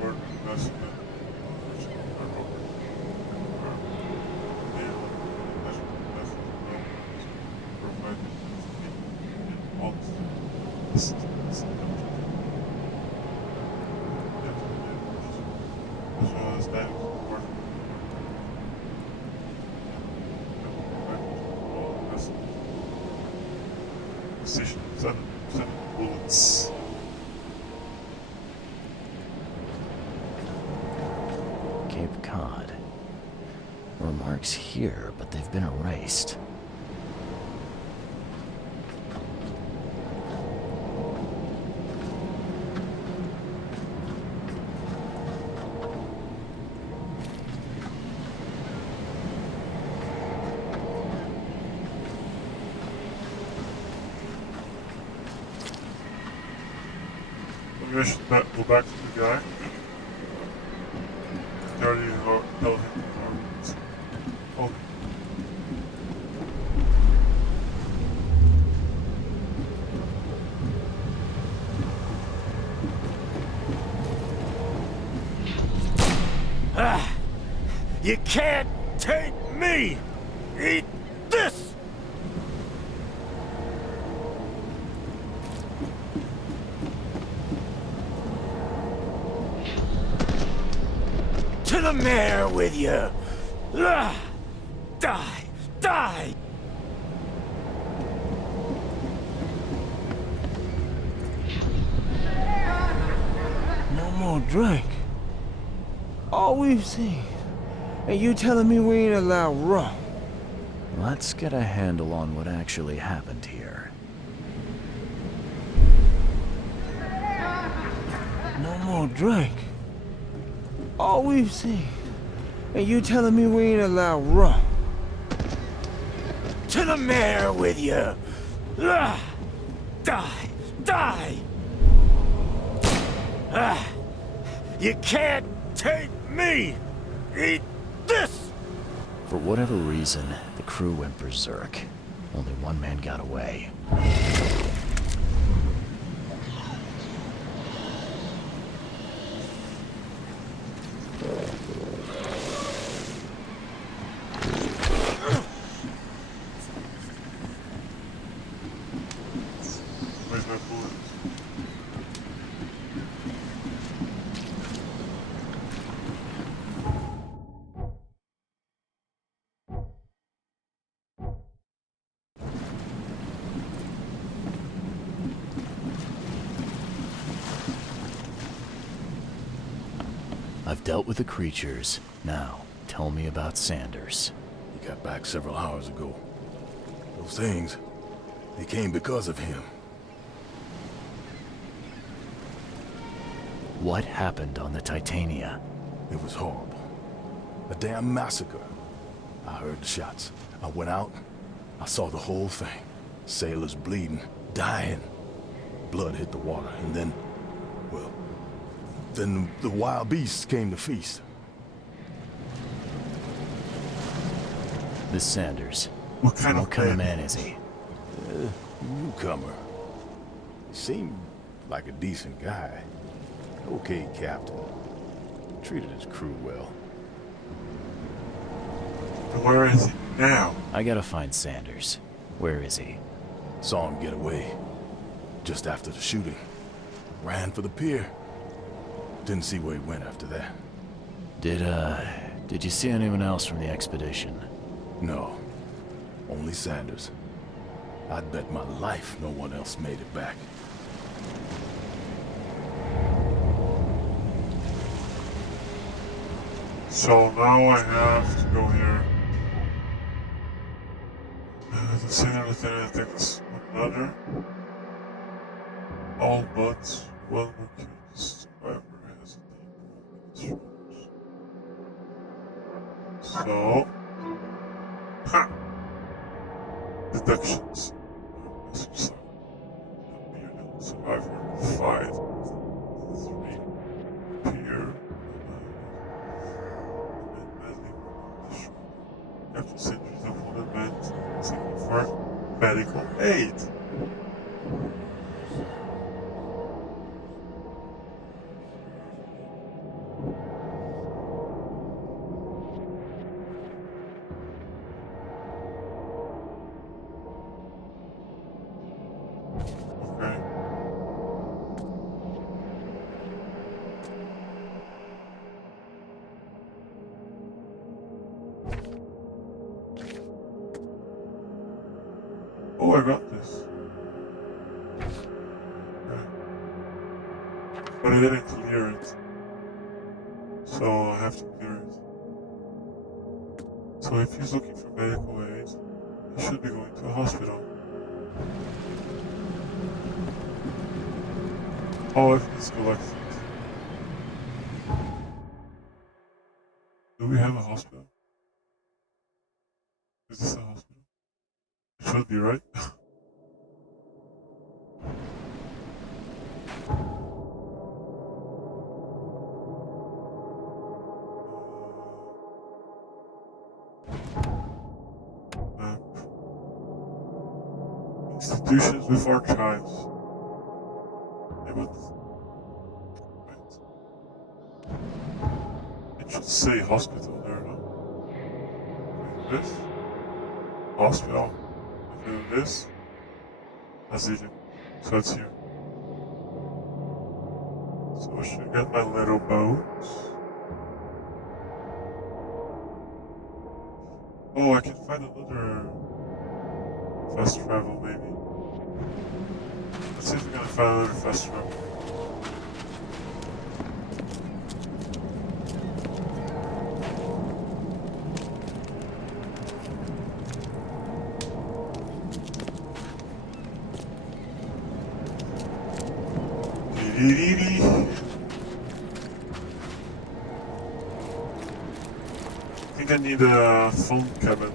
word investment. Seven bullets. Cape Cod. There were marks here, but they've been erased. Maybe I should go back to the guy. I already told him the arguments. Okay. You can't take me! Eat this! To the mayor with you! Die! Die! No more drink. All we've seen. And you telling me we ain't allowed rum? Let's get a handle on what actually happened here. No more drink. All we've seen. And you telling me we ain't allowed rum? To the mayor with you! Die! Die! You can't take me! Eat this! For whatever reason, the crew went berserk. Only one man got away. Where's my bullets? I've dealt with the creatures. Now, tell me about Sanders. He got back several hours ago. Those things, they came because of him. What happened on the Titania? It was horrible. A damn massacre. I heard the shots. I went out. I saw the whole thing. Sailors bleeding, dying. Blood hit the water, and then, well, then the wild beasts came to feast. This Sanders. What kind of man is he? Newcomer. He seemed like a decent guy. Okay, Captain. Treated his crew well. And where is he now? I gotta find Sanders. Where is he? Saw him get away. Just after the shooting. Ran for the pier. Didn't see where he went after that. Did you see anyone else from the expedition? No. Only Sanders. I'd bet my life no one else made it back. So now I have to go here. The senior lieutenant attacks one another. All but one were killed. The survivor has a deep wound in his shoulders. So, ha! Deductions. The survivor fight. Three peer. After centuries of wounded men seeking for medical aid. Okay. Oh, I got this. Okay. But I didn't clear it. So I have to clear it. So if he's looking for medical aid, he should be going to a hospital. Oh, everything's collected. Do we have a hospital? Is this a hospital? It should be, right? Map. Institutions with archives. Yeah, but... Right. It should say hospital there, no? Okay, this. Hospital. Okay, this. That's it. So it's here. So I should get my little boat. Oh, I can find another fast travel, maybe. Let's see if we can find another fast travel. I think I need a phone cabin.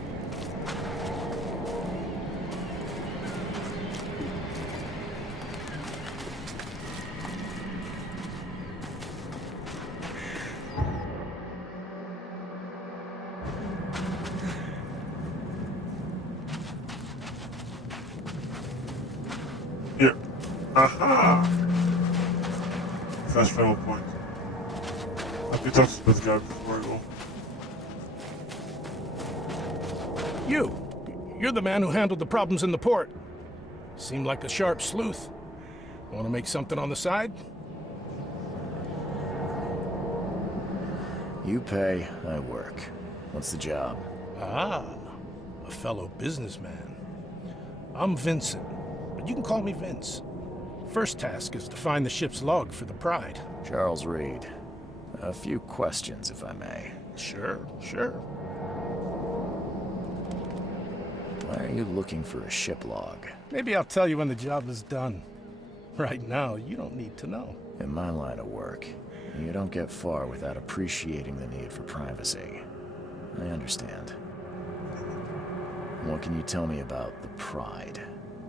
Here. Aha! Fast travel point. Let me talk to this guy before I go. You're the man who handled the problems in the port. Seemed like a sharp sleuth. Want to make something on the side? You pay, I work. What's the job? Ah, a fellow businessman. I'm Vincent, but you can call me Vince. First task is to find the ship's log for the Pride. Charles Reed. A few questions, if I may. Sure. Why are you looking for a ship log? Maybe I'll tell you when the job is done. Right now, you don't need to know. In my line of work, you don't get far without appreciating the need for privacy. I understand. What can you tell me about the Pride?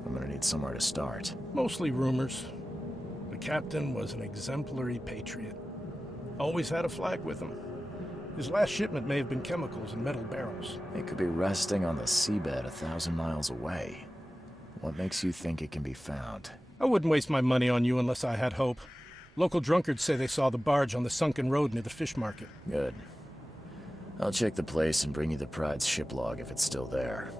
I'm gonna need somewhere to start. Mostly rumors. The captain was an exemplary patriot. Always had a flag with him. His last shipment may have been chemicals in metal barrels. It could be resting on the seabed 1,000 miles away. What makes you think it can be found? I wouldn't waste my money on you unless I had hope. Local drunkards say they saw the barge on the sunken road near the fish market. Good. I'll check the place and bring you the Pride's ship log if it's still there.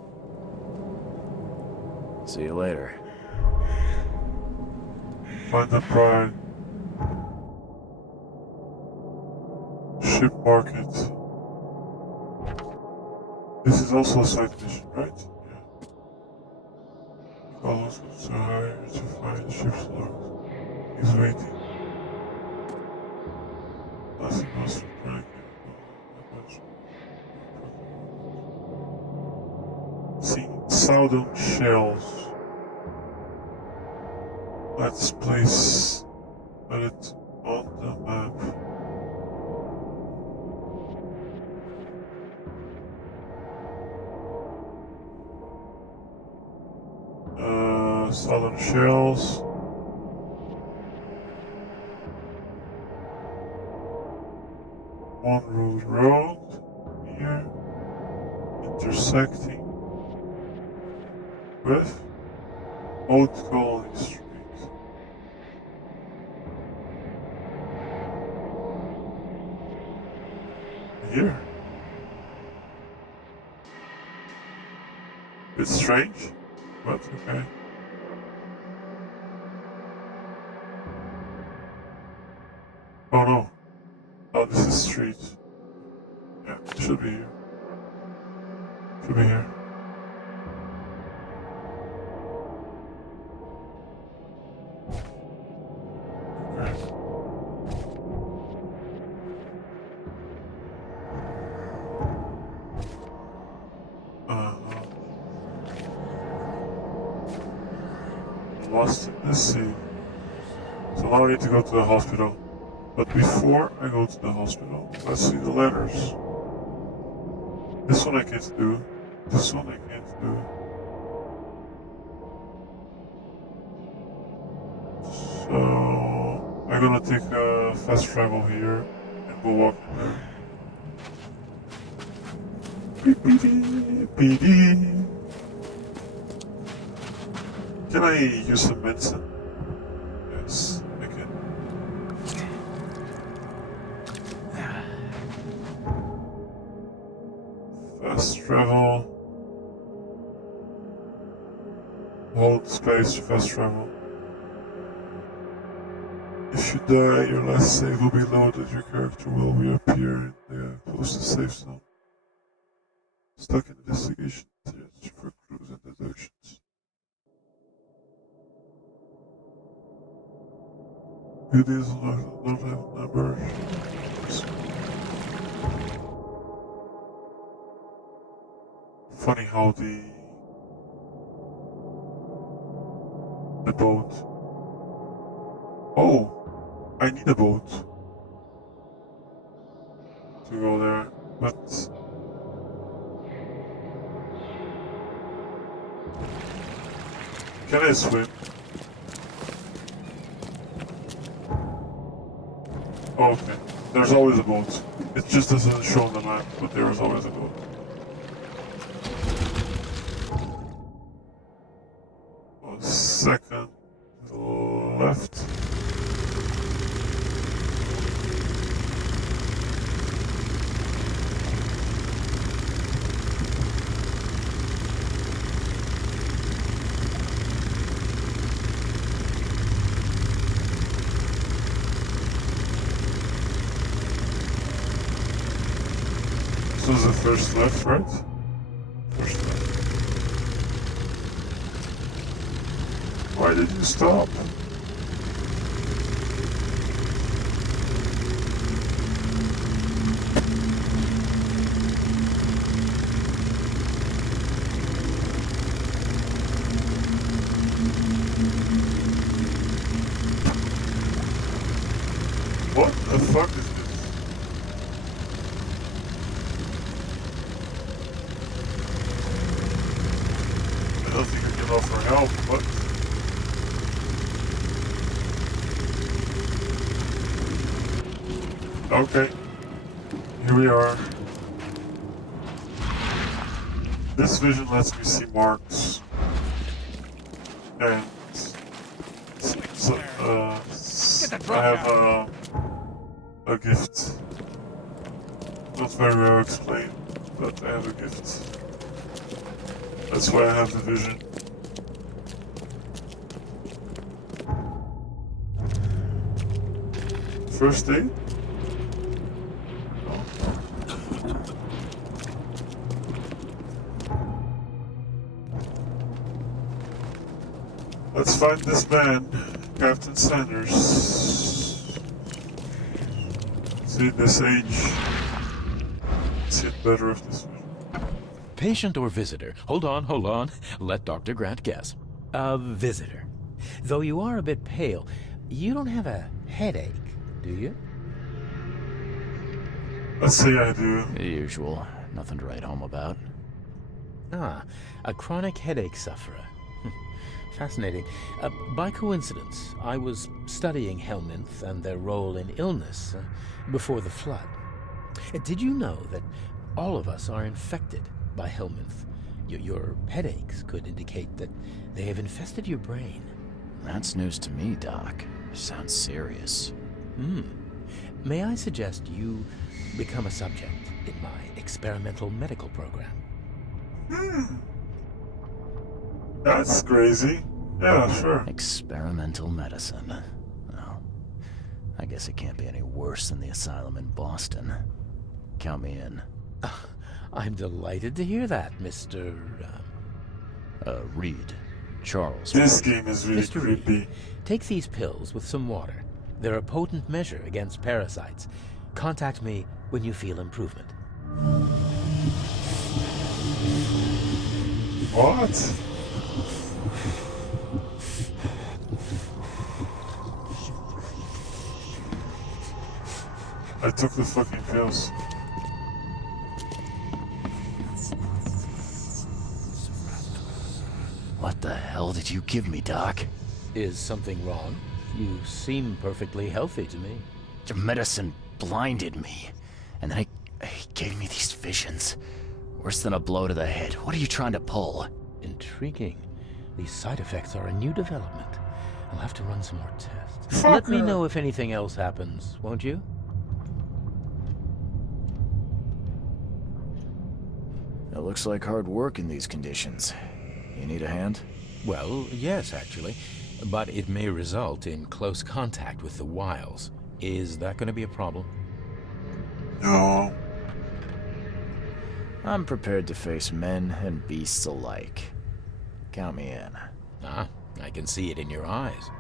See you later. Find the Pride. Ship market. This is also a side mission, right? Yeah. Follows to hire to find the ship's log. He's waiting. Nothing else to Southern Shells. Let's place it on the map. Southern Shells. One road here, intersecting with Old Colony Street. Here. It's strange, but okay. Oh no. Oh, this is street. Yeah, it should be here. Should be here. Okay. Lost in the sea. So now I need to go to the hospital. But before I go to the hospital, let's see the letters. This one I can't do. This one I can't do. So I'm gonna take a fast travel here and we'll walk there. PD. Can I use some medicine? Yes, I can. Fast travel. Hold space, fast travel. If you die, your last save will be loaded. Your character will reappear in the closest safe zone. Stuck in investigation search for clues and deductions. It is not have numbers. Funny how the boat. Oh, I need a boat to go there, but can I swim? Oh, okay. There's always a boat. It just doesn't show on the map, but there is always a boat. Oh, second left. So is the first left, right? First left. Why did you stop? What the fuck is this? I don't think I can offer help, but... Okay. Here we are. This vision lets me see marks. And... So, I have a gift. Not very well explained, but I have a gift. That's why I have the vision. First aid? Let's find this man, Captain Sanders. See this age. See it better of this vision. Patient or visitor? Hold on. Let Dr. Grant guess. A visitor. Though you are a bit pale, you don't have a headache, do you? Let's say I do. The usual. Nothing to write home about. Ah, a chronic headache sufferer. Fascinating. By coincidence, I was studying Helminth and their role in illness before the flood. Did you know that all of us are infected by Helminth? Your headaches could indicate that they have infested your brain. That's news to me, Doc. Sounds serious. May I suggest you become a subject in my experimental medical program? That's crazy. Yeah, sure. Experimental medicine. Well, I guess it can't be any worse than the asylum in Boston. Count me in. I'm delighted to hear that, Mr. Reed. Charles. This game is really Mr. creepy. Reed, take these pills with some water. They're a potent measure against parasites. Contact me when you feel improvement. What? I took the fucking pills. What the hell did you give me, Doc? Is something wrong? You seem perfectly healthy to me. Your medicine blinded me. And then he gave me these visions. Worse than a blow to the head. What are you trying to pull? Intriguing. These side effects are a new development. I'll have to run some more tests. Fuck Let me her. know if anything else happens, won't you? It looks like hard work in these conditions. You need a hand? Well, yes, actually. But it may result in close contact with the wiles. Is that going to be a problem? No. I'm prepared to face men and beasts alike. Count me in. Ah, I can see it in your eyes.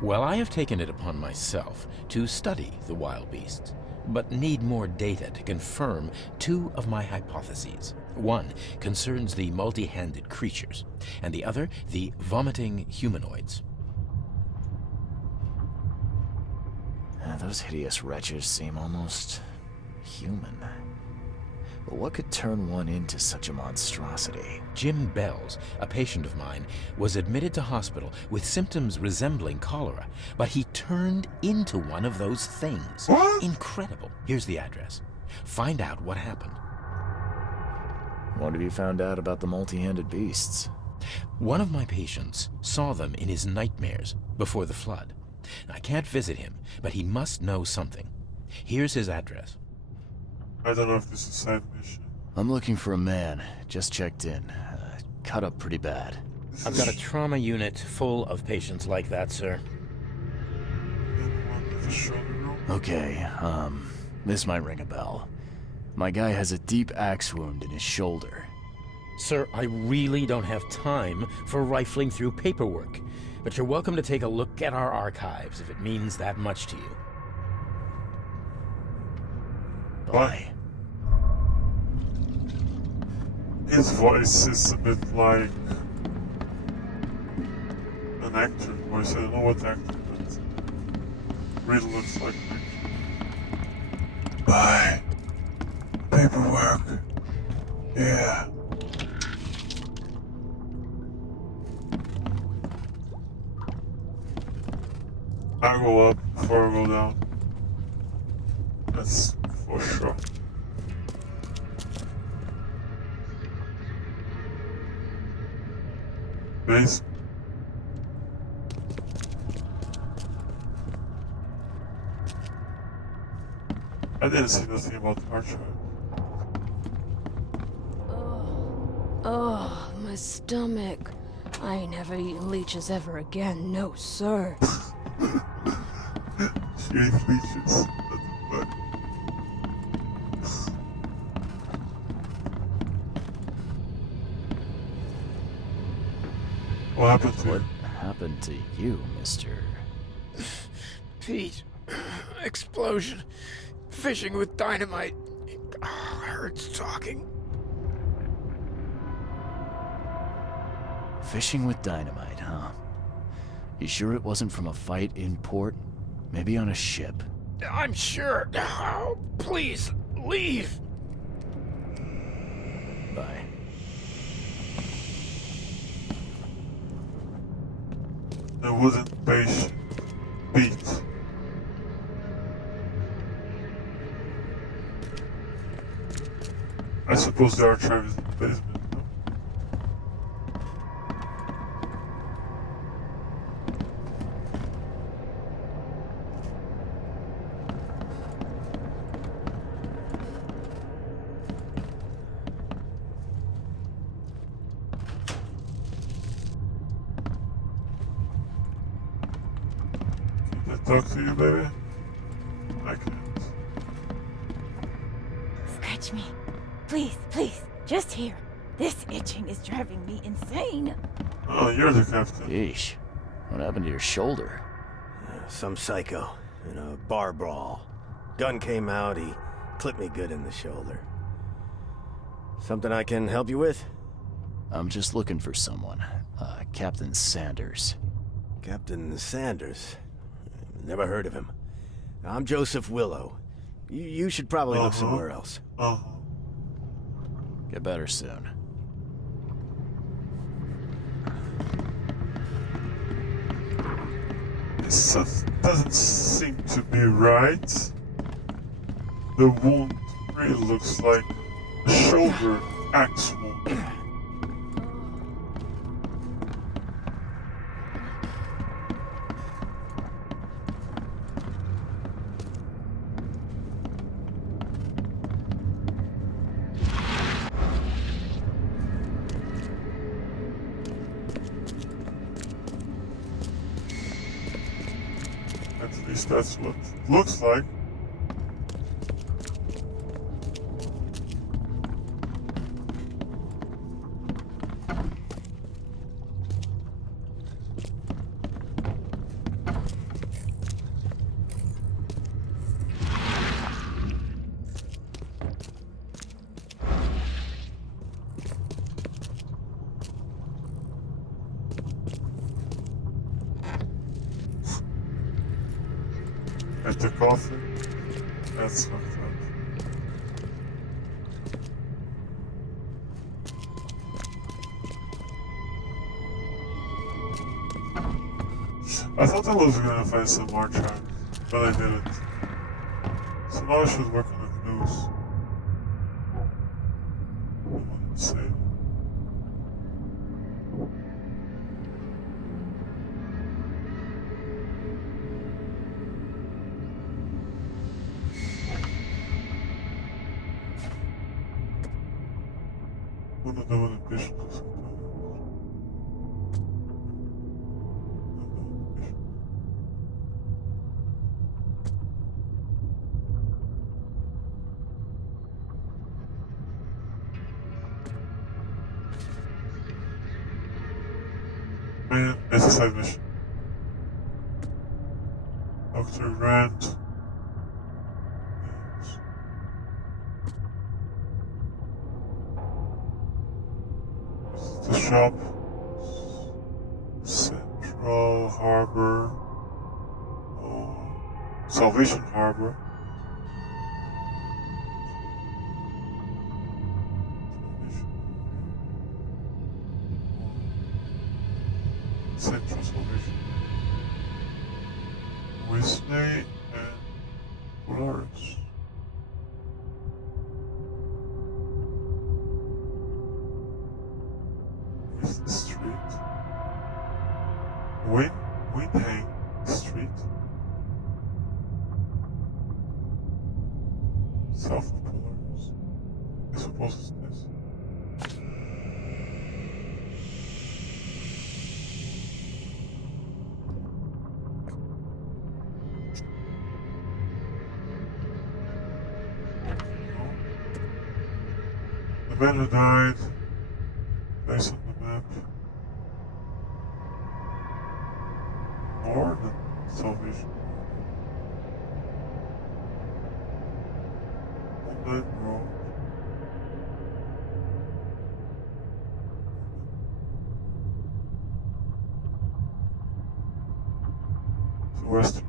Well, I have taken it upon myself to study the wild beasts, but need more data to confirm two of my hypotheses. One concerns the multi-handed creatures, and the other the vomiting humanoids. Those hideous wretches seem almost human. But what could turn one into such a monstrosity? Jim Bells, a patient of mine, was admitted to hospital with symptoms resembling cholera, but he turned into one of those things. What? Incredible. Here's the address. Find out what happened. What have you found out about the multi-handed beasts? One of my patients saw them in his nightmares before the flood. I can't visit him, but he must know something. Here's his address. I don't know if this is a side mission. I'm looking for a man. Just checked in. Cut up pretty bad. I've got a trauma unit full of patients like that, sir. Okay, this might ring a bell. My guy has a deep axe wound in his shoulder. Sir, I really don't have time for rifling through paperwork, but you're welcome to take a look at our archives if it means that much to you. Bye. His voice is a bit like an actor voice. I don't know what actor, but really looks like an actor. Bye. Paperwork. Yeah. I go up before I go down. That's for sure. Base. I didn't see nothing about the archive. Oh, my stomach. I ain't never eaten leeches ever again, no sir. She ate leeches. What the fuck? What happened to you? What happened to you, mister? Pete. Explosion. Fishing with dynamite. Hurts talking. Fishing with dynamite, huh? You sure it wasn't from a fight in port? Maybe on a ship? I'm sure. Oh, please, leave. Bye. The wooden base beat. I suppose there are traps in the basement. Can I talk to you, baby? I can't. Scratch me. Please, please, just here. This itching is driving me insane. Oh, you're the captain. Yeesh. What happened to your shoulder? Some psycho in a bar brawl. Gun came out, he clipped me good in the shoulder. Something I can help you with? I'm just looking for someone. Captain Sanders. Captain Sanders? Never heard of him. I'm Joseph Willow. You should probably look somewhere else. Get better soon. This doesn't seem to be right. The wound really looks like a shoulder axe wound. At least that's what it looks like. At the coffin? That's not fun. I thought I was gonna find some more traps, but I didn't. So now I should work on the clues. I wanted to say. One of the one ambitions. Man, it's a side mission. Dr. Rand. Yes. This is the shop. Central Harbor. Oh, Salvation Harbor. Central Salvation. Wesley and Polaris. Where's the street? Windhang Street. South of Polaris. I suppose it's this. The man who died, based on the map. Northern Salvation. Online Road. western.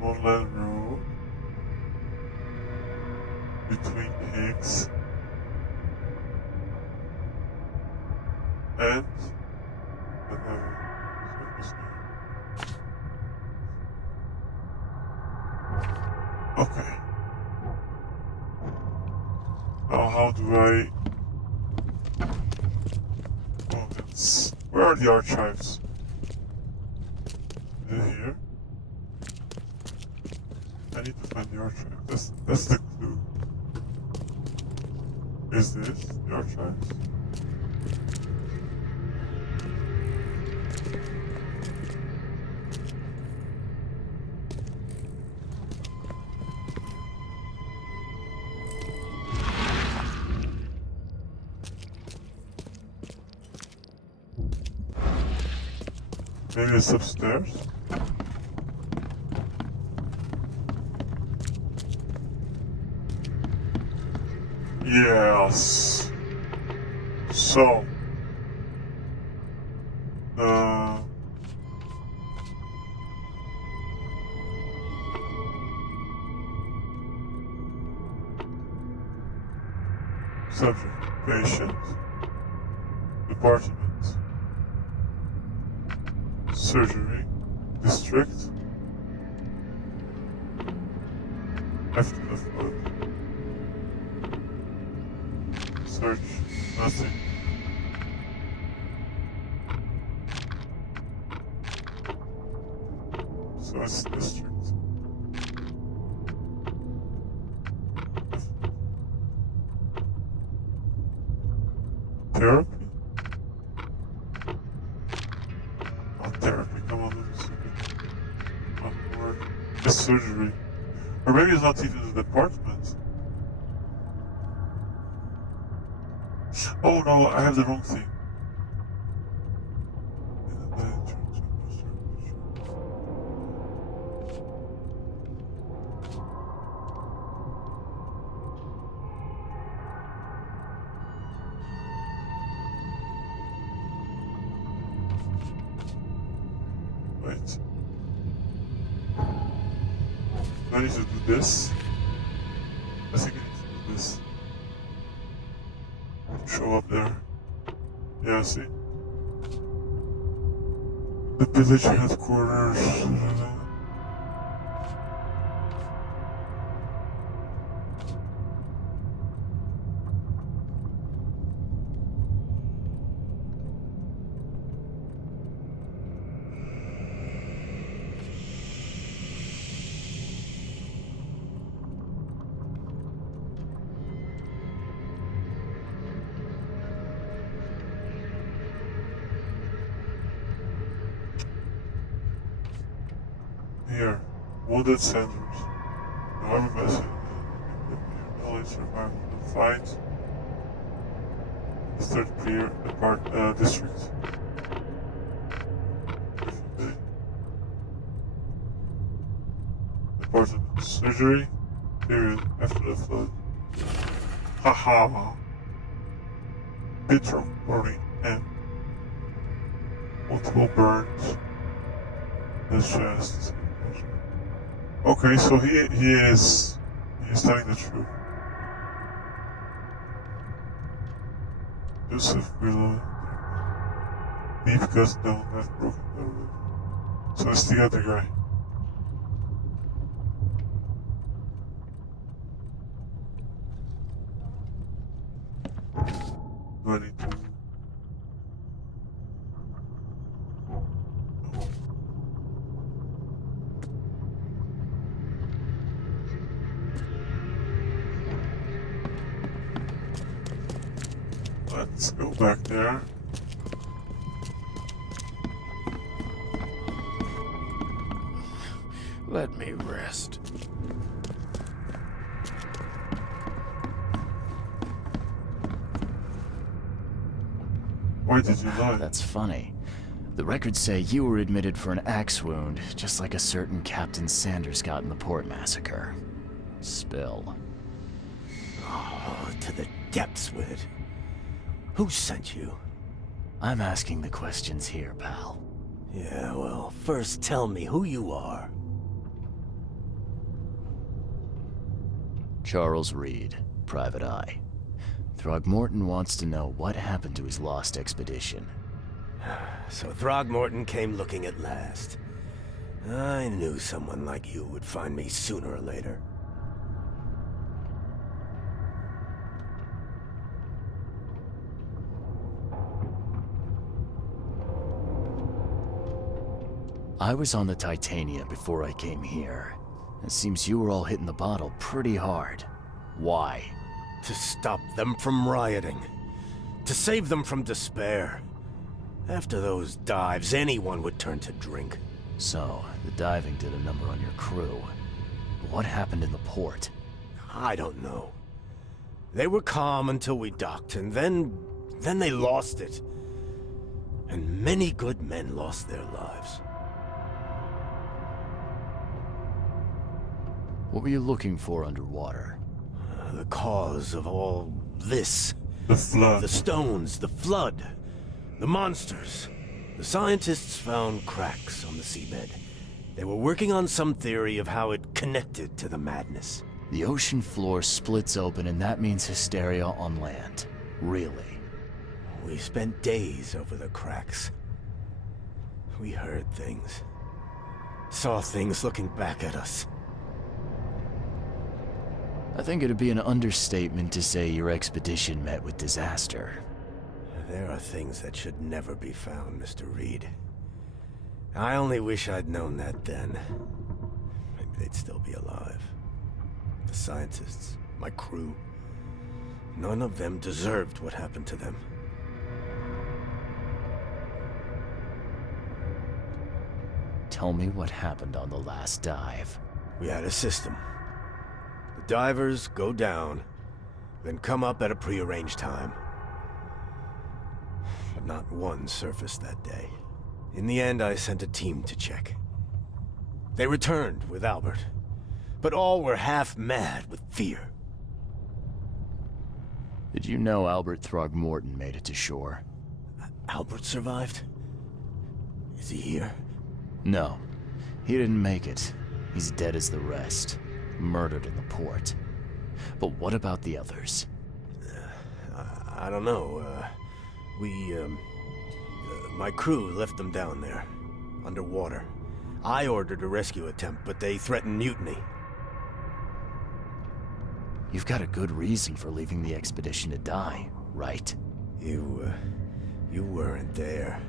One land road between Higgs and another surface name. Okay. Now how do I... Oh, it's... Where are the archives? Is it here? I need to find the archive. That's the clue. Is this the archives? Maybe it's upstairs? Yes. So, subject, patient, department, surgery, district, after the flood. Search, nothing. So it's district. Therapy? Oh, therapy, come on, let me see. One word. It's surgery. Or maybe it's not even the department. Oh no, I have the wrong thing. Wait. I need to do this. I think I need to do this. Show up there. Yeah, see? The village headquarters. Here, wounded senders. However message, knowledge survival the fight. The third clear district. Department surgery. Period after the flood. Haha. Petrol burning and multiple burns. The chest. Okay, so he is telling the truth. Joseph will leave because no one left broken the roof. So it's the other guy. Do I need to... Let's go back there. Let me rest. Why did you lie? That's funny. The records say you were admitted for an axe wound, just like a certain Captain Sanders got in the port massacre. Spill. Oh, to the depths with it. Who sent you? I'm asking the questions here, pal. Yeah, well, first tell me who you are. Charles Reed, Private Eye. Throgmorton wants to know what happened to his lost expedition. So Throgmorton came looking at last. I knew someone like you would find me sooner or later. I was on the Titania before I came here. It seems you were all hitting the bottle pretty hard. Why? To stop them from rioting. To save them from despair. After those dives, anyone would turn to drink. So, the diving did a number on your crew. What happened in the port? I don't know. They were calm until we docked, and then they lost it. And many good men lost their lives. What were you looking for underwater? The cause of all this. The flood. The stones, the flood, the monsters. The scientists found cracks on the seabed. They were working on some theory of how it connected to the madness. The ocean floor splits open and that means hysteria on land. Really? We spent days over the cracks. We heard things. Saw things looking back at us. I think it'd be an understatement to say your expedition met with disaster. There are things that should never be found, Mr. Reed. I only wish I'd known that then. Maybe they'd still be alive. The scientists, my crew. None of them deserved what happened to them. Tell me what happened on the last dive. We had a system. The divers go down, then come up at a prearranged time. But not one surfaced that day. In the end, I sent a team to check. They returned with Albert, but all were half mad with fear. Did you know Albert Throgmorton made it to shore? Albert survived? Is he here? No, he didn't make it. He's dead as the rest. Murdered in the port. But what about the others? I don't know. My crew left them down there, underwater. I ordered a rescue attempt, but they threatened mutiny. You've got a good reason for leaving the expedition to die, right? You weren't there.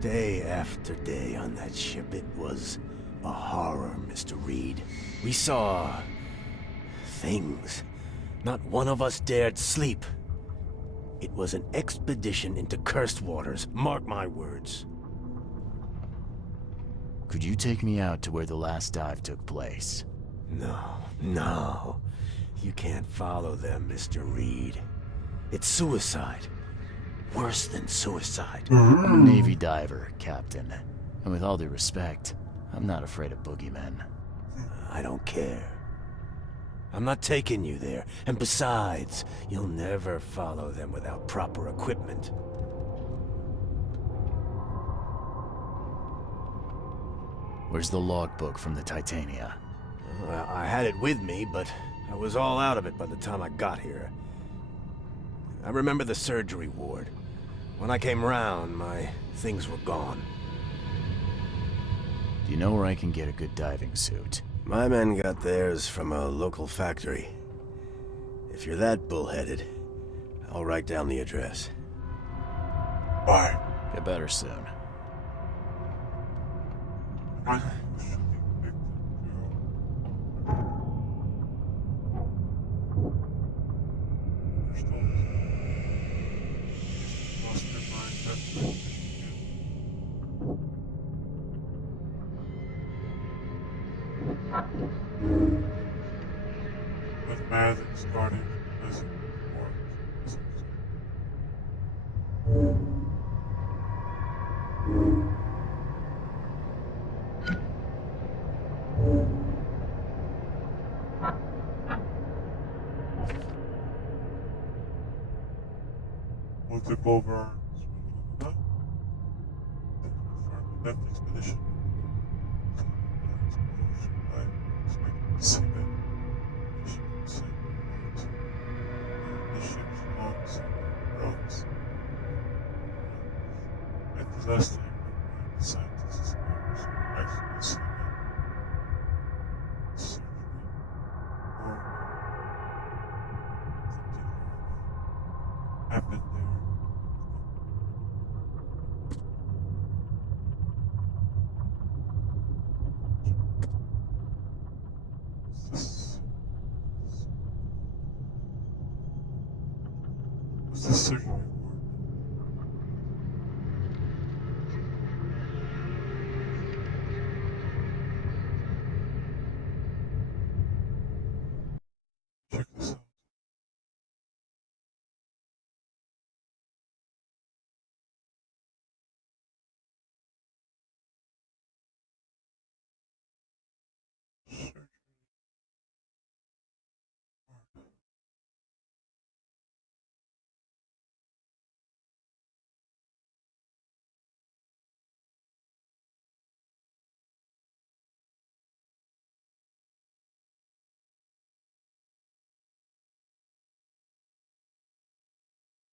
Day after day on that ship, it was a horror, Mr. Reed. We saw things. Not one of us dared sleep. It was an expedition into cursed waters, mark my words. Could you take me out to where the last dive took place? No. You can't follow them, Mr. Reed. It's suicide. Worse than suicide. I'm a Navy diver, Captain. And with all due respect, I'm not afraid of boogeymen. I don't care. I'm not taking you there. And besides, you'll never follow them without proper equipment. Where's the logbook from the Titania? I had it with me, but I was all out of it by the time I got here. I remember the surgery ward. When I came round, my things were gone. Do you know where I can get a good diving suit? My men got theirs from a local factory. If you're that bullheaded, I'll write down the address. Bye. Get better soon. With magic starting as multiple burns That expedition. I expected to see that. The ship's logs and rocks. At the last time, the scientists were actually see that surgery or something happened there. What's this surgery for? Check this out. Surgery.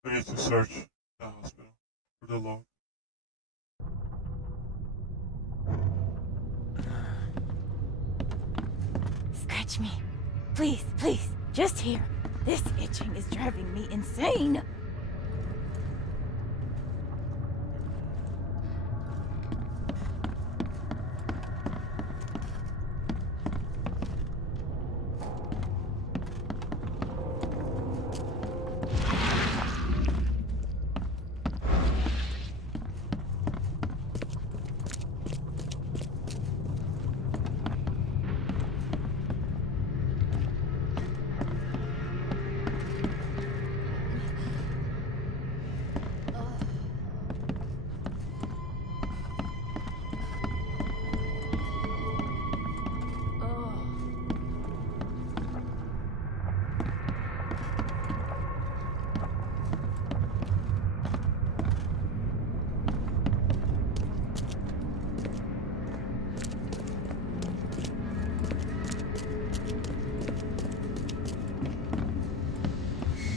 We need to search the hospital for the log. Scratch me. Please, please, just here. This itching is driving me insane.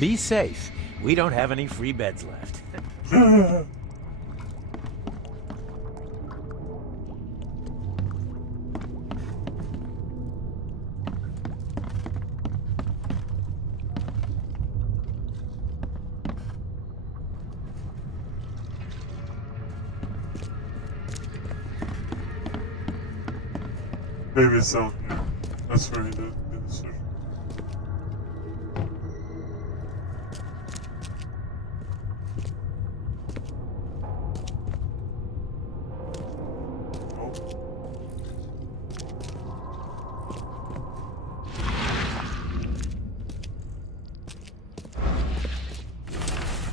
Be safe. We don't have any free beds left. Maybe it's down here. That's where he did the surgery.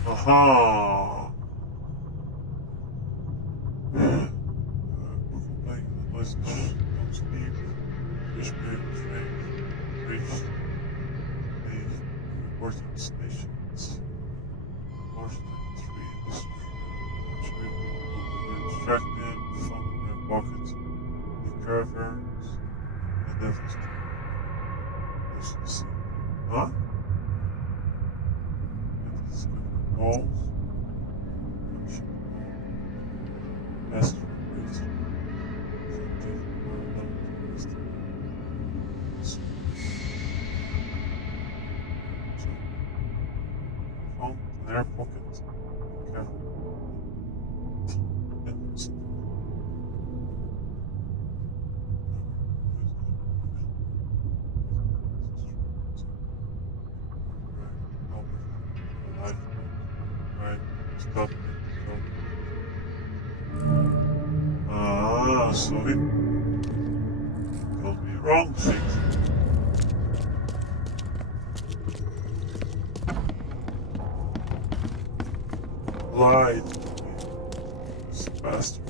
Aha! Like let's don't sleep. Fish being trained, reached the important stations. Washington 3 extract them from their pockets. The caravans and everything. Let's see. Huh? It's walls. That's crazy. Found in their pocket. Stop. Ah, so it told me wrong things. Lied. This bastard.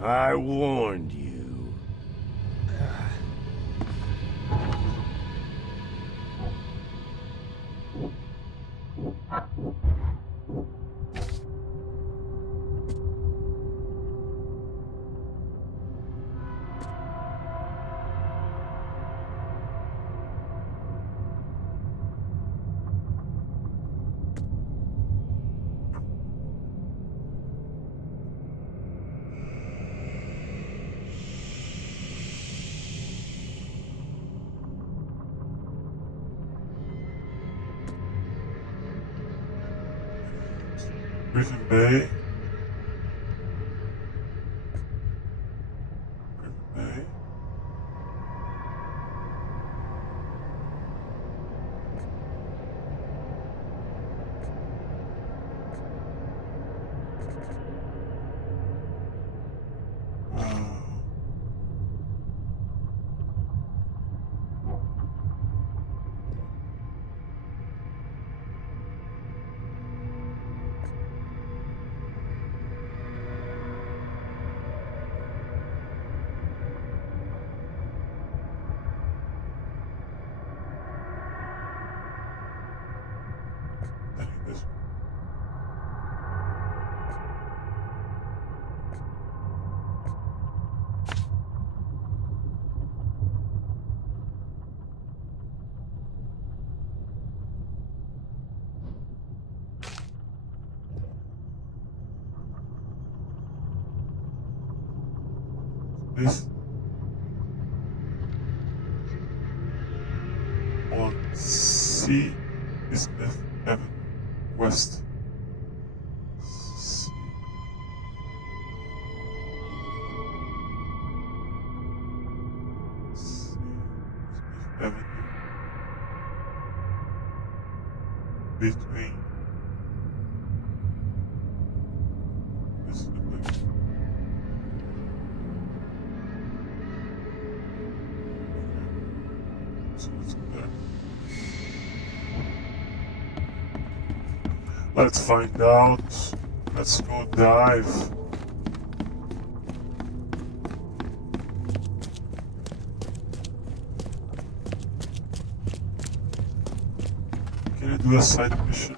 I warned you. Griffin Bay. Griffin Bay. I think this. This on C is Smith Avenue West. C. C. Smith Avenue. Between this is the place. So let's go there. Let's find out. Let's go dive. Can I do a side mission?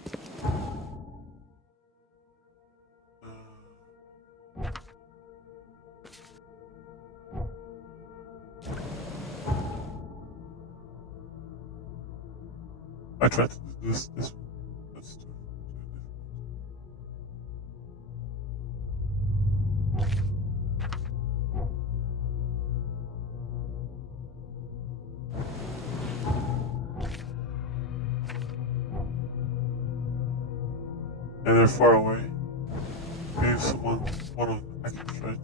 I tried to do this one. That's too and they're far away. Maybe one of them I can try to.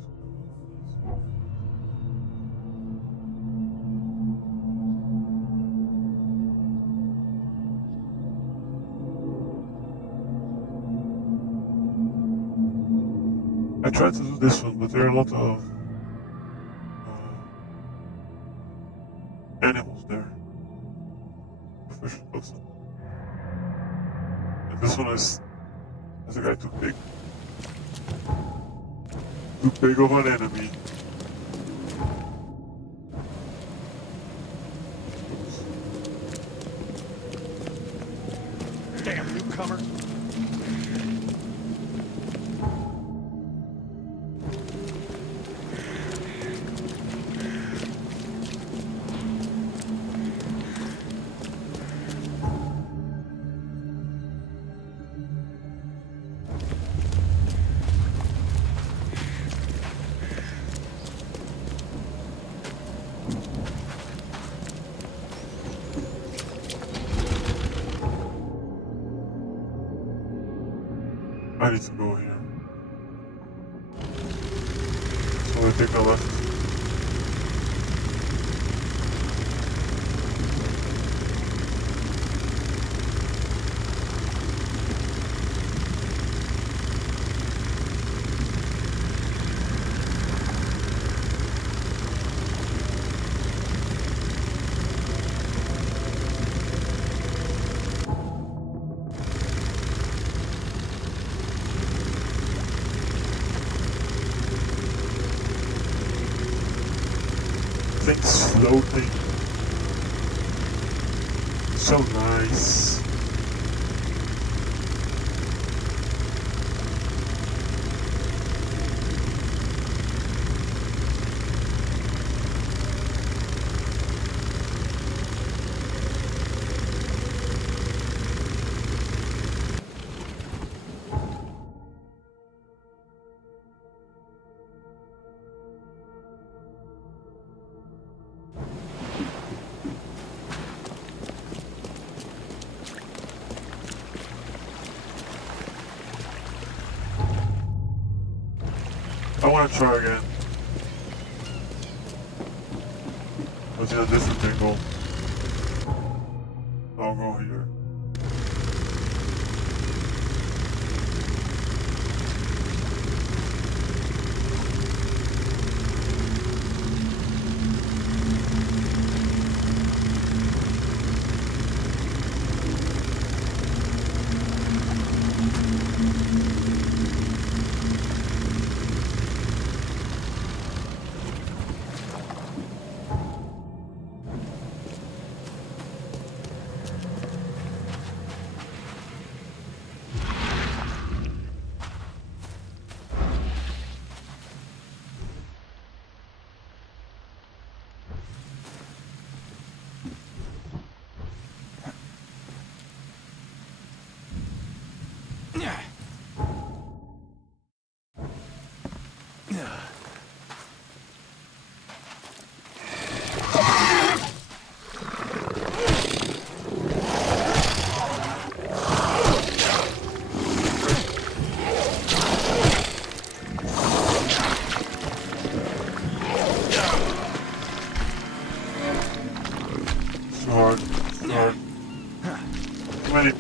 I tried to do this one, but there are a lot of animals there. Fish looks. And this one is a guy too big. Too big of an enemy. Damn newcomer. I need to go here. So we take a left. Things floating. So nice. I want to try again. But in a different angle. I'll go here.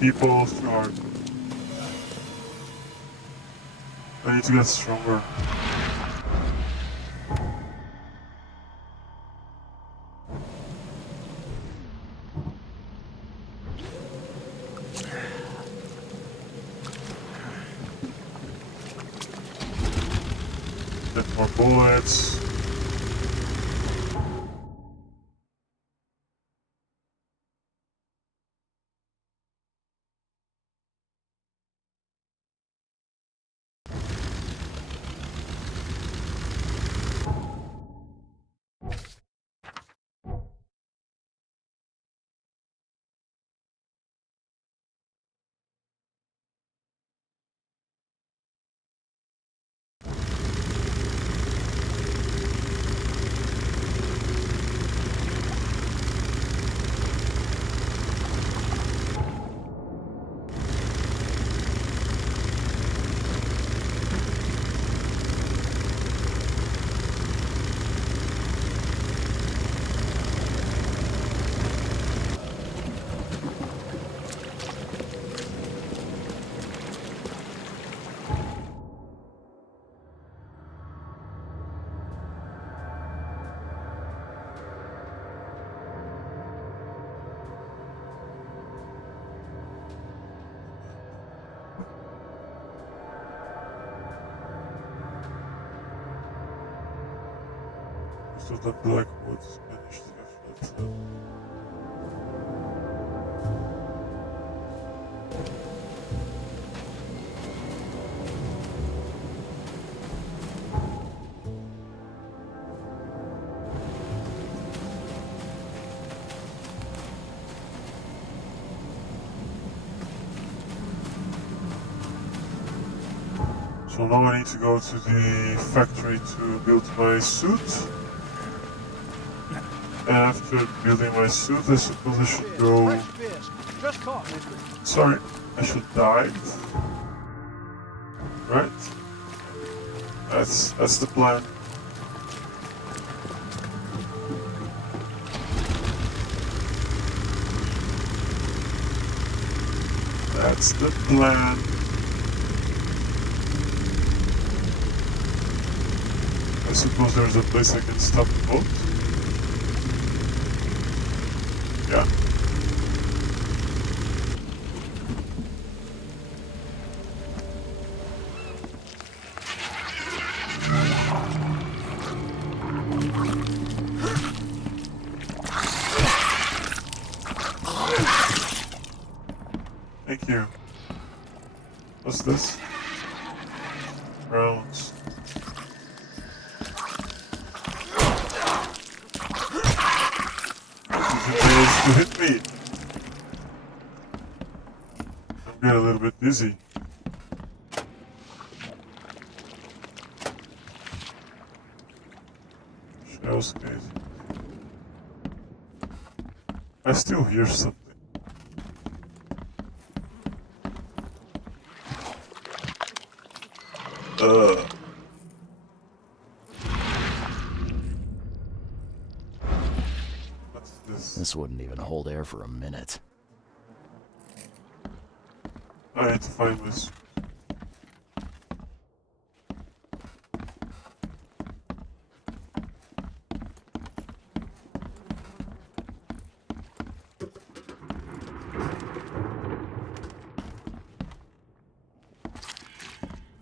People too hard. I need to get stronger. Get more bullets. So the black woods managed to get that. So now I need to go to the factory to build my suit. And after building my suit, I suppose I should go... Sorry, I should dive. Right? That's the plan. That's the plan. I suppose there's a place I can stop the boat. Yeah. Thank you. What's this? Rounds. To hit me. I'm getting a little bit dizzy. Shells case. I still hear something. This wouldn't even hold air for a minute. I need to find this.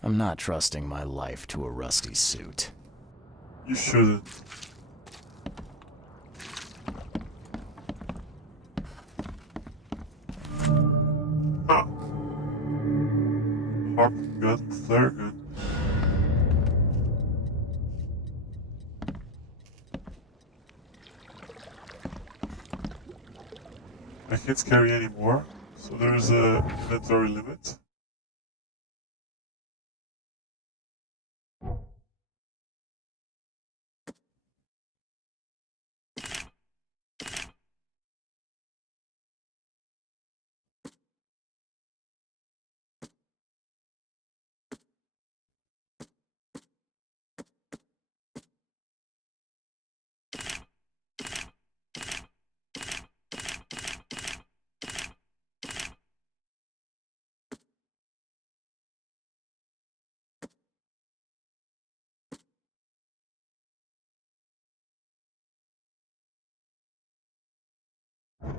I'm not trusting my life to a rusty suit. You shouldn't. Ah. Harp gun, flare gun. I can't carry any more, so there's a inventory limit.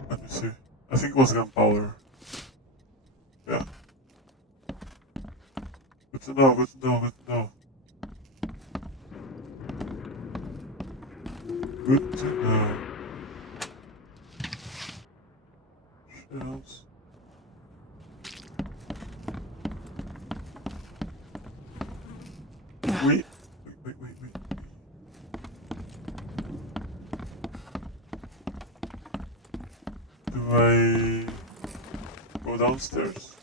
Let me see. I think it was gunpowder. Yeah. Good to know, good to know, good to know. Good to know. Shells. Wait. Do I go downstairs?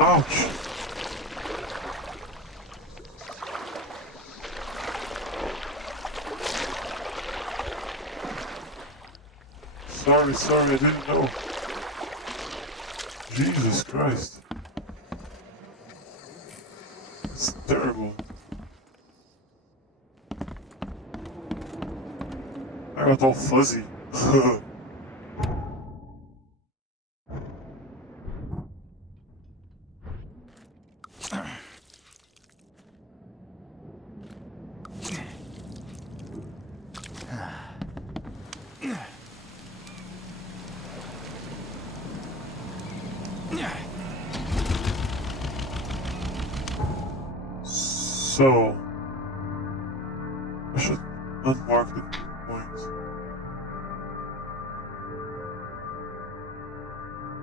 Ouch! Sorry, I didn't know. Jesus Christ. It's terrible. I got all fuzzy. So, I should unmark the point.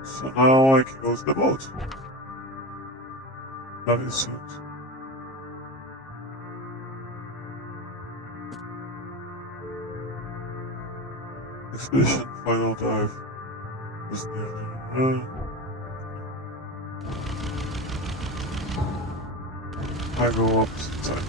So now I can go to the boat. Diving suit. Expedition final dive is nearly. I go up inside.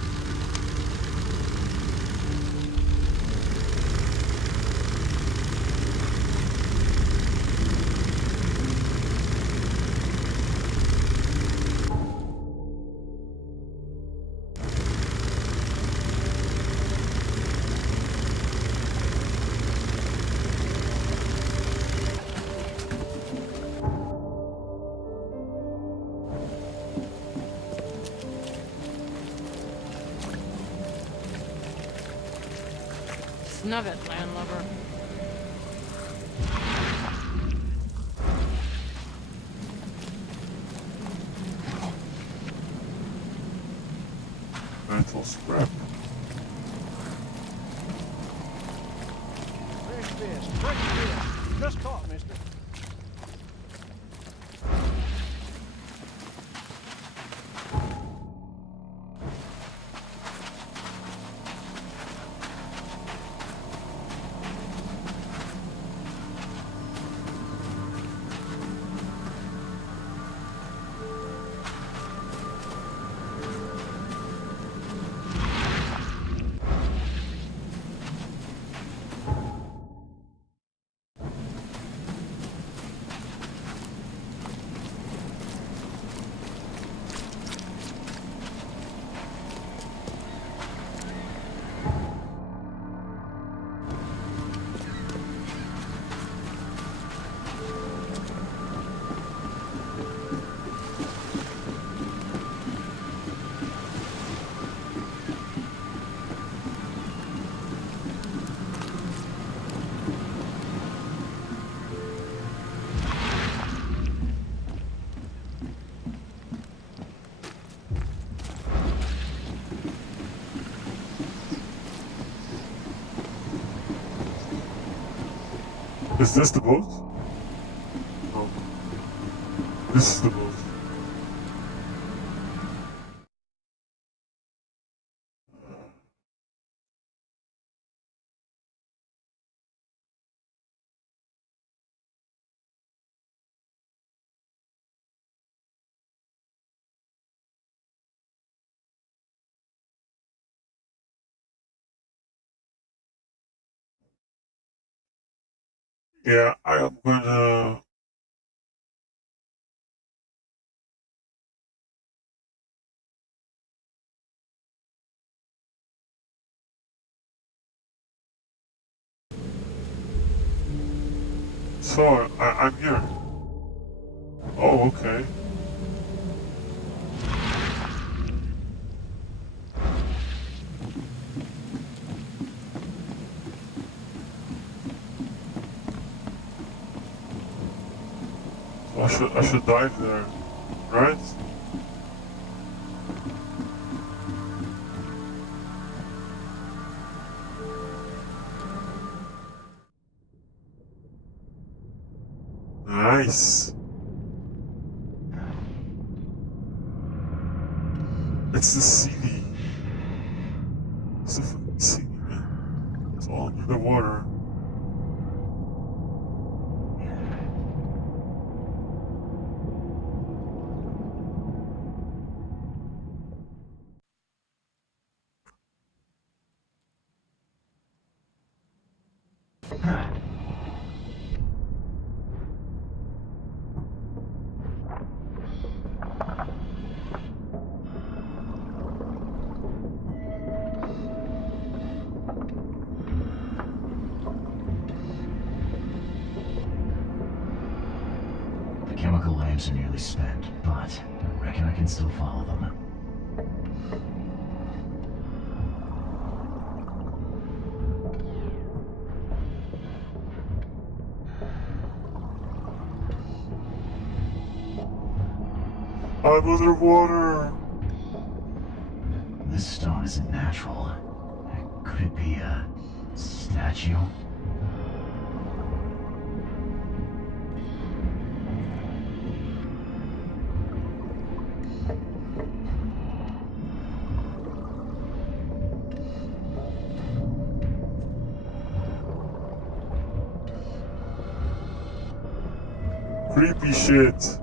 Snub it, landlubber. Metal scrap. Fresh fish, fresh fish. Just caught, mister. Is this the boat? No. This is the boat. Yeah, I am gonna. So, I'm here. Oh, okay. I should dive there, right? Nice. It's the CD. It's the fucking CD, man. It's all under the water. The chemical lamps are nearly spent, but I reckon I can still follow them. I'm underwater! This stone isn't natural. Could it be a statue? Creepy shit.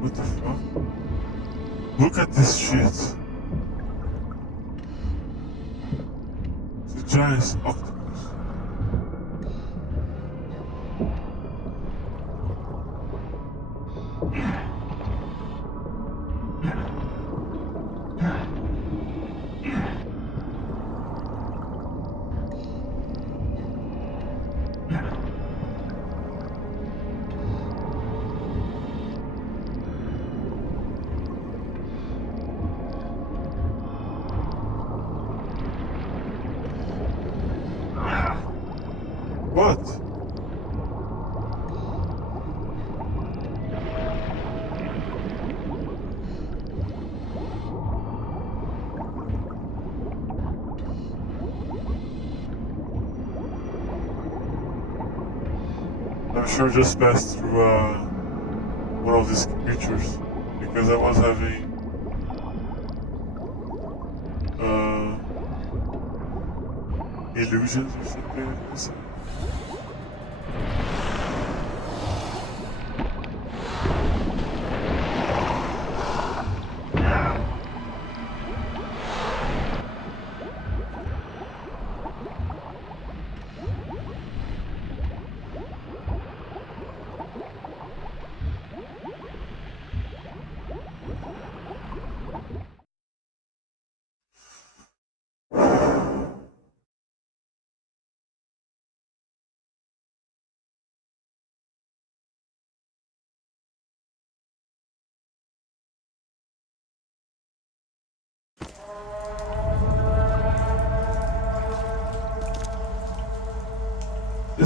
What the fuck? Look at this shit. It's a giant octopus. What? I'm sure just passed through one of these creatures because I was having illusions or something like this.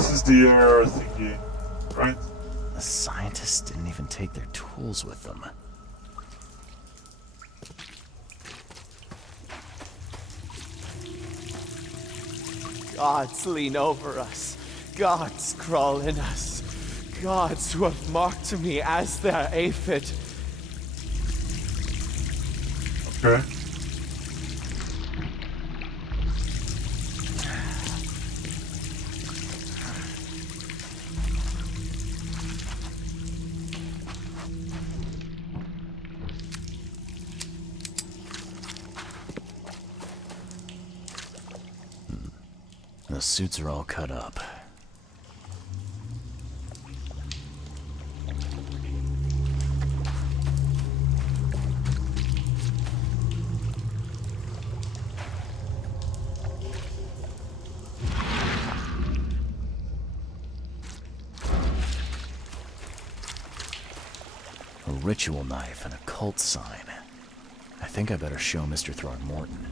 This is the thingy, right? The scientists didn't even take their tools with them. Gods lean over us. Gods crawl in us. Gods who have marked me as their aphid. Okay. The suits are all cut up. A ritual knife and a cult sign. I think I better show Mr. Throgmorton.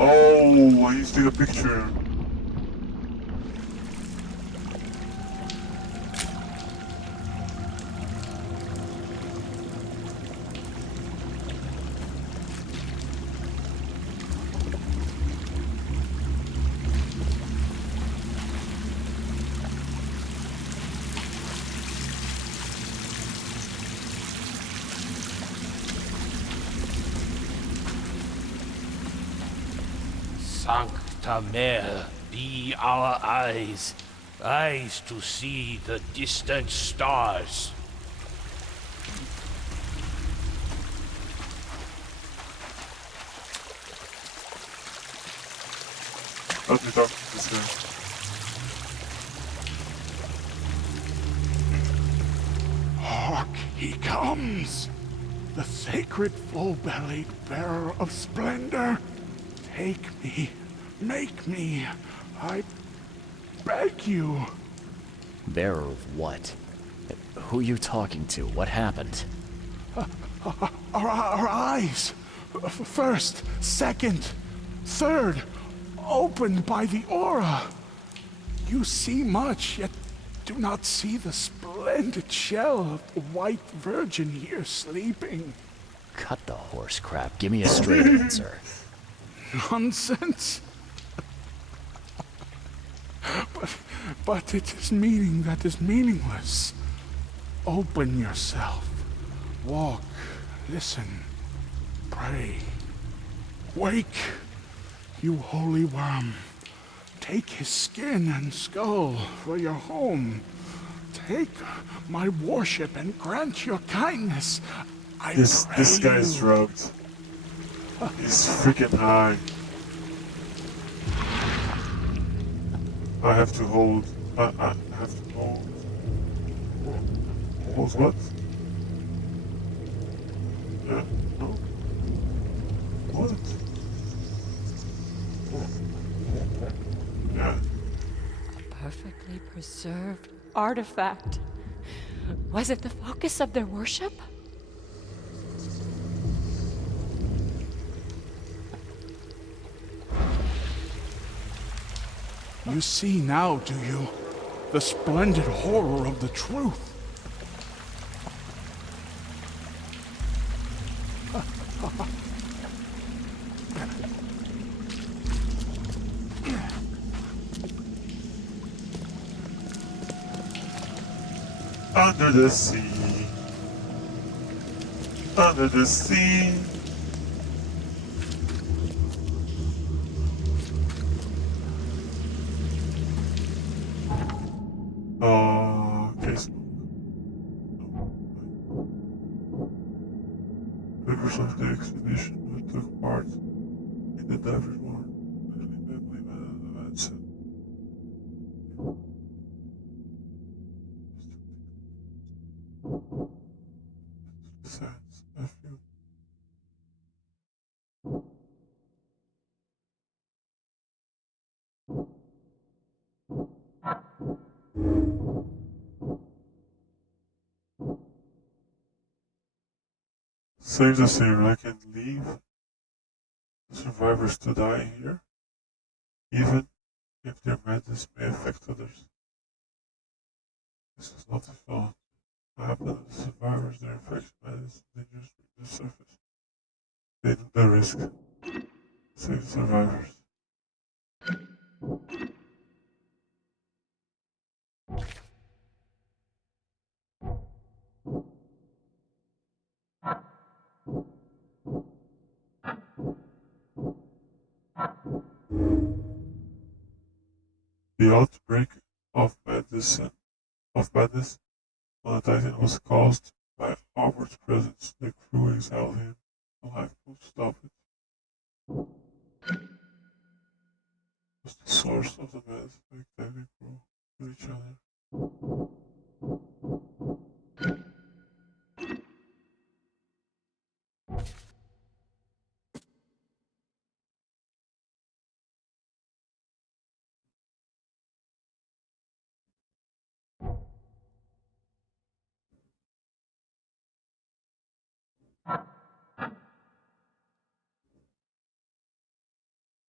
Oh, I used to take a picture. Sancta Mare, be our eyes, eyes to see the distant stars. Let me talk to this guy. Hark, he comes! The sacred full-bellied bearer of splendor. Take me, make me, I beg you. Bearer of what? Who are you talking to? What happened? Our eyes, first, second, third, opened by the aura. You see much, yet do not see the splendid shell of the white virgin here sleeping. Cut the horse crap. Give me a straight answer. Nonsense. But it is meaning that is meaningless. Open yourself. Walk. Listen. Pray. Wake, you holy worm. Take his skin and skull for your home. Take my worship and grant your kindness. This guy's drugged. He's freaking high. I have to hold. I have to hold. Hold what? Yeah. No. What? Yeah. Perfectly preserved artifact. Was it the focus of their worship? You see now, do you? The splendid horror of the truth. Under the sea. Under the sea. Okay, so. Members of the expedition who took part in the divers war. Besides, a few. Save the same, I can leave. Survivors to die here. Even if their madness may affect others. This is not a thought. What happened to the survivors? Their infection madness is dangerous to the surface. They know the risk. Save the survivors. The outbreak of madness on the Titan was caused by Albert's presence. The crew exiled him. The lifeboat stopped it. Was the source of the madness like diving crew to each other.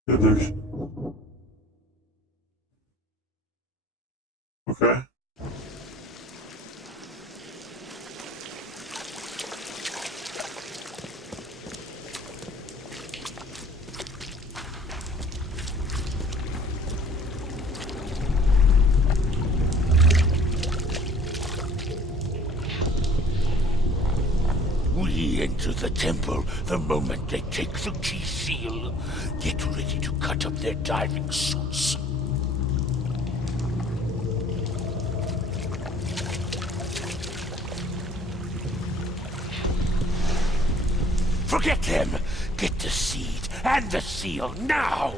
Deduction. Okay. We enter the temple the moment they take the key seal. Get ready to cut up their diving suits. Forget them! Get the seed and the seal now!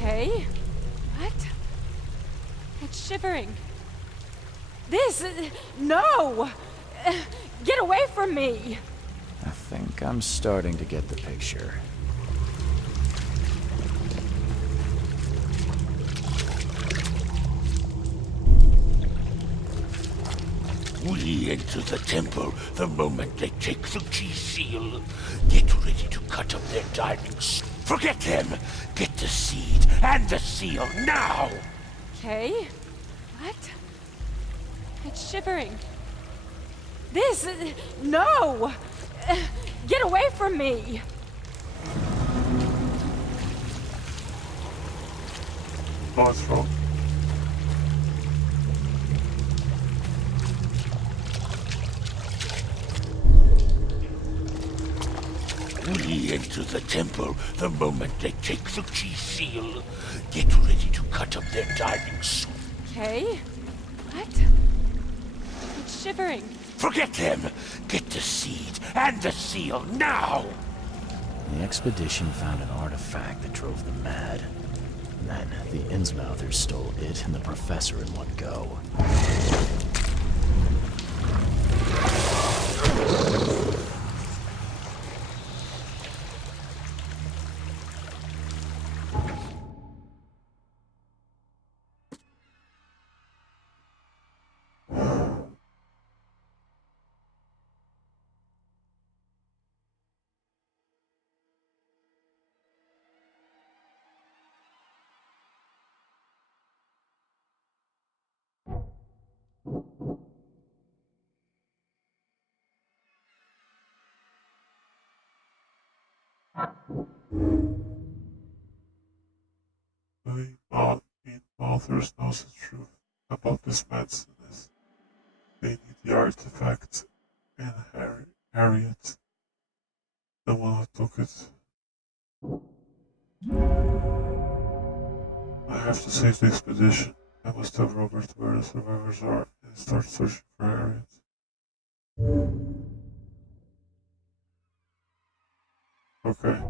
Okay. What? It's shivering. This... No! Get away from me! I think I'm starting to get the picture. We enter the temple the moment they take the key seal. Get ready to cut up their diving suits. Forget them! Get the seed and the seal now! Okay. What? It's shivering. This... No! Get away from me! What's wrong? We enter the temple the moment they take the key seal. Get ready to cut up their diving suits. Okay. What? It's shivering. Forget them! Get the seed and the seal now! The expedition found an artifact that drove them mad. Then, the Innsmouthers stole it and the professor in one go. The authors knows the truth about this madness. They need the artifact and Harriet, the one who took it. I have to save the expedition. I must tell Robert where the survivors are and start searching for Harriet. Okay.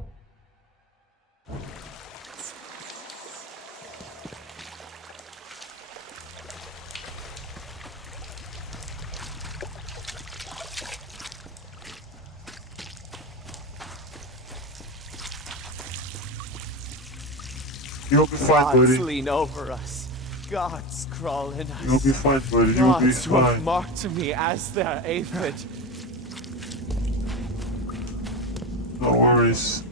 You'll be fine, Gods buddy. lean over us. Gods crawl in us. You'll be fine, buddy. You'll be Gods who have fine. marked me as their aphid. No worries.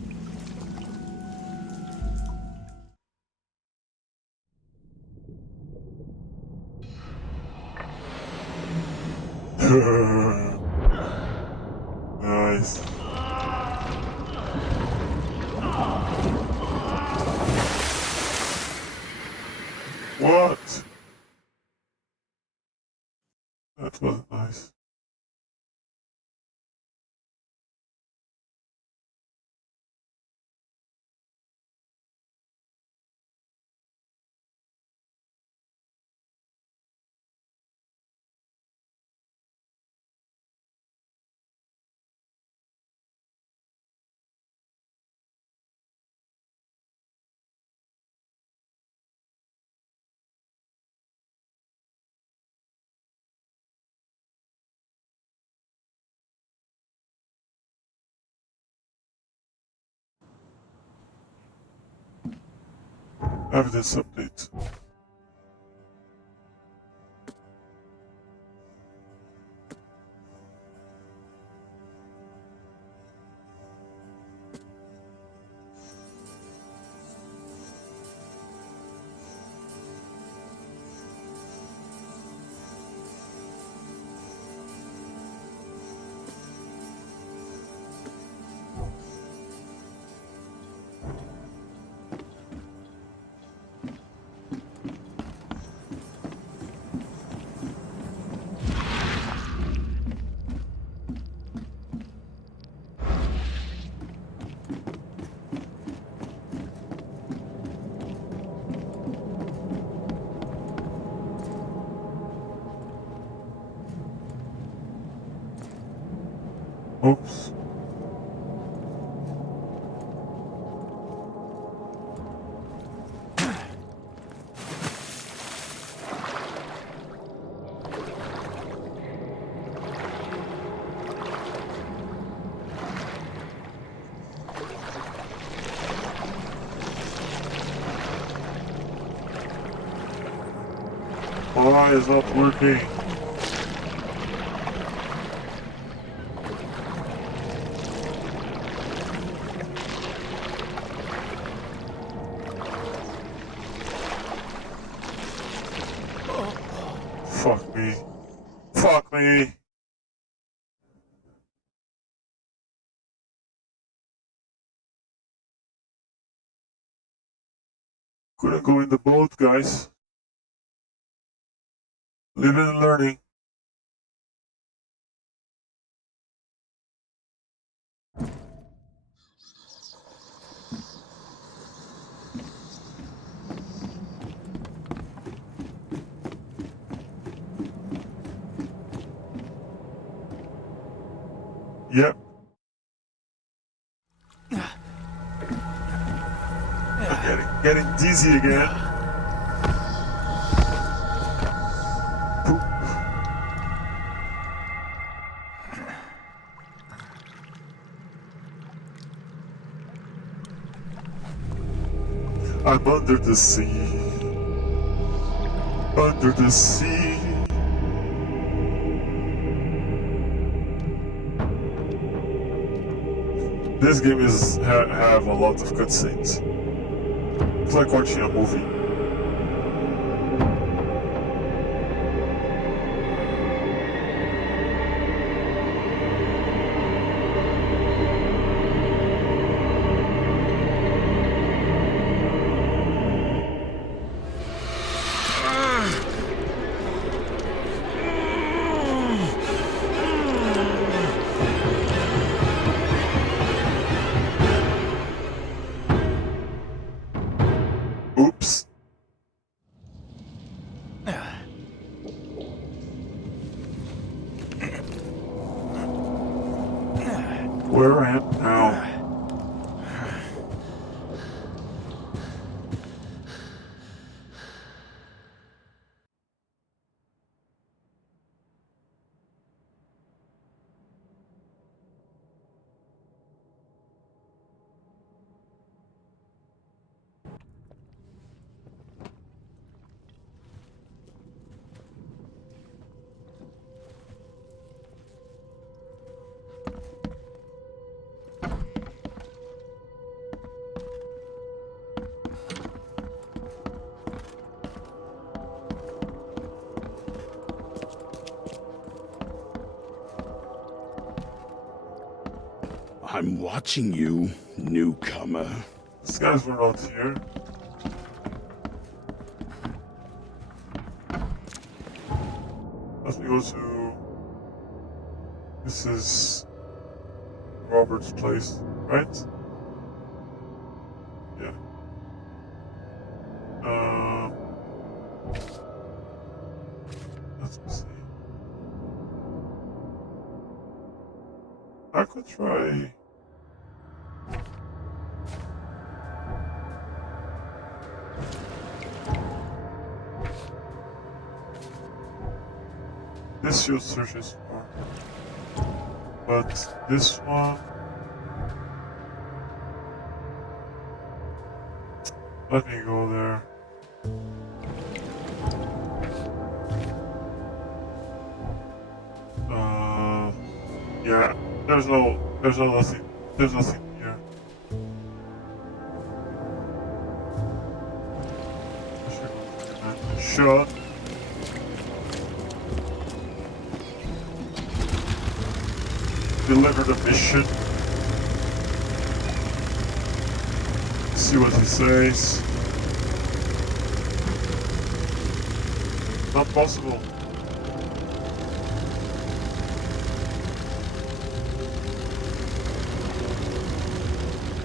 Nice. What? That was nice. Evidence update. Oops. Why is not working? Fuck me. Fuck me. Couldn't go in the boat, guys. Living and learning. Yep. Getting dizzy again. I'm under the sea. Under the sea. This game is have a lot of cutscenes. It's like watching a movie. Oops. Where I am now. I'm watching you, newcomer. These guys were not here. Let me go to... This is Robert's place, right? Yeah. Let's see. I could try... This field searches for, but this one, let me go there. Yeah, there's nothing here. Shot. Deliver the mission. See what he says. Not possible.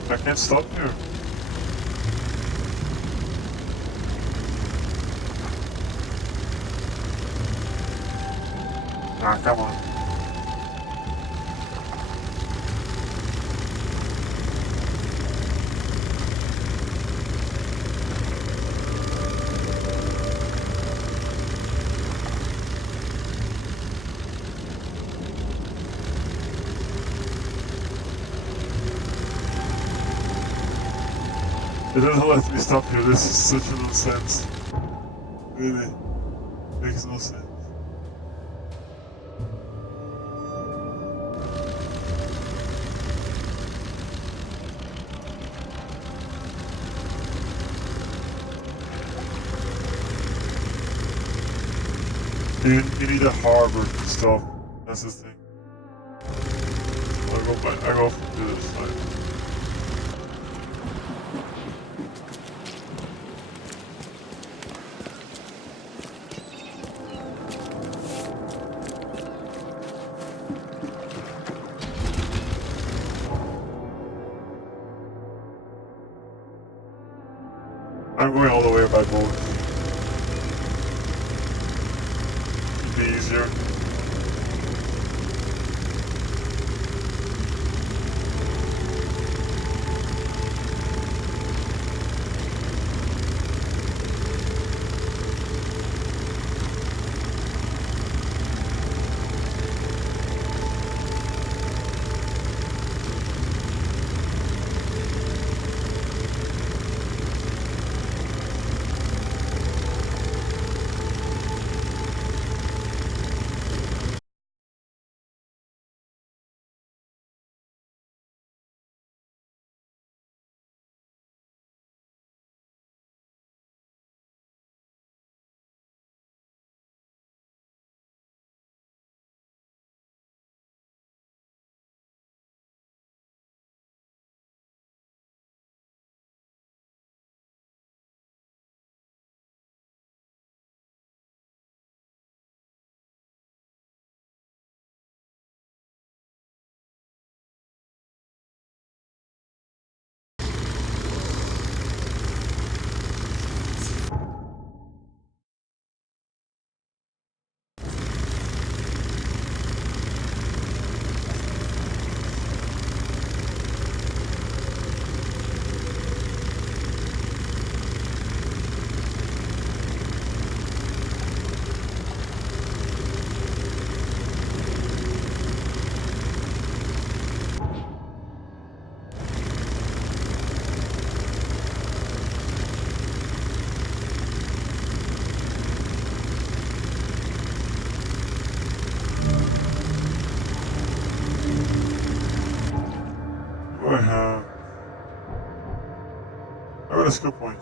I can't stop here. Ah, come on. It doesn't let me stop here, this is such a nonsense. Really, makes no sense. You need a harbor to stop, that's the thing. I go from the other side. I'm going all the way by boat. It'd be easier. I got a skill point.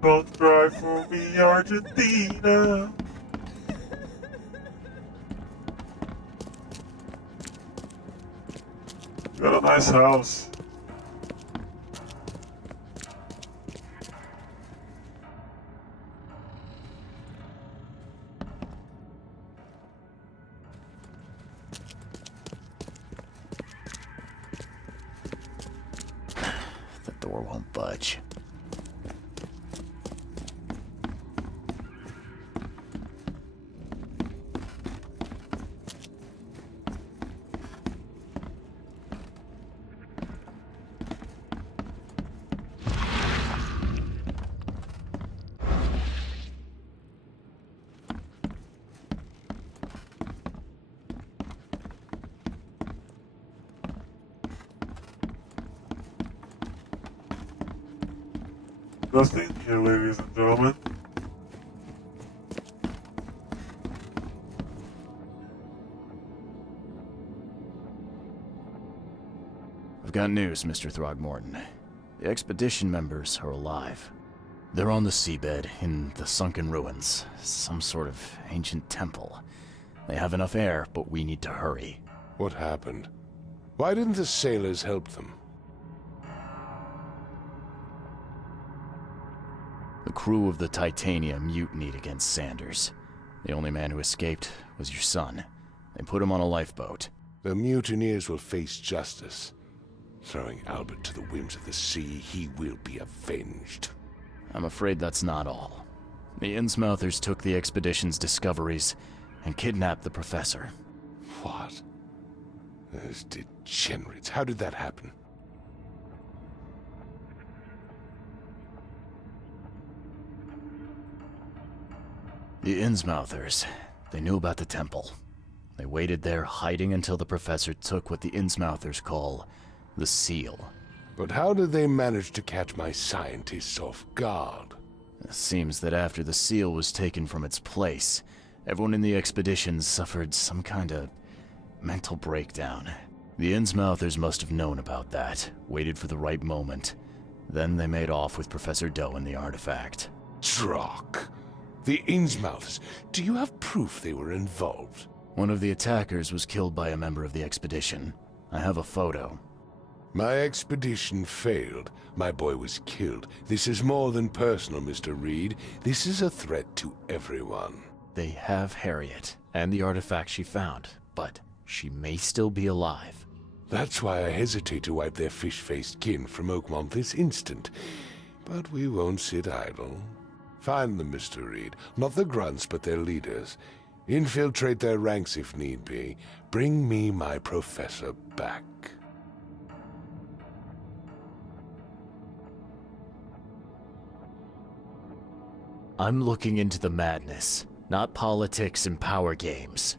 Don't cry for me, Argentina. You got a nice house. The door won't budge. Nothing here, ladies and gentlemen. I've got news, Mr. Throgmorton. The expedition members are alive. They're on the seabed, in the sunken ruins. Some sort of ancient temple. They have enough air, but we need to hurry. What happened? Why didn't the sailors help them? The crew of the Titania mutinied against Sanders. The only man who escaped was your son. They put him on a lifeboat. The mutineers will face justice. Throwing Albert to the whims of the sea, he will be avenged. I'm afraid that's not all. The Innsmouthers took the expedition's discoveries and kidnapped the professor. What? Those degenerates. How did that happen? The Innsmouthers. They knew about the temple. They waited there, hiding until the professor took what the Innsmouthers call the seal. But how did they manage to catch my scientists off guard? It seems that after the seal was taken from its place, everyone in the expedition suffered some kind of mental breakdown. The Innsmouthers must have known about that, waited for the right moment. Then they made off with Professor Doe and the artifact. Drock! The Innsmouthers. Do you have proof they were involved? One of the attackers was killed by a member of the expedition. I have a photo. My expedition failed. My boy was killed. This is more than personal, Mr. Reed. This is a threat to everyone. They have Harriet, and the artifact she found, but she may still be alive. That's why I hesitate to wipe their fish-faced kin from Oakmont this instant. But we won't sit idle. Find them, Mr. Reed. Not the grunts, but their leaders. Infiltrate their ranks if need be. Bring me my professor back. I'm looking into the madness, not politics and power games.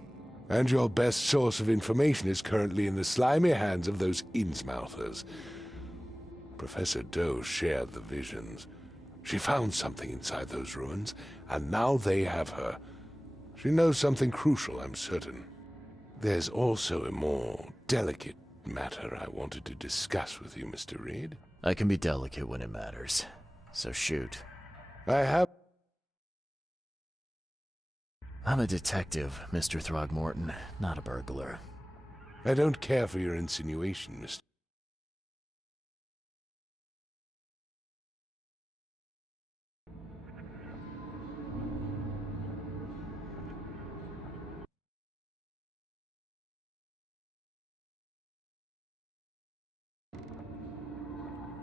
And your best source of information is currently in the slimy hands of those Innsmouthers. Professor Doe shared the visions. She found something inside those ruins, and now they have her. She knows something crucial, I'm certain. There's also a more delicate matter I wanted to discuss with you, Mr. Reed. I can be delicate when it matters, so shoot. I'm a detective, Mr. Throgmorton, not a burglar. I don't care for your insinuation, Mr.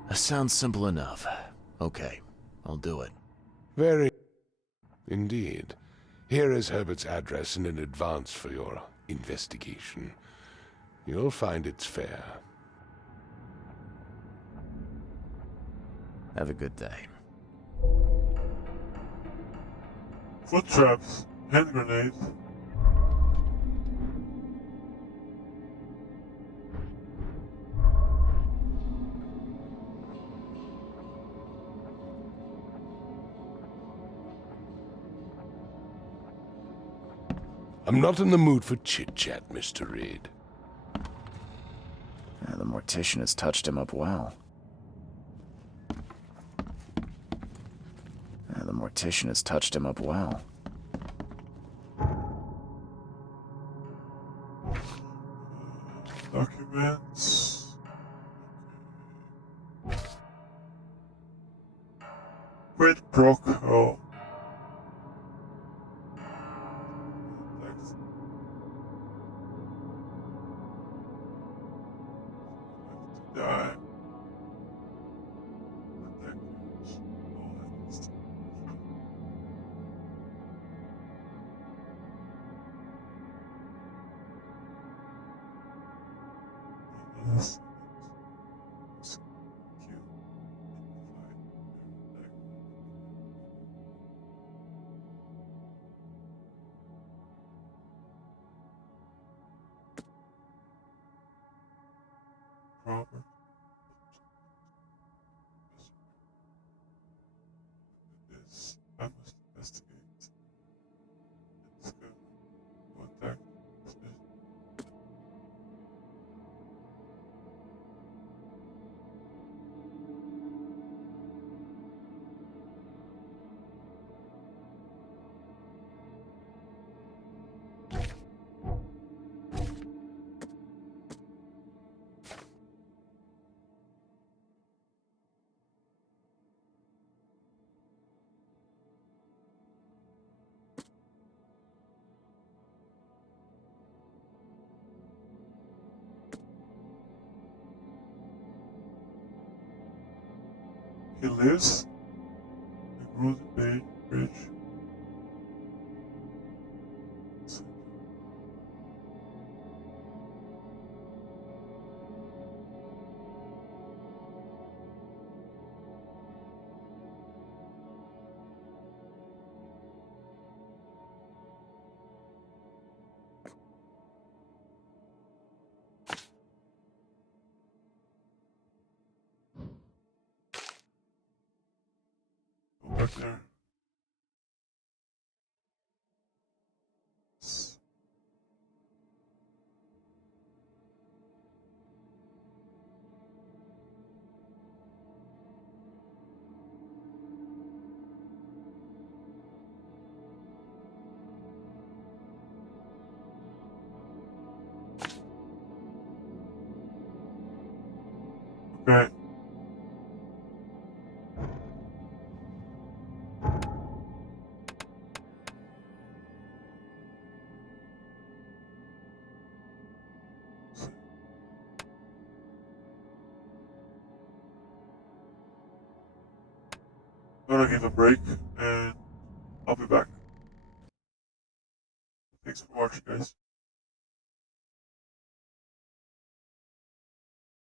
That sounds simple enough. Okay, I'll do it. Very indeed. Here is Herbert's address and an advance for your investigation. You'll find it's fair. Have a good day. Foot traps, hand grenades. I'm not in the mood for chit-chat, Mr. Reed. The more mortician has touched him up well. The mortician has touched him up well. Documents. Quid pro quo. Die. Yes. Robert. This I must investigate. It's good. Contact. He lives in Gruden Bay Bridge. Go back there. Okay. I'm gonna give a break and I'll be back. Thanks for watching, guys.